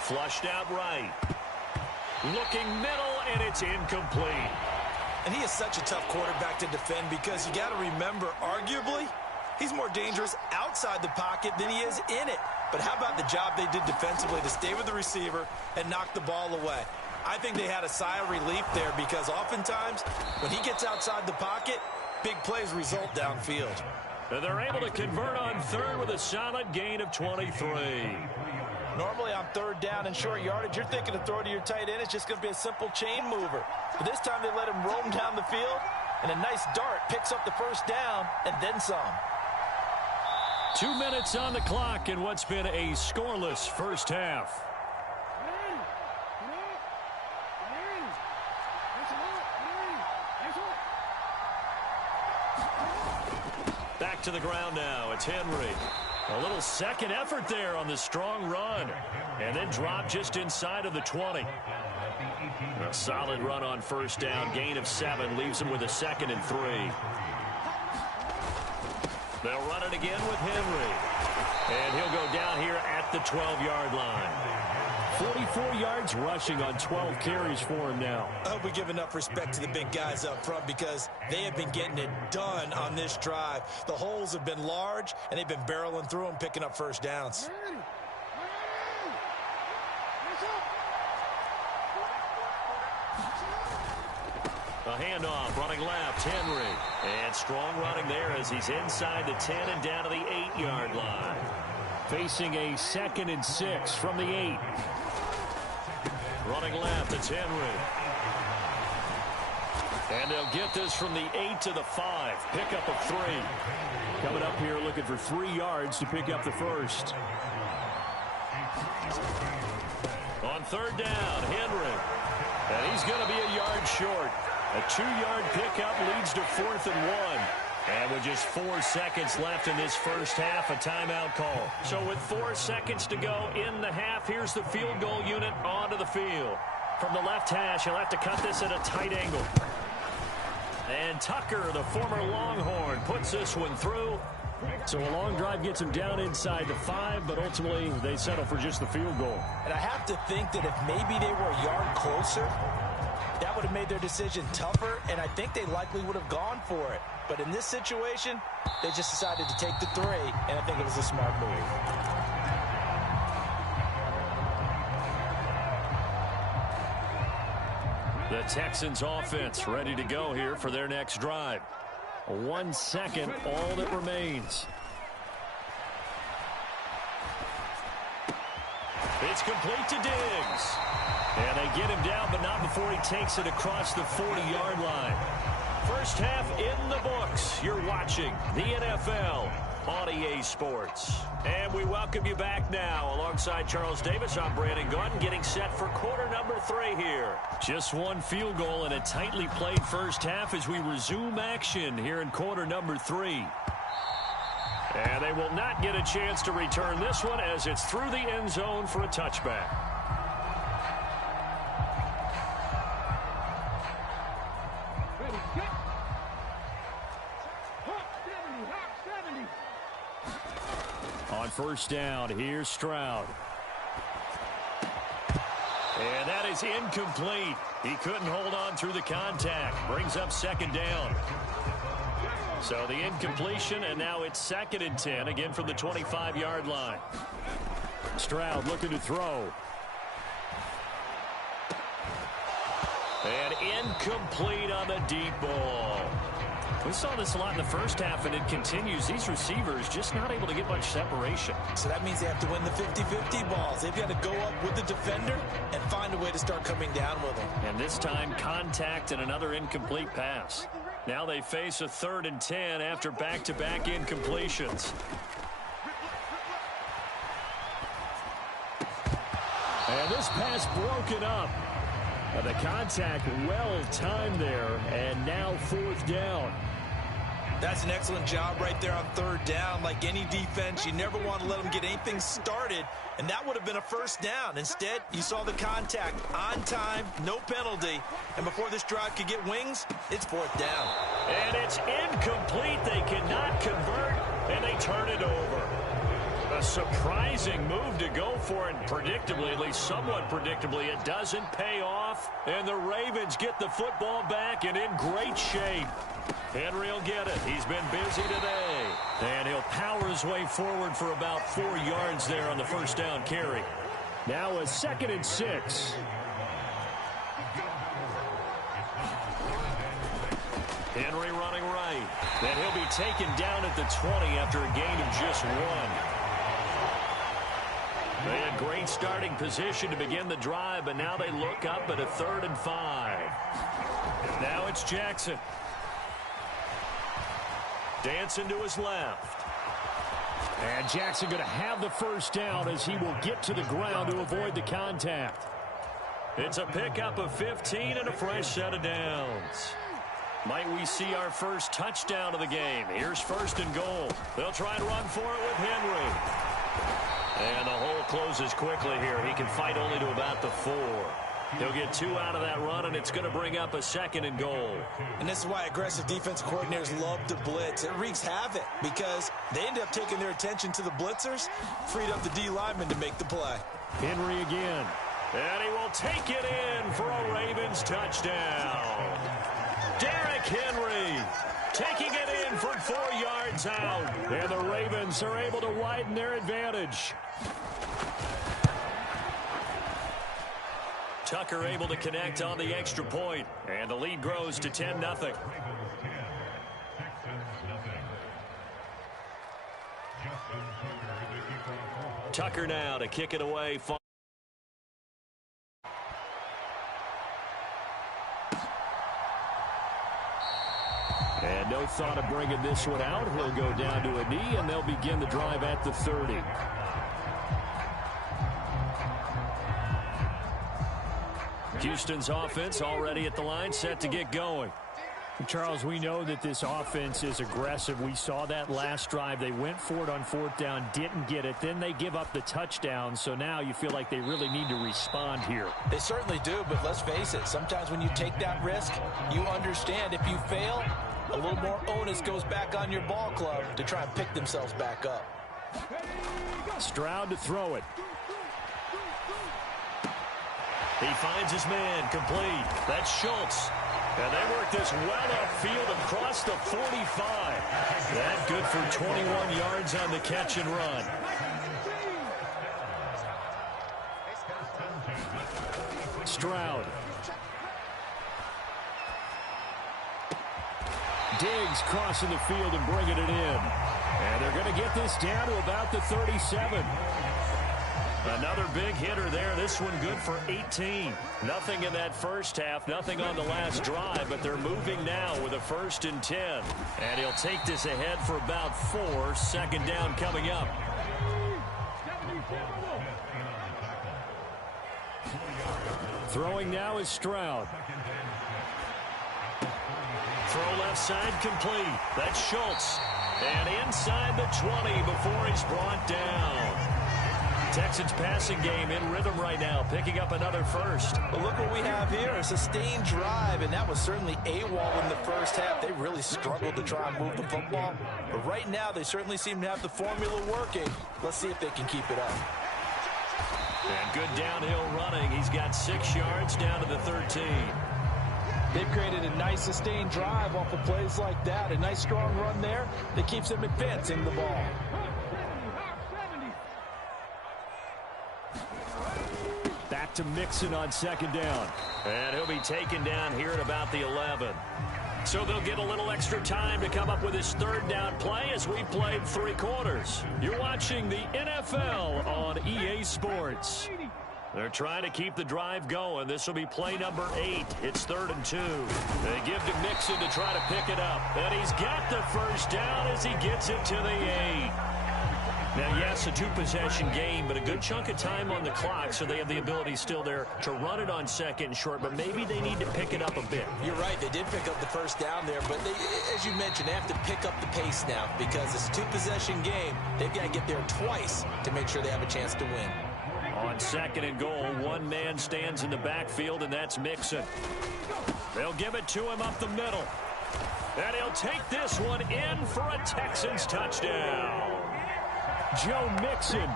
Flushed out right. Looking middle, and it's incomplete. And he is such a tough quarterback to defend because you got to remember, arguably, he's more dangerous outside the pocket than he is in it. But how about the job they did defensively to stay with the receiver and knock the ball away? I think they had a sigh of relief there because oftentimes when he gets outside the pocket, big plays result downfield. And they're able to convert on third with a solid gain of 23. Normally on third down and short yardage, you're thinking to throw to your tight end. It's just going to be a simple chain mover. But this time they let him roam down the field, and a nice dart picks up the first down and then some. 2 minutes on the clock in what's been a scoreless first half. Back to the ground now. It's Henry. A little second effort there on the strong run. And then drop just inside of the 20. A solid run on first down. Gain of 7 leaves him with a 2nd and 3. They'll run it again with Henry. And he'll go down here at the 12-yard line. 44 yards rushing on 12 carries for him now. I hope we give enough respect to the big guys up front because they have been getting it done on this drive. The holes have been large, and they've been barreling through them, picking up first downs. A handoff, running left, Henry. And strong running there as he's inside the 10 and down to the 8-yard line. Facing a 2nd and 6 from the 8. Running left, it's Henry. And they'll get this from the 8 to the 5. Pickup of 3. Coming up here looking for 3 yards to pick up the first. On third down, Henry. And he's going to be a yard short. A 2-yard pickup leads to 4th and 1. And with just 4 seconds left in this first half, a timeout call. So with 4 seconds to go in the half, here's the field goal unit onto the field. From the left hash, he'll have to cut this at a tight angle. And Tucker, the former Longhorn, puts this one through. So a long drive gets him down inside the 5, but ultimately they settle for just the field goal. And I have to think that if maybe they were a yard closer, that would have made their decision tougher, and I think they likely would have gone for it. But in this situation, they just decided to take the 3, and I think it was a smart move. The Texans offense ready to go here for their next drive. 1 second, all that remains. It's complete to Diggs. And they get him down, but not before he takes it across the 40-yard line. First half in the books. You're watching the NFL on EA Sports. And we welcome you back now. Alongside Charles Davis, I'm Brandon Gunn, getting set for quarter number 3 here. Just 1 field goal in a tightly played first half as we resume action here in quarter number 3. And they will not get a chance to return this one as it's through the end zone for a touchback. On first down, here's Stroud. And that is incomplete. He couldn't hold on through the contact. Brings up 2nd down. So the incompletion, and now it's 2nd and 10, again from the 25-yard line. Stroud looking to throw. And incomplete on the deep ball. We saw this a lot in the first half, and it continues. These receivers just not able to get much separation. So that means they have to win the 50-50 balls. They've got to go up with the defender and find a way to start coming down with them. And this time, contact and another incomplete pass. Now they face a 3rd and 10 after back-to-back incompletions. And this pass broken up. The contact well-timed there, and now 4th down. That's an excellent job right there on 3rd down. Like any defense, you never want to let them get anything started, and that would have been a first down. Instead, you saw the contact on time, no penalty, and before this drive could get wings, it's 4th down. And it's incomplete. They cannot convert, and they turn it over. A surprising move to go for it. Predictably, at least somewhat predictably, it doesn't pay off. And the Ravens get the football back and in great shape. Henry will get it. He's been busy today. And he'll power his way forward for about 4 yards there on the first down carry. Now a 2nd and 6. Henry running right. And he'll be taken down at the 20 after a gain of just 1. They had great starting position to begin the drive, but now they look up at a 3rd and 5. Now it's Jackson. Dancing to his left. And Jackson going to have the first down as he will get to the ground to avoid the contact. It's a pickup of 15 and a fresh set of downs. Might we see our first touchdown of the game? Here's 1st and goal. They'll try and run for it with Henry. And the hole closes quickly here. He can fight only to about the 4. He'll get 2 out of that run, and it's going to bring up a 2nd and goal. And this is why aggressive defensive coordinators love to blitz. It wreaks havoc because they end up taking their attention to the blitzers, freed up the D lineman to make the play. Henry again. And he will take it in for a Ravens touchdown. Derrick Henry taking it in from 4 yards out. And the Ravens are able to widen their advantage. Tucker able to connect on the extra point, and the lead grows to 10-0. Tucker now to kick it away. And no thought of bringing this one out. He'll go down to a knee, and they'll begin the drive at the 30. Houston's offense already at the line, set to get going. Charles, we know that this offense is aggressive. We saw that last drive. They went for it on 4th down, didn't get it. Then they give up the touchdown. So now you feel like they really need to respond here. They certainly do, but let's face it. Sometimes when you take that risk, you understand if you fail, a little more onus goes back on your ball club to try and pick themselves back up. Stroud to throw it. He finds his man complete. That's Schultz. And they work this well upfield across the 45. That good for 21 yards on the catch and run. Stroud. Diggs crossing the field and bringing it in. And they're going to get this down to about the 37. Another big hitter there. This one good for 18. Nothing in that first half, nothing on the last drive, but they're moving now with a 1st and 10. And he'll take this ahead for about 4. 2nd down coming up. Throwing now is Stroud. Throw left side complete. That's Schultz. And inside the 20 before he's brought down. Texans passing game in rhythm right now, picking up another 1st. But look what we have here, a sustained drive, and that was certainly AWOL in the first half. They really struggled to try and move the football. But right now, they certainly seem to have the formula working. Let's see if they can keep it up. And good downhill running. He's got 6 yards down to the 13. They've created a nice sustained drive off of plays like that. A nice strong run there that keeps them advancing the ball. Back to Mixon on 2nd down. And he'll be taken down here at about the 11. So they'll get a little extra time to come up with his 3rd down play as we played 3 quarters. You're watching the NFL on EA Sports. They're trying to keep the drive going. This will be play number 8. It's 3rd and 2. They give to Mixon to try to pick it up. And he's got the first down as he gets it to the 8. Now, yes, a 2-possession game, but a good chunk of time on the clock, so they have the ability still there to run it on 2nd and short, but maybe they need to pick it up a bit. You're right. They did pick up the first down there, but they, as you mentioned, they have to pick up the pace now because it's a 2-possession game. They've got to get there twice to make sure they have a chance to win. On 2nd and goal, one man stands in the backfield, and that's Mixon. They'll give it to him up the middle. And he'll take this one in for a Texans touchdown. Joe Mixon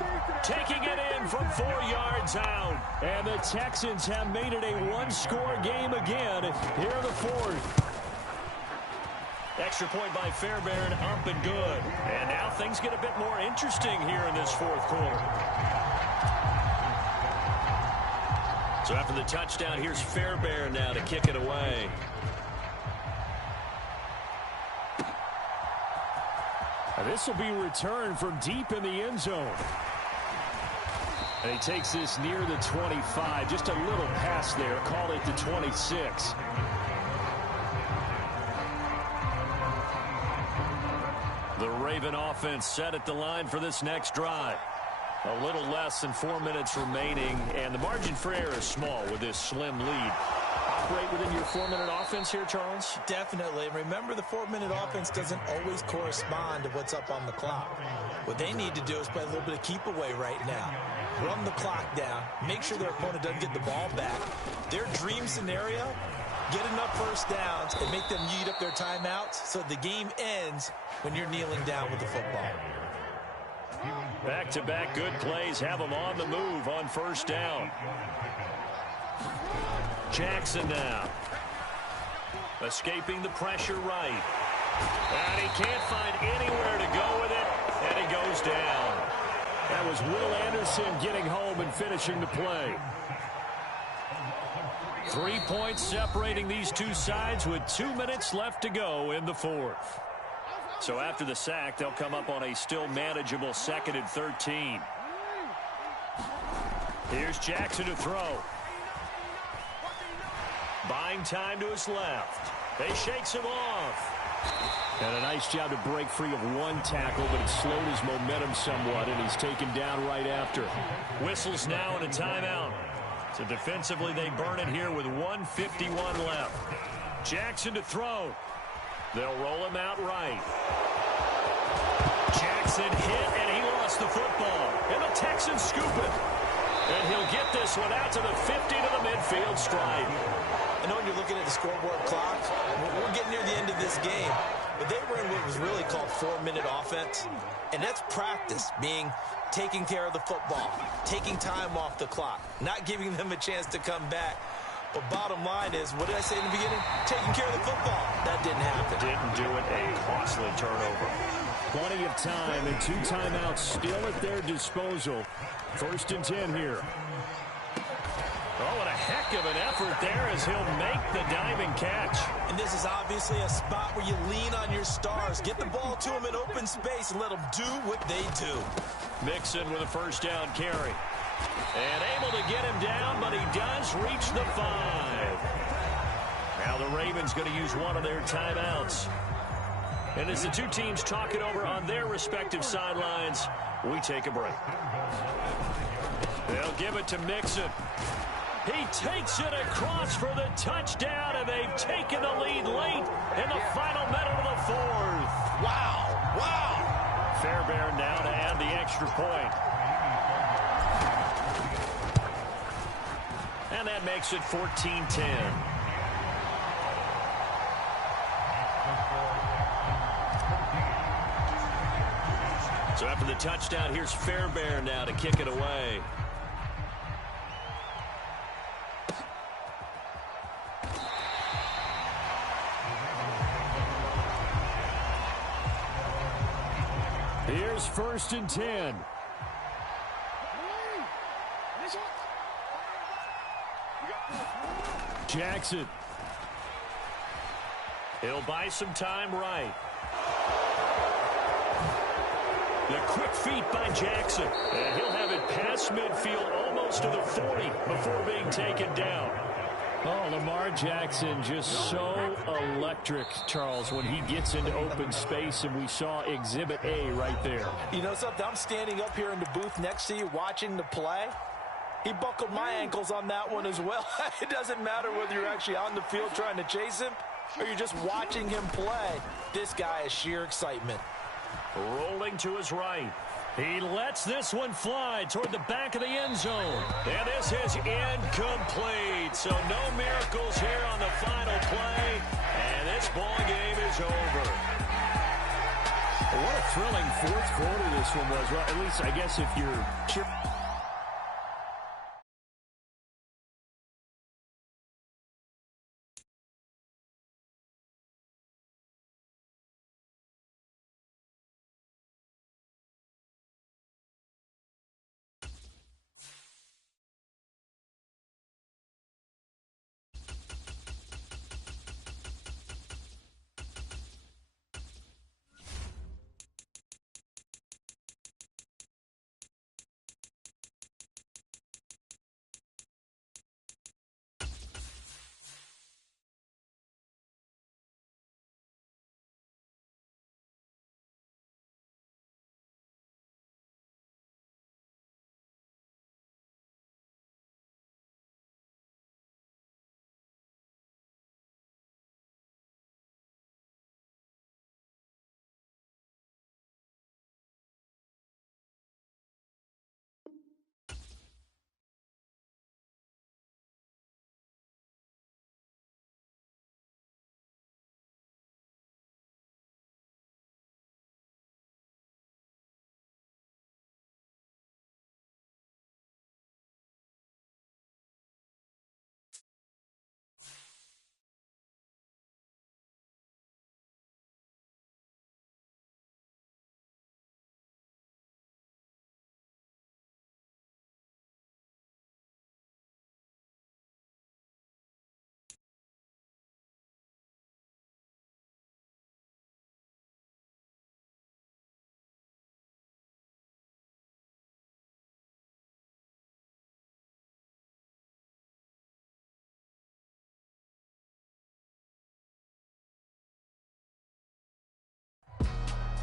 taking it in from 4 yards out. And the Texans have made it a one-score game again here in the fourth. Extra point by Fairbairn, up and good. And now things get a bit more interesting here in this fourth quarter. So after the touchdown, here's Fairbairn now to kick it away. This will be returned from deep in the end zone. And he takes this near the 25. Just a little pass there. Call it the 26. The Raven offense set at the line for this next drive. A little less than 4 minutes remaining, and the margin for error is small with this slim lead. Operate within your 4-minute offense here, Charles? Definitely. Remember, the 4-minute offense doesn't always correspond to what's up on the clock. What they need to do is play a little bit of keep away right now. Run the clock down. Make sure their opponent doesn't get the ball back. Their dream scenario, get enough first downs and make them eat up their timeouts so the game ends when you're kneeling down with the football. Back-to-back good plays have them on the move on first down. Jackson now. Escaping the pressure right. And he can't find anywhere to go with it, and he goes down. That was Will Anderson getting home and finishing the play. 3 points separating these two sides with 2 minutes left to go in the fourth. So after the sack, they'll come up on a still manageable 2nd and 13. Here's Jackson to throw. Buying time to his left. They shakes him off. And a nice job to break free of one tackle, but it slowed his momentum somewhat, and he's taken down right after. Whistles now and a timeout. So defensively, they burn it here with 1:51 left. Jackson to throw. They'll roll him out right. Jackson hit, and he lost the football. And the Texans scoop it. And he'll get this one out to the 50 to the midfield stripe. I know when you're looking at the scoreboard clock, we're getting near the end of this game. But they were in what was really called 4-minute offense. And that's practice, being taking care of the football, taking time off the clock, not giving them a chance to come back. But bottom line is, what did I say in the beginning? Taking care of the football. That didn't happen. Didn't do it. A costly turnover. Plenty of time and 2 timeouts still at their disposal. 1st and 10 here. Oh, what a heck of an effort there as he'll make the diving catch. And this is obviously a spot where you lean on your stars. Get the ball to them in open space and let them do what they do. Mixon with a 1st down carry. And able to get him down, but he does reach the 5. Now the Ravens going to use one of their timeouts. And as the two teams talk it over on their respective sidelines, we take a break. They'll give it to Mixon. He takes it across for the touchdown, and they've taken the lead late in the final minute of the fourth. Wow, wow. Fairbairn now to add the extra point. And that makes it 14-10. So after the touchdown, here's Fairbairn now to kick it away. Here's 1st and 10. Jackson. He'll buy some time right. The quick feet by Jackson. And he'll have it past midfield almost to the 40 before being taken down. Oh, Lamar Jackson just so electric, Charles, when he gets into open space, and we saw Exhibit A right there. You know something? I'm standing up here in the booth next to you watching the play. He buckled my ankles on that one as well. It doesn't matter whether you're actually on the field trying to chase him or you're just watching him play. This guy is sheer excitement. Rolling to his right. He lets this one fly toward the back of the end zone. And this is incomplete. So no miracles here on the final play. And this ball game is over. Well, what a thrilling fourth quarter this one was. Well, at least I guess if you're sure.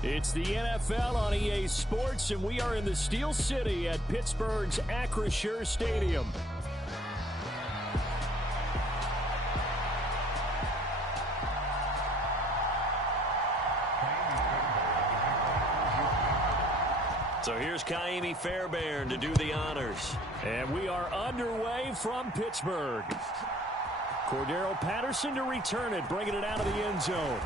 It's the NFL on EA Sports, and we are in the Steel City at Pittsburgh's Acrisure Stadium. So here's Kaimi Fairbairn to do the honors. And we are underway from Pittsburgh. Cordero Patterson to return it, bringing it out of the end zone.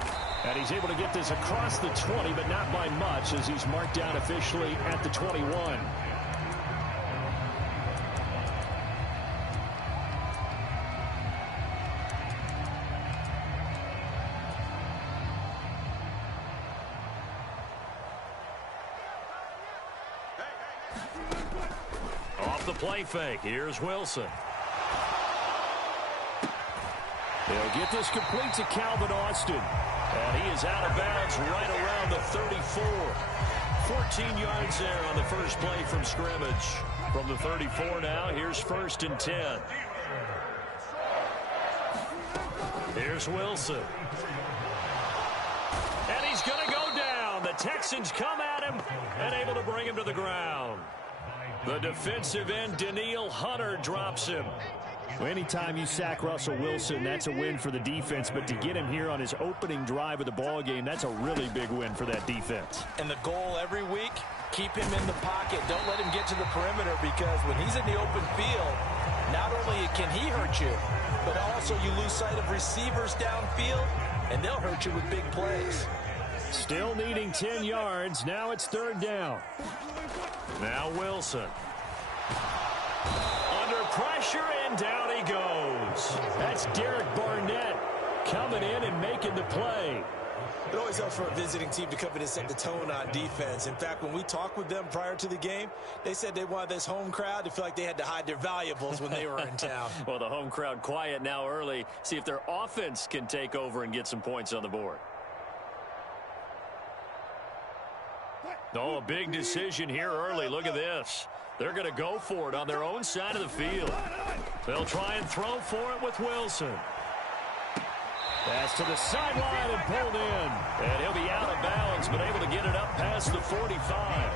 And he's able to get this across the 20, but not by much, as he's marked down officially at the 21. Off the play fake, here's Wilson. They'll get this complete to Calvin Austin. And he is out of bounds right around the 34. 14 yards there on the first play from scrimmage. From the 34 now, here's 1st and 10. Here's Wilson. And he's going to go down. The Texans come at him and able to bring him to the ground. The defensive end, Danielle Hunter, drops him. Well, anytime you sack Russell Wilson, that's a win for the defense. But to get him here on his opening drive of the ball game, that's a really big win for that defense. And the goal every week, keep him in the pocket. Don't let him get to the perimeter, because when he's in the open field, not only can he hurt you, but also you lose sight of receivers downfield, and they'll hurt you with big plays. Still needing 10 yards. Now it's 3rd down. Now Wilson. Under pressure, and down he goes. That's Derek Barnett coming in and making the play. It always helps for a visiting team to come in and set the tone on defense. In fact, when we talked with them prior to the game, they said they wanted this home crowd to feel like they had to hide their valuables when they were in town. Well, the home crowd quiet now early. See if their offense can take over and get some points on the board. Oh, a big decision here early. Look at this. They're going to go for it on their own side of the field. They'll try and throw for it with Wilson. Pass to the sideline and pulled in. And he'll be out of bounds, but able to get it up past the 45.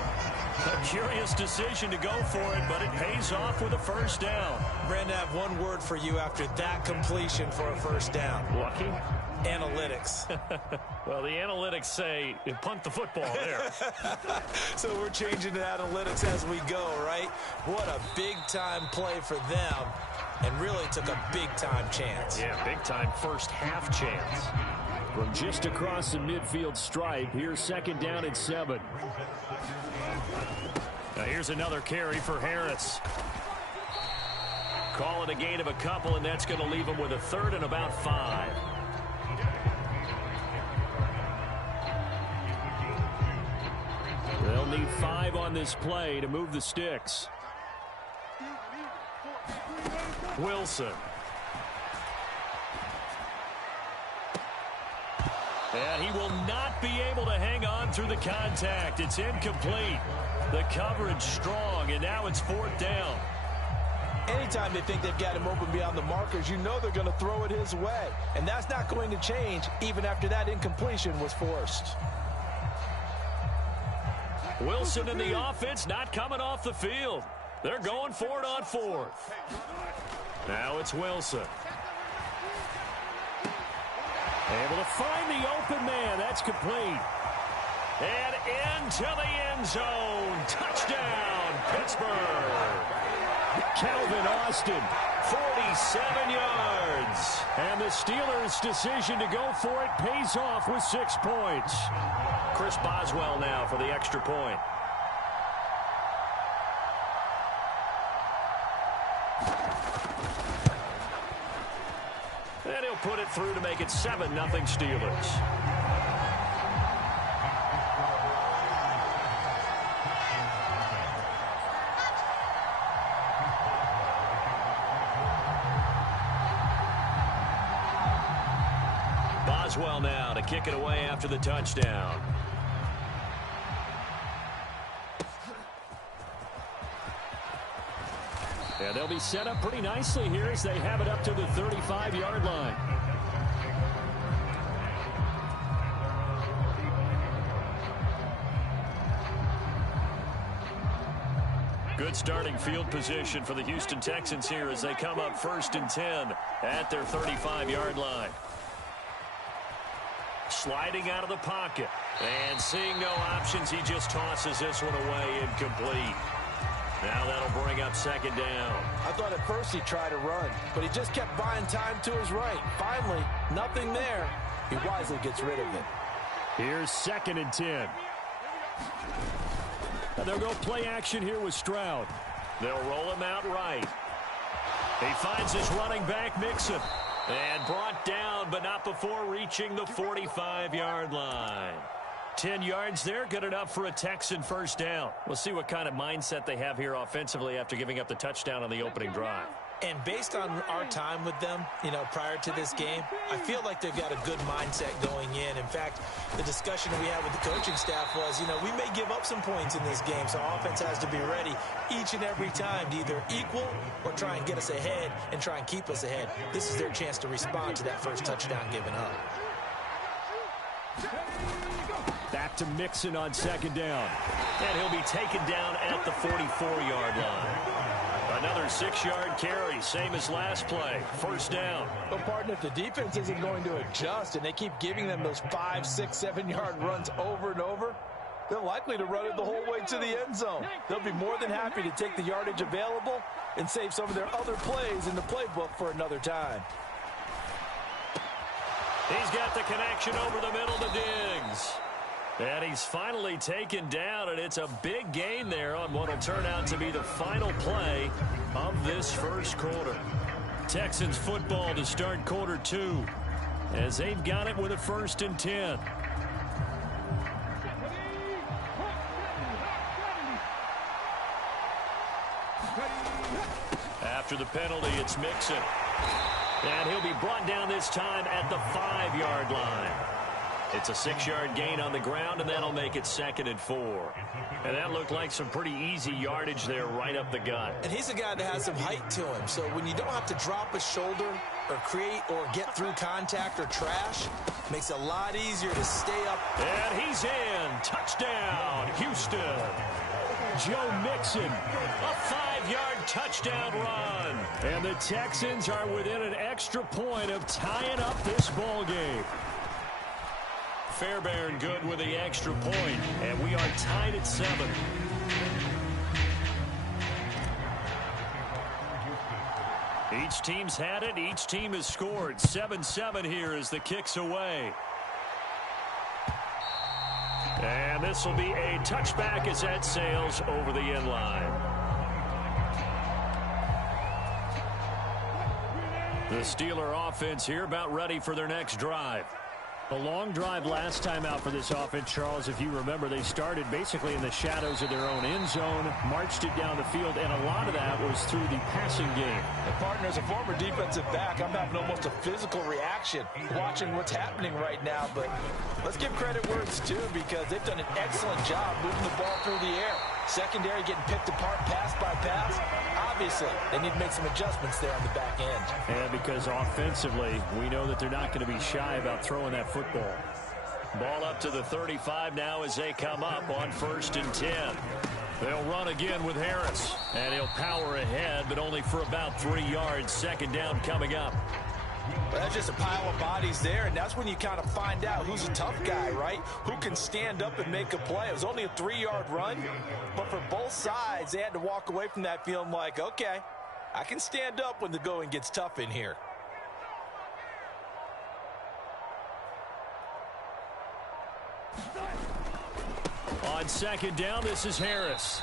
A curious decision to go for it, but it pays off with a 1st down. Brandon, I have one word for you after that completion for a 1st down. Lucky? Analytics. Well, the analytics say punt the football there. So we're changing to analytics as we go, right? What a big-time play for them. and really took a big-time chance. Yeah, big-time first-half chance. From just across the midfield stripe, here's 2nd down and 7. Now here's another carry for Harris. Call it a gain of a couple, and that's going to leave him with a 3rd and about 5. They'll need 5 on this play to move the sticks. Wilson. And he will not be able to hang on through the contact. It's incomplete. The coverage strong, and now it's 4th down. Anytime they think they've got him open beyond the markers, you know they're going to throw it his way. And that's not going to change even after that incompletion was forced. Wilson and the offense not coming off the field. They're going for it on 4th. Now it's Wilson. Able to find the open man. That's complete. And into the end zone. Touchdown, Pittsburgh. Calvin Austin. 47 yards. And the Steelers' decision to go for it pays off with 6 points. Chris Boswell now for the extra point. And he'll put it through to make it 7-0 Steelers. Boswell now to kick it away after the touchdown. Yeah, they'll be set up pretty nicely here as they have it up to the 35-yard line. Good starting field position for the Houston Texans here as they come up 1st and 10 at their 35-yard line. Sliding out of the pocket and seeing no options, he just tosses this one away, incomplete. Now that'll bring up 2nd down. I thought at first he tried to run, but he just kept buying time to his right. Finally, nothing there. He wisely gets rid of it. Here's 2nd and 10. And they'll go play action here with Stroud. They'll roll him out right. He finds his running back, Mixon. And brought down, but not before reaching the 45-yard line. 10 yards there, good enough for a Texan 1st down. We'll see what kind of mindset they have here offensively after giving up the touchdown on the opening drive. And based on our time with them, prior to this game, I feel like they've got a good mindset going in. In fact, the discussion we had with the coaching staff was, we may give up some points in this game, so our offense has to be ready each and every time to either equal or try and get us ahead and try and keep us ahead. This is their chance to respond to that first touchdown given up. Back to Mixon on 2nd down. And he'll be taken down at the 44-yard line. Another 6-yard carry, same as last play. 1st down. But, partner, if the defense isn't going to adjust and they keep giving them those 5, 6, 7-yard runs over and over, they're likely to run it the whole way to the end zone. They'll be more than happy to take the yardage available and save some of their other plays in the playbook for another time. He's got the connection over the middle to Diggs. And he's finally taken down, and it's a big gain there on what will turn out to be the final play of this first quarter. Texans football to start quarter 2 as they've got it with a 1st and 10. After the penalty, it's Mixon. And he'll be brought down this time at the 5-yard line. It's a 6-yard gain on the ground, and that'll make it 2nd and 4. And that looked like some pretty easy yardage there right up the gut. And he's a guy that has some height to him. So when you don't have to drop a shoulder or create or get through contact or trash, makes it a lot easier to stay up. And he's in. Touchdown, Houston. Joe Mixon. A 5-yard touchdown run. And the Texans are within an extra point of tying up this ball game. Fairbairn good with the extra point, and we are tied at 7. Each team's had it. Each team has scored. 7-7 here as the kick's away. And this will be a touchback as that sails over the end line. The Steeler offense here about ready for their next drive. A long drive last time out for this offense, Charles. If you remember, they started basically in the shadows of their own end zone, marched it down the field, and a lot of that was through the passing game. And partner, as a former defensive back, I'm having almost a physical reaction watching what's happening right now. But let's give credit where it's due, because they've done an excellent job moving the ball through the air. Secondary getting picked apart pass by pass. Obviously, they need to make some adjustments there on the back end. And because offensively, we know that they're not going to be shy about throwing that football. Ball up to the 35 now as they come up on 1st and 10. They'll run again with Harris. And he'll power ahead, but only for about 3 yards. 2nd down coming up. Well, that's just a pile of bodies there, and that's when you kind of find out who's a tough guy, right? Who can stand up and make a play. It was only a 3-yard run, but for both sides, they had to walk away from that feeling like, okay, I can stand up when the going gets tough in here. On 2nd down, this is Harris.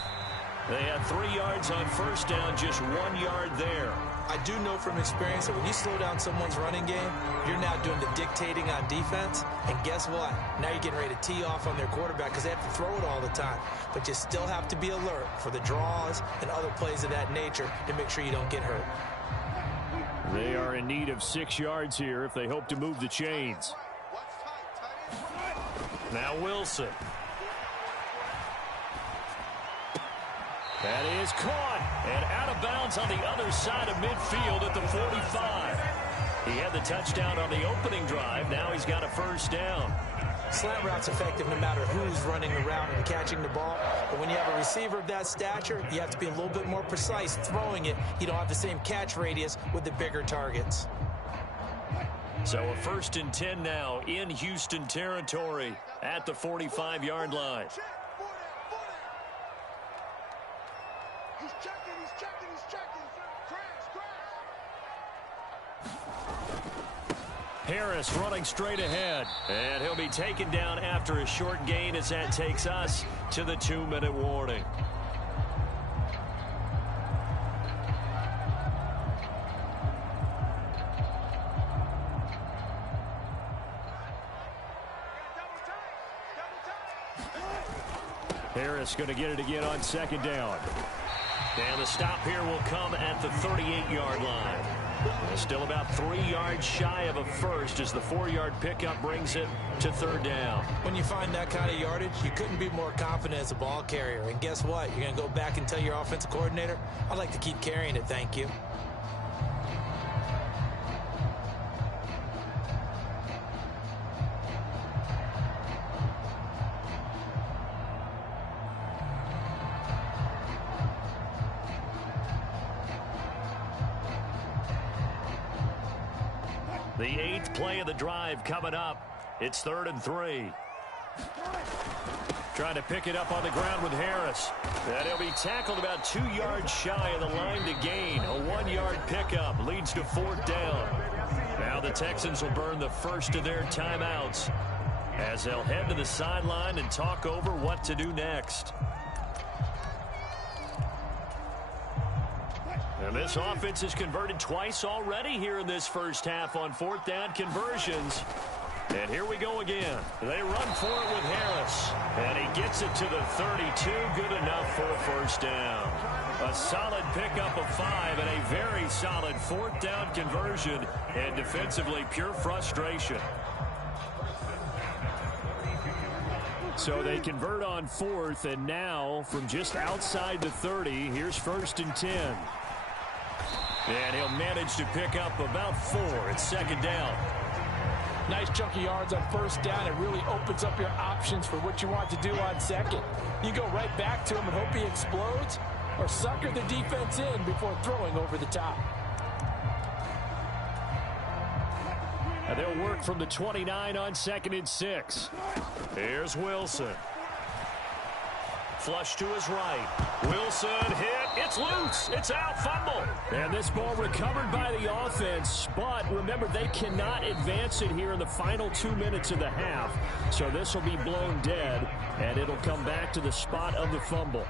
They had 3 yards on 1st down, just 1 yard there. I do know from experience that when you slow down someone's running game, you're now doing the dictating on defense. And guess what? Now you're getting ready to tee off on their quarterback because they have to throw it all the time. But you still have to be alert for the draws and other plays of that nature to make sure you don't get hurt. They are in need of 6 yards here if they hope to move the chains. Now Wilson. That is caught and out of bounds on the other side of midfield at the 45. He had the touchdown on the opening drive. Now he's got a 1st down. Slant route's effective no matter who's running the route and catching the ball. But when you have a receiver of that stature, you have to be a little bit more precise throwing it. You don't have the same catch radius with the bigger targets. So a 1st and 10 now in Houston territory at the 45-yard line. Harris running straight ahead, and he'll be taken down after a short gain as that takes us to the 2-minute warning. Harris going to get it again on 2nd down. And the stop here will come at the 38-yard line. Still about 3 yards shy of a first as the 4-yard pickup brings it to 3rd down. When you find that kind of yardage, you couldn't be more confident as a ball carrier. And guess what? You're going to go back and tell your offensive coordinator, I'd like to keep carrying it, thank you. The 8th play of the drive coming up. It's 3rd and 3. Trying to pick it up on the ground with Harris. And he'll be tackled about 2 yards shy of the line to gain. A 1-yard pickup leads to 4th down. Now the Texans will burn the first of their timeouts as they'll head to the sideline and talk over what to do next. And this offense has converted twice already here in this first half on 4th down conversions. And here we go again. They run for it with Harris. And he gets it to the 32. Good enough for a 1st down. A solid pickup of 5 and a very solid 4th down conversion. And defensively, pure frustration. So they convert on 4th, and now from just outside the 30, here's 1st and 10. And he'll manage to pick up about 4 at 2nd down. Nice chunky yards on 1st down. It really opens up your options for what you want to do on 2nd. You go right back to him and hope he explodes, or sucker the defense in before throwing over the top. And they'll work from the 29 on 2nd and 6. Here's Wilson. Flush to his right. Wilson hit. It's loose. It's out. Fumble. And this ball recovered by the offense. But remember, they cannot advance it here in the final 2 minutes of the half. So this will be blown dead, and it'll come back to the spot of the fumble.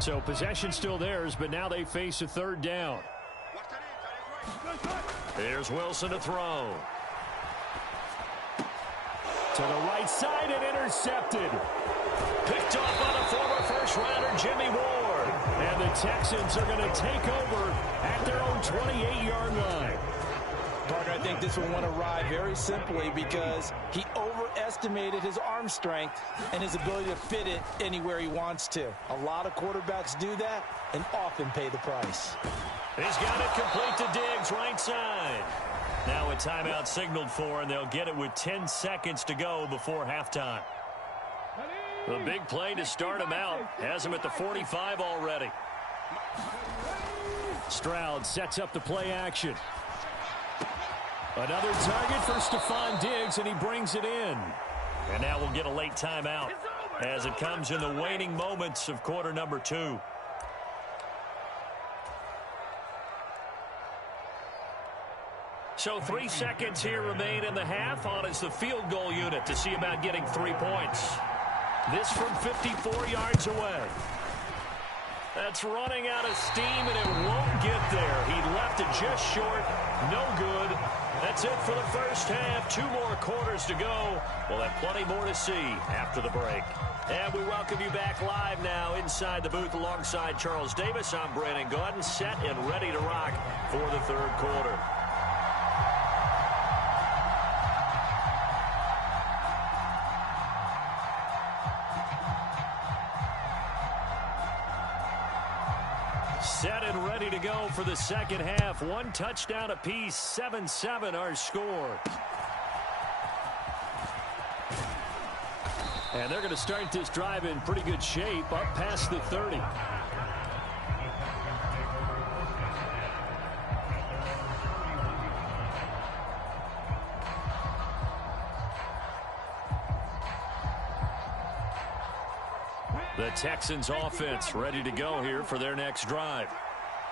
So possession still theirs, but now they face a third down. Here's Wilson to throw. To the right side and intercepted. Picked off by the former first-rounder Jimmy Ward. And the Texans are going to take over at their own 28-yard line. Partner, I think this one went awry very simply because he overestimated his arm strength and his ability to fit it anywhere he wants to. A lot of quarterbacks do that and often pay the price. He's got it complete to Diggs, right side. Now a timeout signaled for, and they'll get it with 10 seconds to go before halftime. The big play to start him out has him at the 45 already. Stroud sets up the play action. Another target for Stephon Diggs, and he brings it in. And now we'll get a late timeout as it comes in the waning moments of quarter number 2. So 3 seconds here remain in the half. On is the field goal unit to see about getting 3 points. This from 54 yards away. That's running out of steam, and it won't get there. He left it just short. No good. That's it for the first half. 2 more quarters to go. We'll have plenty more to see after the break. And we welcome you back live now inside the booth alongside Charles Davis. I'm Brandon Gaudin, set and ready to rock for the third quarter. Set and ready to go for the second half. 1 touchdown apiece, 7-7 our score. And they're going to start this drive in pretty good shape, up past the 30. The Texans offense ready to go here for their next drive.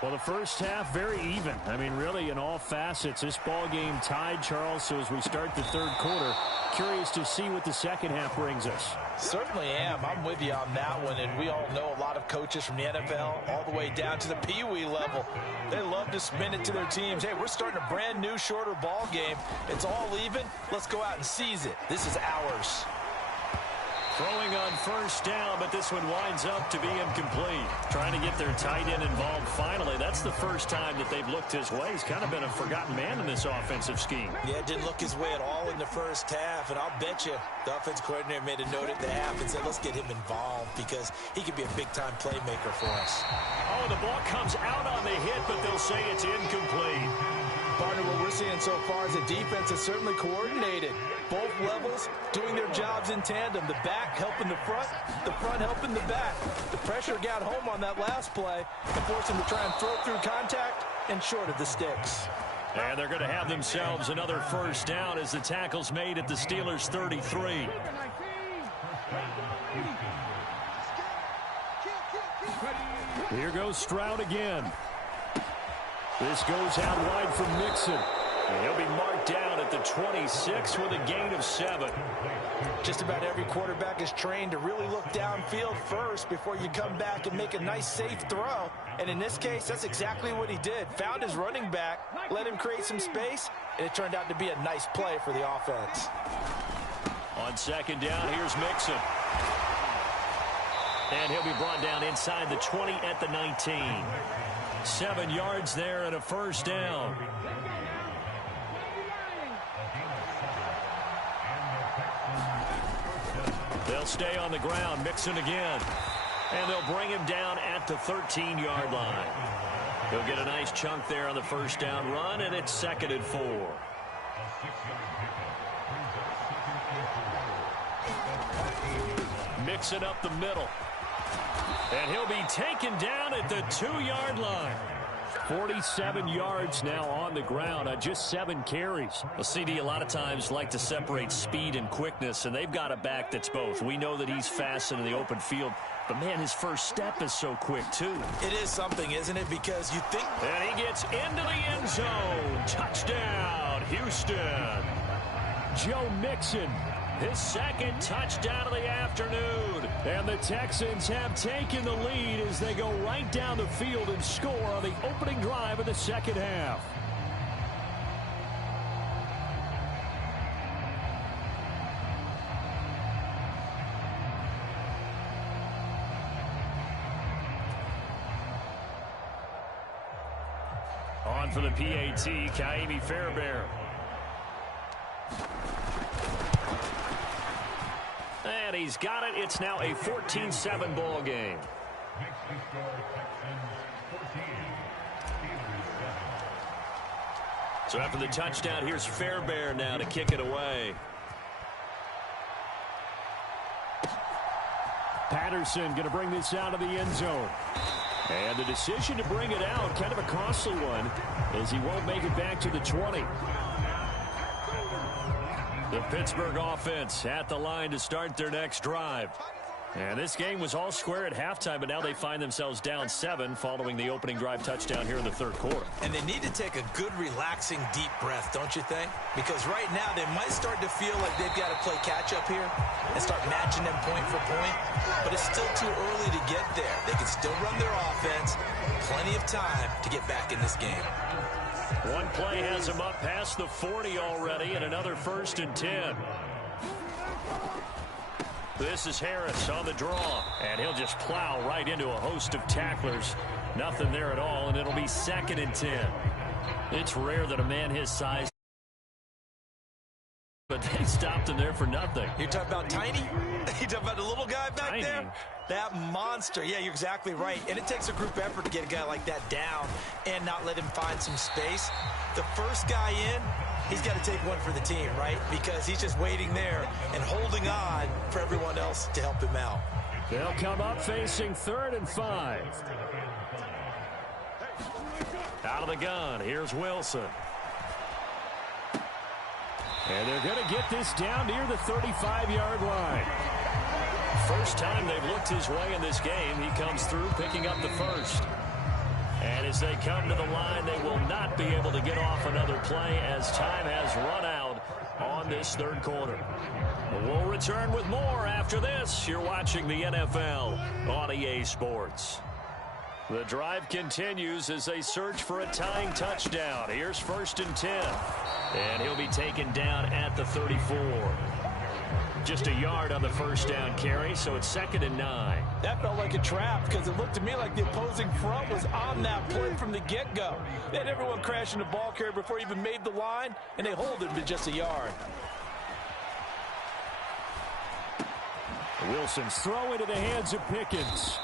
Well, the first half, very even. I mean, really, in all facets, this ball game tied, Charles. So as we start the third quarter, curious to see what the second half brings us. Certainly am. I'm with you on that one. And we all know a lot of coaches from the NFL all the way down to the Pee-wee level. They love to spin it to their teams. Hey, we're starting a brand new, shorter ball game. It's all even. Let's go out and seize it. This is ours. Throwing on first down, but this one winds up to be incomplete. Trying to get their tight end involved finally. That's the first time that they've looked his way. He's kind of been a forgotten man in this offensive scheme. Yeah, didn't look his way at all in the first half, and I'll bet you the offensive coordinator made a note at the half and said, let's get him involved because he could be a big-time playmaker for us. Oh, the ball comes out on the hit, but they'll say it's incomplete. Partner, what we're seeing so far is the defense is certainly coordinated. Both levels doing their jobs in tandem. The back helping the front helping the back. The pressure got home on that last play and forced them to try and throw through contact and short of the sticks. And they're going to have themselves another first down as the tackle's made at the Steelers' 33. Here goes Stroud again. This goes out wide for Mixon. And he'll be marked down at the 26 with a gain of 7. Just about every quarterback is trained to really look downfield first before you come back and make a nice, safe throw. And in this case, that's exactly what he did. Found his running back, let him create some space, and it turned out to be a nice play for the offense. On second down, here's Mixon. And he'll be brought down inside the 20 at the 19. 7 yards there and a first down. They'll stay on the ground. Mixon again. And they'll bring him down at the 13-yard line. He'll get a nice chunk there on the first down run, and it's 2nd and 4. Mixon up the middle. And he'll be taken down at the 2-yard line. 47 yards now on the ground on just 7 carries. Well, CD, a lot of times like to separate speed and quickness, and they've got a back that's both. We know that he's fast in the open field, but, man, his first step is so quick, too. It is something, isn't it? Because you think... And he gets into the end zone. Touchdown, Houston. Joe Mixon, his second touchdown of the afternoon. And the Texans have taken the lead as they go right down the field and score on the opening drive of the second half. On for the PAT, Kaimi Fairbairn. And he's got it. It's now a 14-7 ball game. So after the touchdown, here's Fairbairn now to kick it away. Patterson going to bring this out of the end zone. And the decision to bring it out, kind of a costly one, as he won't make it back to the 20. The Pittsburgh offense at the line to start their next drive. And this game was all square at halftime, but now they find themselves down 7 following the opening drive touchdown here in the third quarter. And they need to take a good, relaxing, deep breath, don't you think? Because right now they might start to feel like they've got to play catch-up here and start matching them point for point. But it's still too early to get there. They can still run their offense. Plenty of time to get back in this game. One play has him up past the 40 already, and another 1st and 10. This is Harris on the draw, and he'll just plow right into a host of tacklers. Nothing there at all, and it'll be 2nd and 10. It's rare that a man his size, but they stopped him there for nothing. You're talking about Tiny? You're talking about the little guy back Tiny. there? That monster. Yeah, you're exactly right. And it takes a group effort to get a guy like that down and not let him find some space. The first guy in, he's got to take one for the team, right? Because he's just waiting there and holding on for everyone else to help him out. They'll come up facing 3rd and 5. Out of the gun, here's Wilson. And they're going to get this down near the 35-yard line. First time they've looked his way in this game. He comes through picking up the first. And as they come to the line, they will not be able to get off another play as time has run out on this third quarter. We'll return with more after this. You're watching the NFL on EA Sports. The drive continues as they search for a tying touchdown. Here's 1st and 10. And he'll be taken down at the 34. Just a yard on the first down carry, so it's 2nd and 9. That felt like a trap because it looked to me like the opposing front was on that play from the get-go. They had everyone crashing the ball carrier before he even made the line, and they hold him to just a yard. Wilson's throw into the hands of Pickens.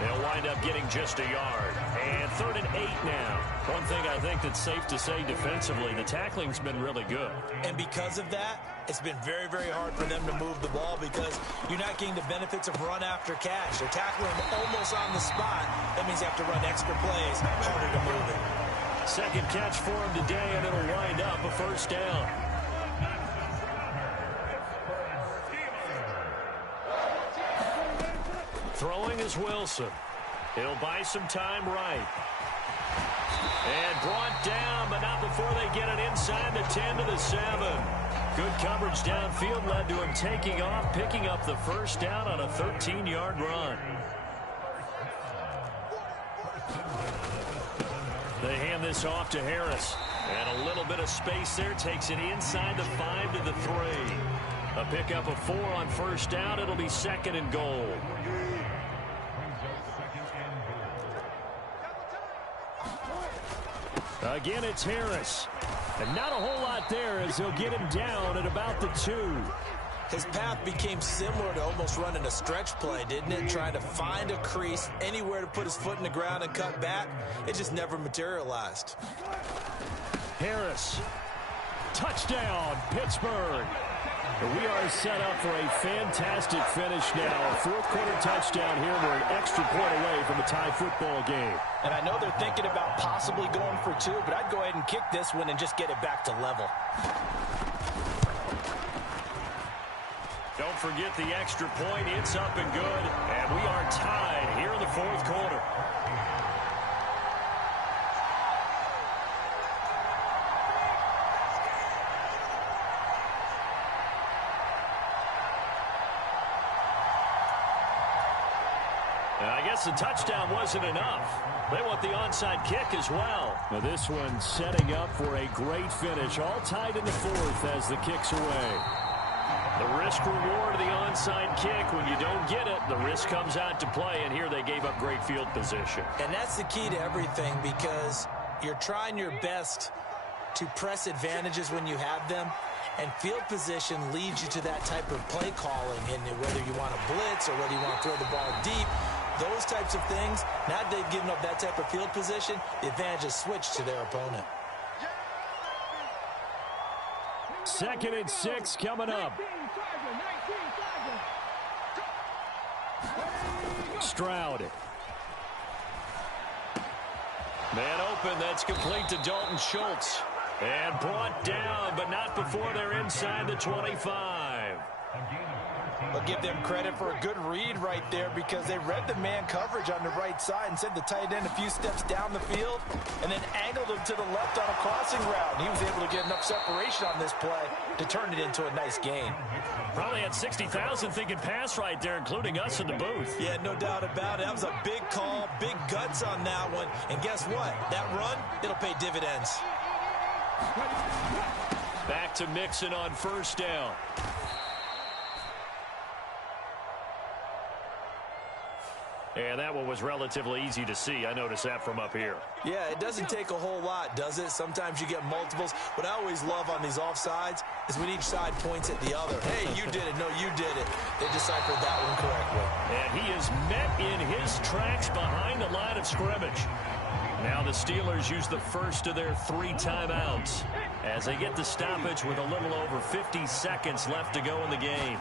They'll wind up getting just a yard. And 3rd and 8 now. One thing I think that's safe to say defensively, the tackling's been really good. And because of that, it's been very, very hard for them to move the ball because you're not getting the benefits of run after catch. They're tackling almost on the spot. That means they have to run extra plays, harder to move it. Second catch for him today, and it'll wind up a 1st down. Throwing is Wilson. He'll buy some time right. And brought down, but not before they get it inside the 10 to the 7. Good coverage downfield led to him taking off, picking up the 1st down on a 13-yard run. They hand this off to Harris. And a little bit of space there, takes it inside the 5 to the 3. A pickup of 4 on 1st down. It'll be 2nd and goal. Again, it's Harris. And not a whole lot there as he'll get him down at about the 2. His path became similar to almost running a stretch play, didn't it? Trying to find a crease, anywhere to put his foot in the ground and cut back. It just never materialized. Harris. Touchdown, Pittsburgh. We are set up for a fantastic finish now. A fourth-quarter touchdown here. We're an extra point away from a tie football game. And I know they're thinking about possibly going for two, but I'd go ahead and kick this one and just get it back to level. Don't forget the extra point. It's up and good. And we are tied here in the fourth quarter. I guess the touchdown wasn't enough. They want the onside kick as well. Now this one setting up for a great finish. All tied in the fourth as the kick's away. The risk reward of the onside kick. When you don't get it, the risk comes out to play, and here they gave up great field position. And that's the key to everything, because you're trying your best to press advantages when you have them, and field position leads you to that type of play calling, and whether you want to blitz or whether you want to throw the ball deep, those types of things. Now that they've given up that type of field position, the advantage is switched to their opponent. 2nd and 6 coming up. Stroud. Man open, that's complete to Dalton Schultz. And brought down, but not before they're inside the 25. I'll give them credit for a good read right there, because they read the man coverage on the right side and sent the tight end a few steps down the field and then angled him to the left on a crossing route. And he was able to get enough separation on this play to turn it into a nice gain. Probably had 60,000 thinking pass right there, including us in the booth. Yeah, no doubt about it. That was a big call, big guts on that one. And guess what? That run, it'll pay dividends. Back to Mixon on first down. And that one was relatively easy to see. I noticed that from up here. Yeah, it doesn't take a whole lot, does it? Sometimes you get multiples. What I always love on these offsides is when each side points at the other. Hey, you did it. No, you did it. They deciphered that one correctly. And he is met in his tracks behind the line of scrimmage. Now the Steelers use the first of their 3 timeouts as they get the stoppage with a little over 50 seconds left to go in the game.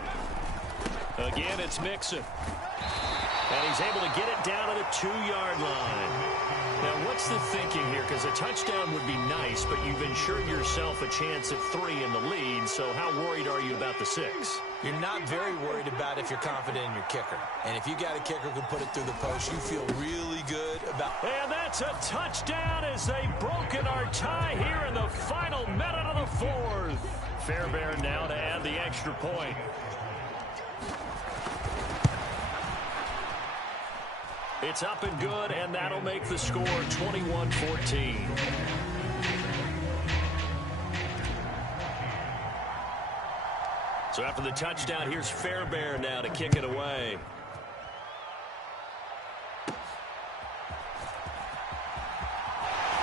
Again, it's Mixon. And he's able to get it down to the 2-yard line. Now, what's the thinking here? Because a touchdown would be nice, but you've ensured yourself a chance at 3 in the lead, so how worried are you about the 6? You're not very worried about if you're confident in your kicker. And if you got a kicker who can put it through the post, you feel really good about... And that's a touchdown as they've broken our tie here in the final minute of the fourth. Fairbairn now to add the extra point. It's up and good, and that'll make the score 21-14. So after the touchdown, here's Fairbairn now to kick it away.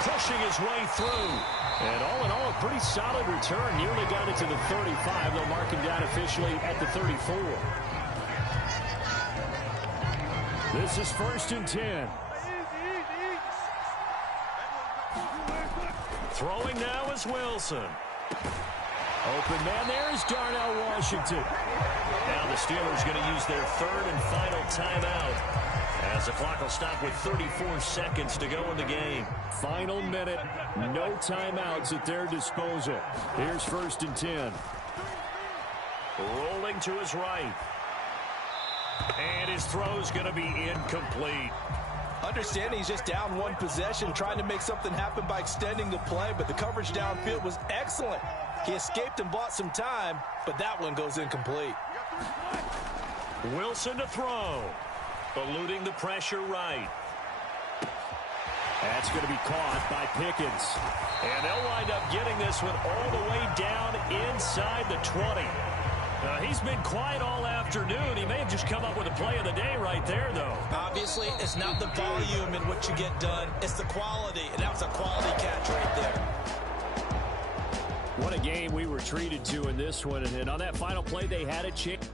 Pushing his way through. And all in all, a pretty solid return. Nearly got it to the 35. They'll mark him down officially at the 34. This is 1st and 10. Throwing now is Wilson. Open man there is Darnell Washington. Now the Steelers going to use their 3rd and final timeout as the clock will stop with 34 seconds to go in the game. Final minute, no timeouts at their disposal. Here's 1st and 10. Rolling to his right. And his throw's going to be incomplete. Understanding he's just down 1 possession, trying to make something happen by extending the play, but the coverage downfield was excellent. He escaped and bought some time, but that one goes incomplete. Wilson to throw. Eluding the pressure right. That's going to be caught by Pickens. And they'll wind up getting this one all the way down inside the 20. He's been quiet all afternoon. He may have just come up with a play of the day right there, though. Obviously, it's not the volume in what you get done. It's the quality, and that was a quality catch right there. What a game we were treated to in this one. And on that final play, they had a chance.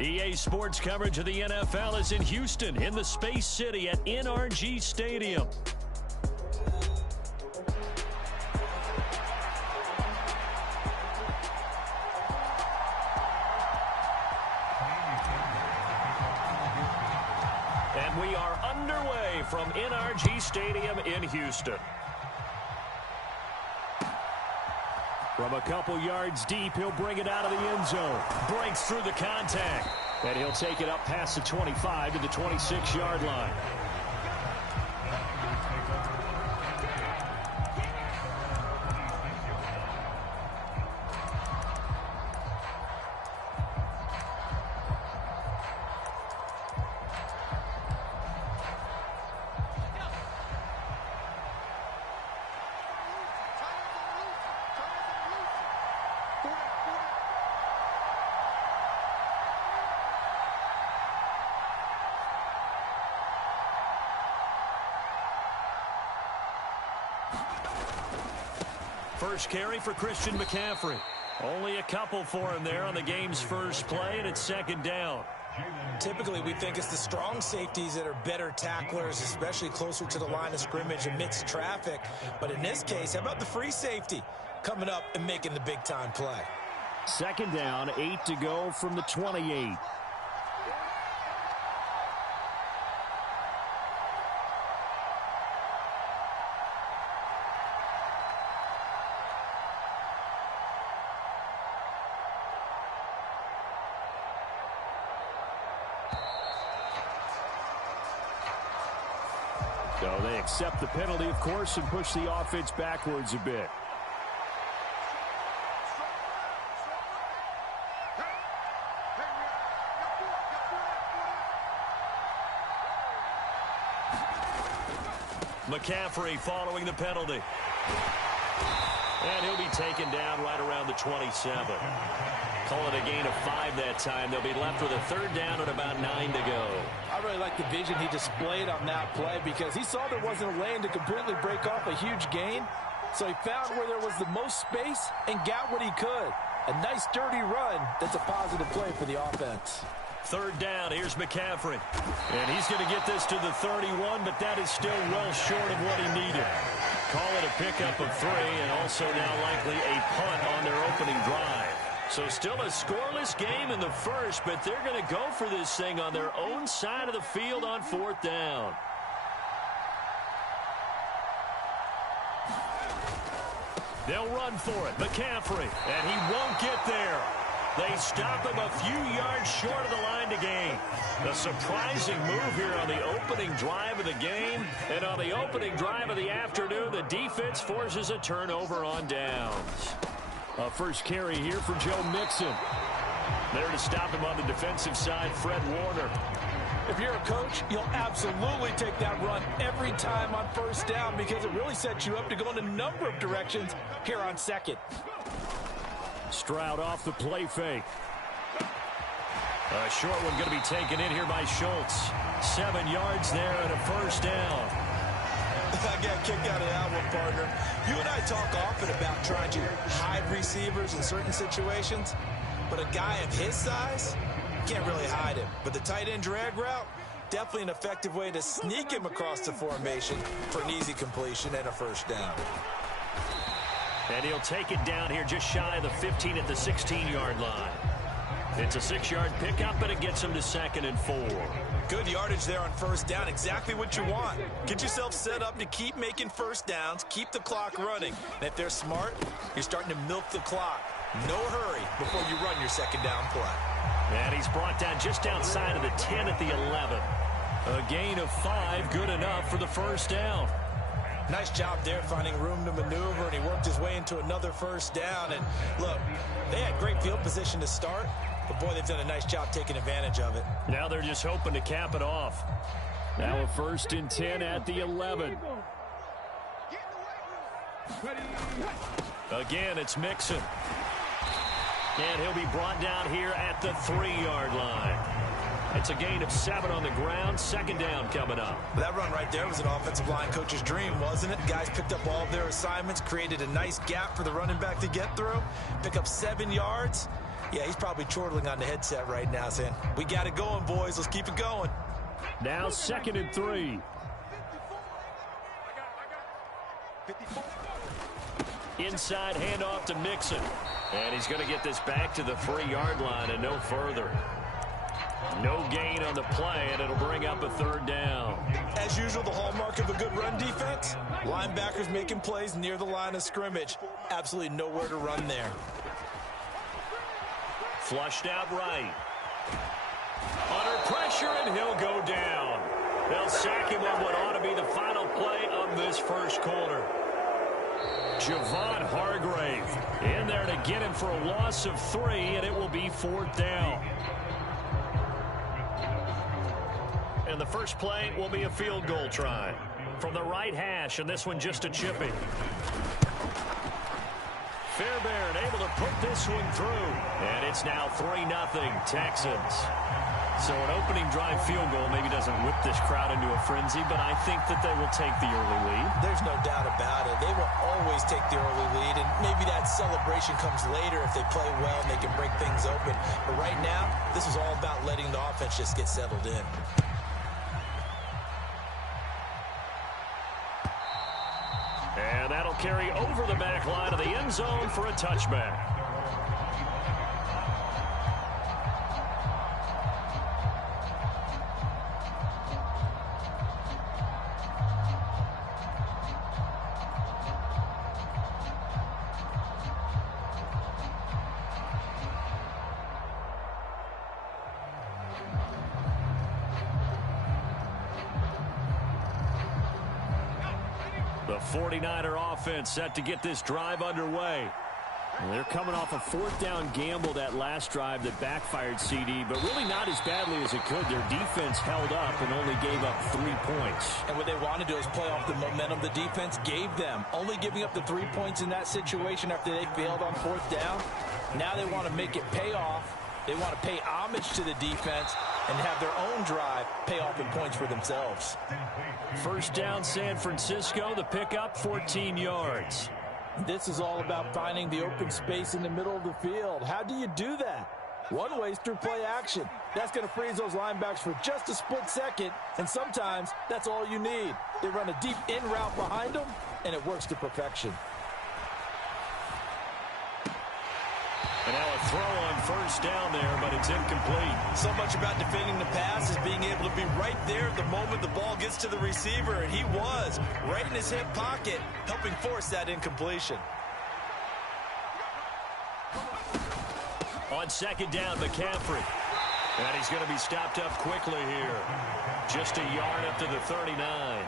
EA Sports coverage of the NFL is in Houston in the Space City at NRG Stadium. And we are underway from NRG Stadium in Houston. From a couple yards deep, he'll bring it out of the end zone. Breaks through the contact. And he'll take it up past the 25 to the 26-yard line. First carry for Christian McCaffrey. Only a couple for him there on the game's first play, and it's second down. Typically, we think it's the strong safeties that are better tacklers, especially closer to the line of scrimmage amidst traffic. But in this case, how about the free safety coming up and making the big-time play? Second down, 8 to go from the 28. So they accept the penalty, of course, and push the offense backwards a bit. McCaffrey following the penalty. And he'll be taken down right around the 27. Call it a gain of 5 that time. They'll be left with a third down and about 9 to go. I really like the vision he displayed on that play because he saw there wasn't a lane to completely break off a huge gain. So he found where there was the most space and got what he could. A nice dirty run that's a positive play for the offense. Third down, here's McCaffrey. And he's going to get this to the 31, but that is still well short of what he needed. Call it a pickup of 3 and also now likely a punt on their opening drive. So still a scoreless game in the first, but they're going to go for this thing on their own side of the field on fourth down. They'll run for it. McCaffrey, and he won't get there. They stop him a few yards short of the line to gain. A surprising move here on the opening drive of the game. And on the opening drive of the afternoon, the defense forces a turnover on downs. A first carry here for Joe Mixon. There to stop him on the defensive side, Fred Warner. If you're a coach, you'll absolutely take that run every time on first down because it really sets you up to go in a number of directions here on second. Stroud off the play fake. A short one going to be taken in here by Schultz. 7 yards there and a first down. I got kicked out of that one, partner. You and I talk often about trying to hide receivers in certain situations, but a guy of his size can't really hide him. But the tight end drag route, definitely an effective way to sneak him across the formation for an easy completion and a first down. And he'll take it down here just shy of the 15 at the 16-yard line. It's a 6-yard pickup, but it gets him to 2nd and 4. Good yardage there on first down. Exactly what you want. Get yourself set up to keep making first downs, keep the clock running. And if they're smart, you're starting to milk the clock. No hurry before you run your second down play. And he's brought down just outside of the 10 at the 11. A gain of 5, good enough for the first down. Nice job there finding room to maneuver, and he worked his way into another first down. And look, they had great field position to start, but boy, they've done a nice job taking advantage of it. Now they're just hoping to cap it off. Now a 1st and 10 at the 11. Again, it's Mixon. And he'll be brought down here at the 3-yard line. It's a gain of 7 on the ground. Second down coming up. That run right there was an offensive line coach's dream, wasn't it? Guys picked up all of their assignments, created a nice gap for the running back to get through, pick up 7 yards. Yeah, he's probably chortling on the headset right now saying, we got it going, boys. Let's keep it going. Now 2nd and 3. Inside handoff to Mixon. And he's going to get this back to the 3-yard line and no further. No gain on the play, and it'll bring up a 3rd down. As usual, the hallmark of a good run defense, linebackers making plays near the line of scrimmage. Absolutely nowhere to run there. Flushed out right. Under pressure, and he'll go down. They'll sack him on what ought to be the final play of this first quarter. Javon Hargrave in there to get him for a loss of 3, and it will be 4th down. And the first play will be a field goal try from the right hash, and this one just a chipping. Fairbairn able to put this one through, and it's now 3-0 Texans. So an opening drive field goal maybe doesn't whip this crowd into a frenzy, but I think that they will take the early lead. There's no doubt about it. They will always take the early lead, and maybe that celebration comes later if they play well and they can break things open. But right now, this is all about letting the offense just get settled in. And that'll carry over the back line of the end zone for a touchback. The 49er offense set to get this drive underway. And they're coming off a 4th down gamble that last drive that backfired CD, but really not as badly as it could. Their defense held up and only gave up 3 points. And what they want to do is play off the momentum the defense gave them. Only giving up the 3 points in that situation after they failed on 4th down. Now they want to make it pay off. They want to pay homage to the defense and have their own drive pay off in points for themselves. First down San Francisco, the pickup 14 yards. This is all about finding the open space in the middle of the field. How do you do that? One way is through play action. That's going to freeze those linebackers for just a split second, and sometimes that's all you need. They run a deep in route behind them, and it works to perfection. And now a throw on first down there, but it's incomplete. So much about defending the pass is being able to be right there at the moment the ball gets to the receiver, and he was right in his hip pocket, helping force that incompletion. On 2nd down, McCaffrey. And he's going to be stopped up quickly here. Just a yard up to the 39.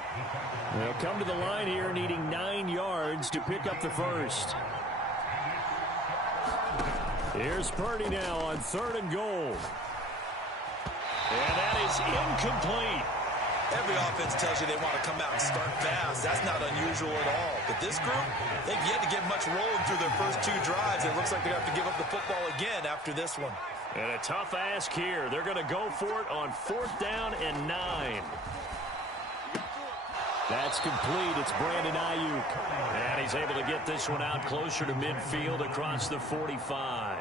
They'll come to the line here needing 9 yards to pick up the first. Here's Purdy now on 3rd and goal. And that is incomplete. Every offense tells you they want to come out and start fast. That's not unusual at all. But this group, they've yet to get much rolling through their first 2 drives. It looks like they have to give up the football again after this one. And a tough ask here. They're going to go for it on 4th down and 9. That's complete. It's Brandon Ayuk. And he's able to get this one out closer to midfield across the 45.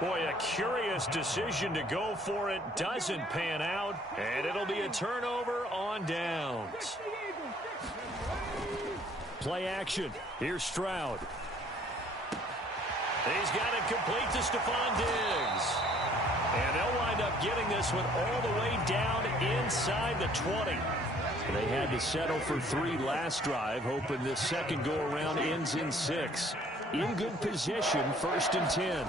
Boy, a curious decision to go for it. Doesn't pan out. And it'll be a turnover on downs. Play action. Here's Stroud. He's got it complete to Stephon Diggs. And they'll wind up getting this one all the way down inside the 20. They had to settle for 3 last drive, hoping this second go-around ends in 6. In good position, 1st and 10.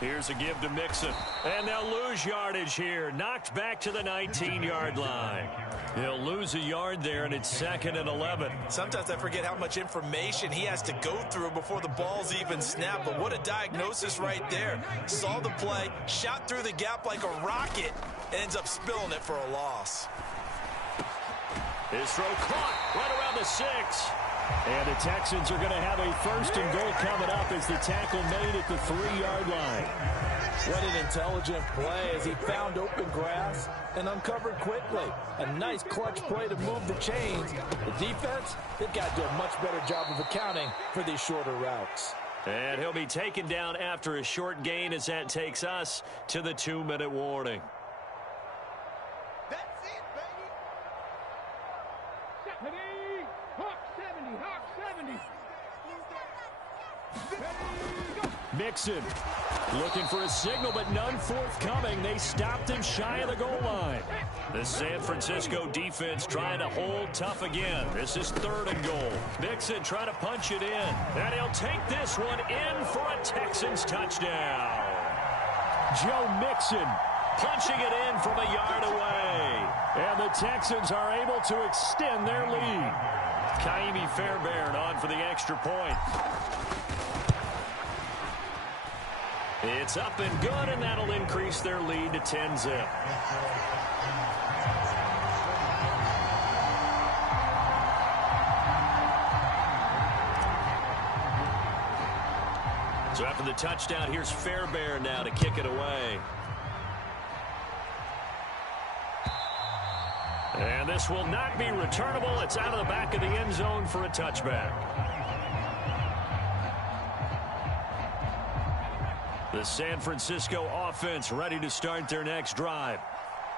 Here's a give to Mixon. And they'll lose yardage here. Knocked back to the 19-yard line. He'll lose a yard there, and it's 2nd and 11. Sometimes I forget how much information he has to go through before the ball's even snapped. But what a diagnosis right there. Saw the play, shot through the gap like a rocket, and ends up spilling it for a loss. His throw caught right around the 6. And the Texans are going to have a 1st and goal coming up as the tackle made at the 3-yard line. What an intelligent play as he found open grass and uncovered quickly. A nice clutch play to move the chains. The defense, they've got to do a much better job of accounting for these shorter routes. And he'll be taken down after a short gain as that takes us to the 2-minute warning. That's it, baby. Hawk 70, Hawk 70. Mixon looking for a signal, but none forthcoming. They stopped him shy of the goal line. The San Francisco defense trying to hold tough again. This is 3rd and goal. Mixon trying to punch it in. And he'll take this one in for a Texans touchdown. Joe Mixon punching it in from a yard away. And the Texans are able to extend their lead. Kaimi Fairbairn on for the extra point. It's up and good, and that'll increase their lead to 10-zip. So after the touchdown, here's Fairbairn now to kick it away. And this will not be returnable. It's out of the back of the end zone for a touchback. The San Francisco offense ready to start their next drive.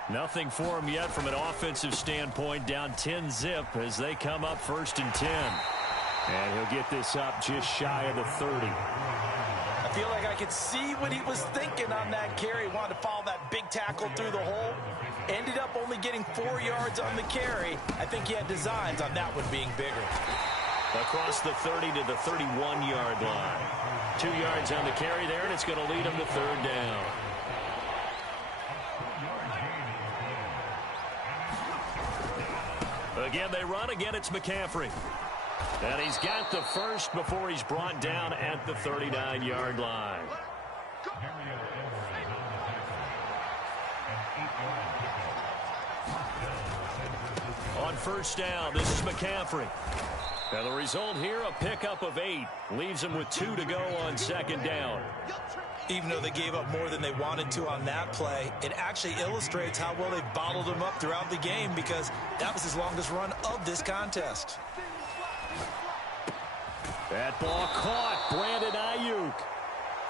Nothing for them yet from an offensive standpoint. Down 10-zip as they come up 1st and 10. And he'll get this up just shy of the 30. I feel like I could see what he was thinking on that carry. Wanted to follow that big tackle through the hole. Ended up only getting 4 yards on the carry. I think he had designs on that one being bigger. Across the 30 to the 31-yard line. 2 yards on the carry there, and it's going to lead them to 3rd down. Again, they run. Again, it's McCaffrey. And he's got the first before he's brought down at the 39-yard line. On 1st down, this is McCaffrey. And the result here, a pickup of 8. Leaves them with 2 to go on 2nd down. Even though they gave up more than they wanted to on that play, it actually illustrates how well they've bottled them up throughout the game, because that was his longest run of this contest. That ball caught. Brandon Ayuk.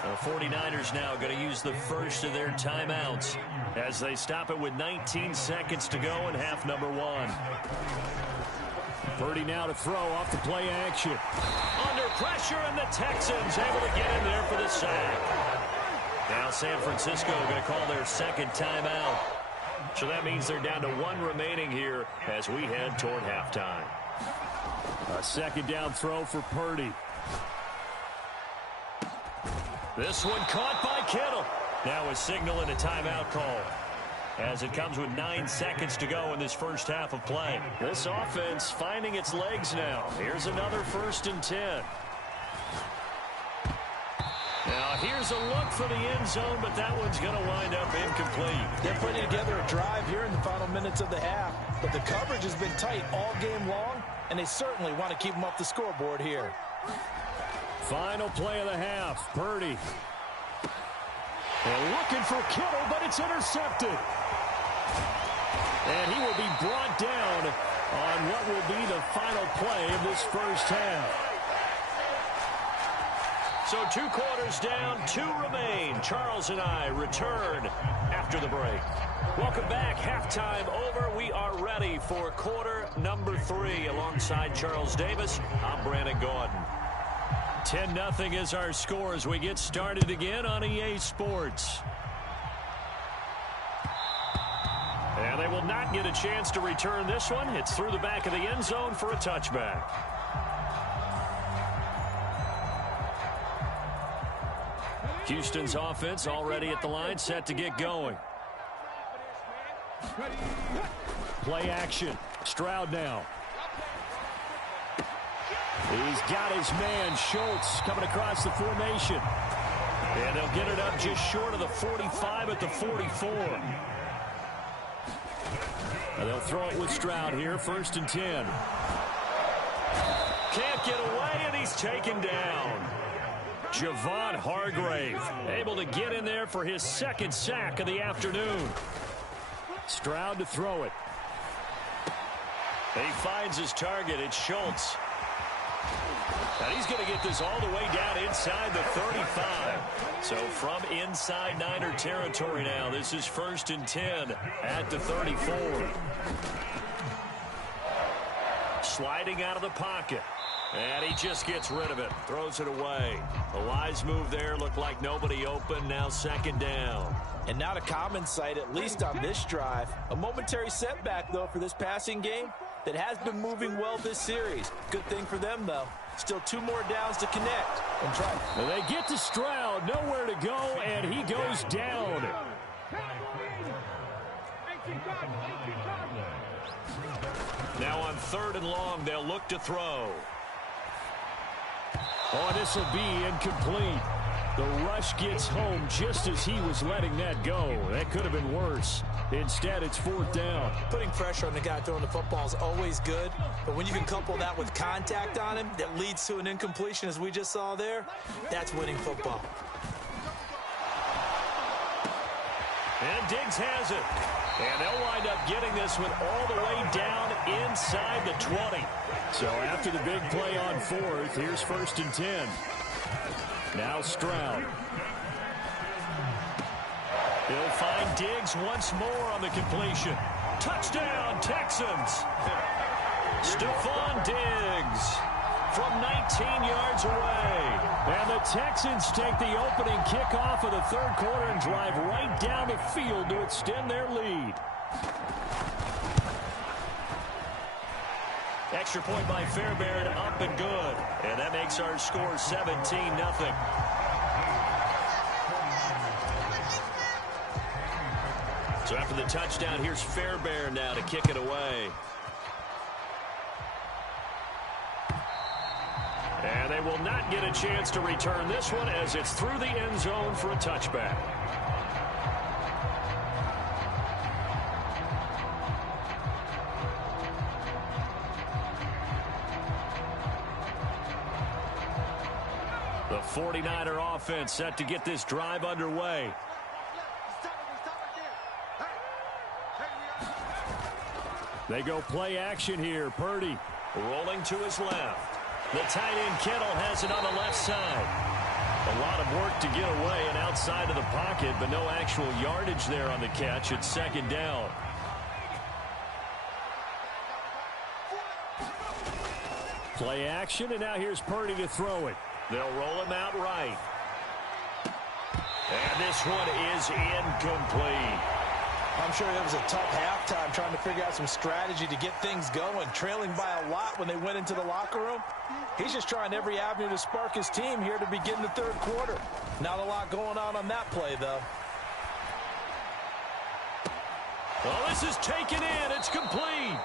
The 49ers now going to use the first of their timeouts as they stop it with 19 seconds to go in half number 1. Purdy now to throw off the play action. Under pressure, and the Texans able to get in there for the sack. Now San Francisco going to call their 2nd timeout. So that means they're down to 1 remaining here as we head toward halftime. A 2nd down throw for Purdy. This one caught by Kittle. Now a signal and a timeout call, as it comes with 9 seconds to go in this first half of play. This offense finding its legs now. Here's another 1st and 10. Now here's a look for the end zone, but that one's going to wind up incomplete. They're putting together a drive here in the final minutes of the half, but the coverage has been tight all game long, and they certainly want to keep them off the scoreboard here. Final play of the half. Purdy. And looking for Kittle, but it's intercepted. And he will be brought down on what will be the final play of this first half. So 2 quarters down, 2 remain. Charles and I return after the break. Welcome back. Halftime over. We are ready for quarter number 3 alongside Charles Davis. I'm Brandon Gordon. 10-0 is our score as we get started again on EA Sports. And they will not get a chance to return this one. It's through the back of the end zone for a touchback. Houston's offense already at the line, set to get going. Play action. Stroud now. He's got his man, Schultz, coming across the formation. And they'll get it up just short of the 45 at the 44. And they'll throw it with Stroud here, 1st and 10. Can't get away, and he's taken down. Javon Hargrave able to get in there for his 2nd sack of the afternoon. Stroud to throw it. He finds his target. It's Schultz. And he's going to get this all the way down inside the 35. So from inside Niner territory now, this is 1st and 10 at the 34. Sliding out of the pocket. And he just gets rid of it. Throws it away. A wise move there. Looked like nobody open. Now 2nd down. And not a common sight, at least on this drive. A momentary setback, though, for this passing game that has been moving well this series. Good thing for them, though. Still 2 more downs to connect and try. Well, they get to Stroud, nowhere to go, and he goes down. Now on 3rd and long, they'll look to throw. Oh, this will be incomplete. The rush gets home just as he was letting that go. That could have been worse. Instead, it's 4th down. Putting pressure on the guy throwing the football is always good, but when you can couple that with contact on him that leads to an incompletion, as we just saw there, that's winning football. And Diggs has it. And they'll wind up getting this one all the way down inside the 20. So after the big play on 4th, here's 1st and 10. Now Stroud. He'll find Diggs once more on the completion. Touchdown, Texans. Stephon Diggs from 19 yards away. And the Texans take the opening kickoff of the 3rd quarter and drive right down the field to extend their lead. Extra point by Fairbairn, up and good. And that makes our score 17-0. So after the touchdown, here's Fairbairn now to kick it away. And they will not get a chance to return this one as it's through the end zone for a touchback. The 49er offense set to get this drive underway. They go play action here. Purdy rolling to his left. The tight end Kittle has it on the left side. A lot of work to get away and outside of the pocket, but no actual yardage there on the catch. It's 2nd down. Play action, and now here's Purdy to throw it. They'll roll him out right. And this one is incomplete. I'm sure it was a tough halftime trying to figure out some strategy to get things going, trailing by a lot when they went into the locker room. He's just trying every avenue to spark his team here to begin the 3rd quarter. Not a lot going on that play, though. Well, this is taken in. It's complete.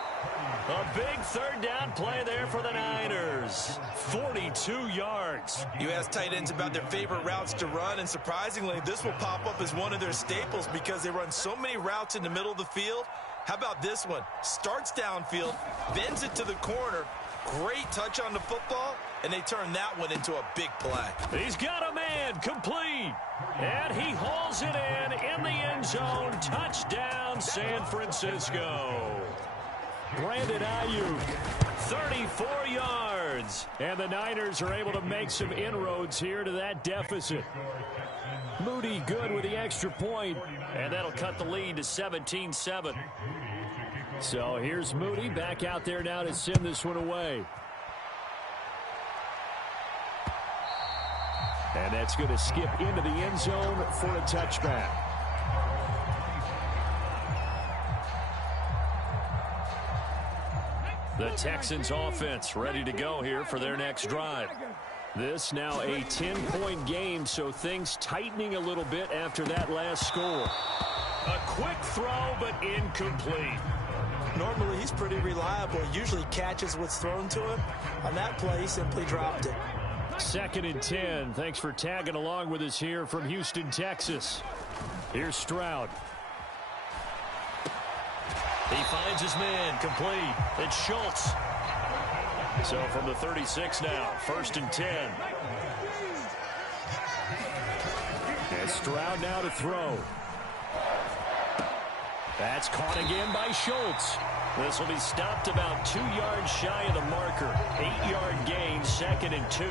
A big 3rd down play there for the Niners. 42 yards. You ask tight ends about their favorite routes to run, and surprisingly, this will pop up as one of their staples because they run so many routes in the middle of the field. How about this one? Starts downfield, bends it to the corner. Great touch on the football, and they turn that one into a big play. He's got a man, complete. And he hauls it in the end zone. Touchdown, San Francisco. Brandon Ayuk, 34 yards. And the Niners are able to make some inroads here to that deficit. Moody good with the extra point, and that'll cut the lead to 17-7. So here's Moody back out there now to send this one away. And that's going to skip into the end zone for a touchback. The Texans offense ready to go here for their next drive. This now a 10-point game, so things tightening a little bit after that last score. A quick throw, but incomplete. Normally, he's pretty reliable. Usually catches what's thrown to him. On that play, he simply dropped it. 2nd and 10. Thanks for tagging along with us here from Houston, Texas. Here's Stroud. He finds his man, complete. It's Schultz. So from the 36 now, 1st and 10. And Stroud now to throw. That's caught again by Schultz. This will be stopped about 2 yards shy of the marker. 8-yard gain, 2nd and 2.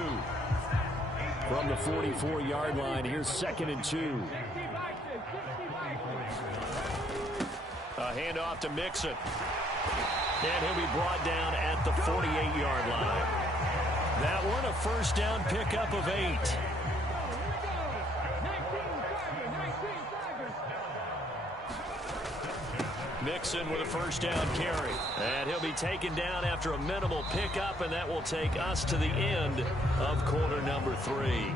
From the 44-yard line, here's 2nd and 2. A handoff to Mixon. And he'll be brought down at the 48-yard line. That one a first down pickup of 8. Mixon with a first down carry. And he'll be taken down after a minimal pickup, and that will take us to the end of quarter number 3.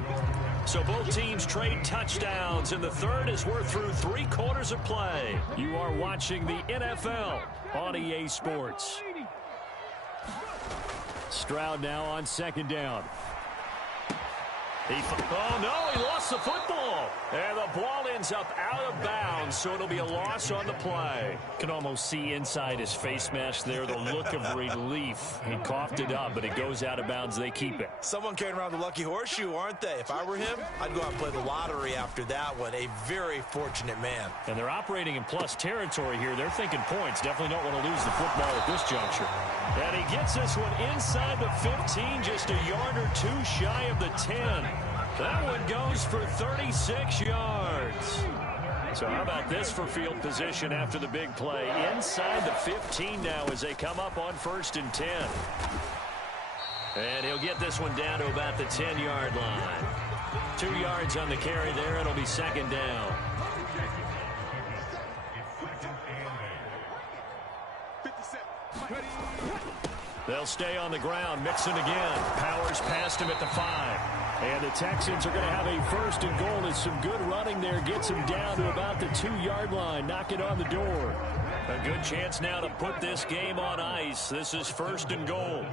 So both teams trade touchdowns, and the third as we're through 3 quarters of play. You are watching the NFL on EA Sports. Stroud now on 2nd down. Oh, no, he lost the football. And the ball ends up out of bounds, so it'll be a loss on the play. Can almost see inside his face mask there the look of relief. He coughed it up, but it goes out of bounds. They keep it. Someone carrying around the lucky horseshoe, aren't they? If I were him, I'd go out and play the lottery after that one. A very fortunate man. And they're operating in plus territory here. They're thinking points. Definitely don't want to lose the football at this juncture. And he gets this one inside the 15, just a yard or 2 shy of the 10. That one goes for 36 yards. So how about this for field position after the big play? Inside the 15 now as they come up on 1st and 10. And he'll get this one down to about the 10-yard line. 2 yards on the carry there. It'll be 2nd down. They'll stay on the ground. Mixon again. Powers past him at the 5. And the Texans are going to have a 1st and goal as some good running there gets him down to about the 2-yard line. Knock it on the door. A good chance now to put this game on ice. This is 1st and goal.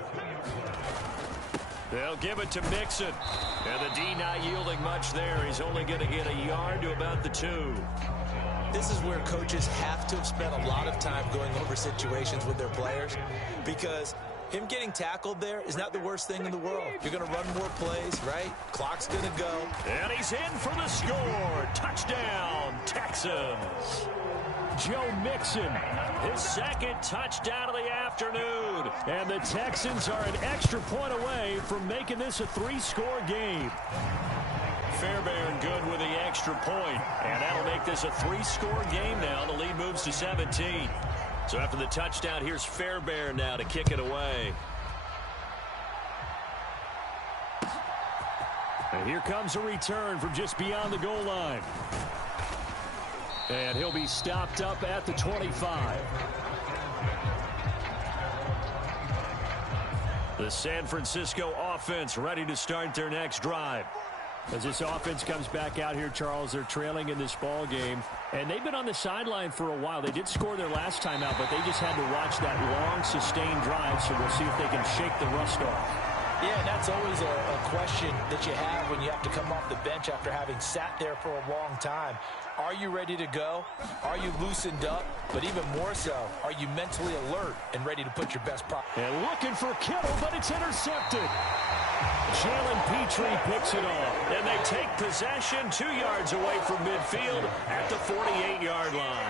They'll give it to Mixon. And the D not yielding much there. He's only going to get a yard to about the 2. This is where coaches have to have spent a lot of time going over situations with their players, because him getting tackled there is not the worst thing in the world. You're going to run more plays, right? Clock's going to go. And he's in for the score. Touchdown, Texans. Joe Mixon, his 2nd touchdown of the afternoon. And the Texans are an extra point away from making this a 3-score game. Fairbairn good with the extra point. And that'll make this a 3-score game now. The lead moves to 17. So after the touchdown, here's Fairbairn now to kick it away. And here comes a return from just beyond the goal line. And he'll be stopped up at the 25. The San Francisco offense ready to start their next drive. As this offense comes back out here, Charles, they're trailing in this ball game. And they've been on the sideline for a while. They did score their last time out, but they just had to watch that long, sustained drive. So we'll see if they can shake the rust off. Yeah, and that's always a question that you have when you have to come off the bench after having sat there for a long time. Are you ready to go? Are you loosened up? But even more so, are you mentally alert and ready to put your best And looking for Kittle, but it's intercepted. Jalen Petrie picks it off. And they take possession 2 yards away from midfield at the 48-yard line.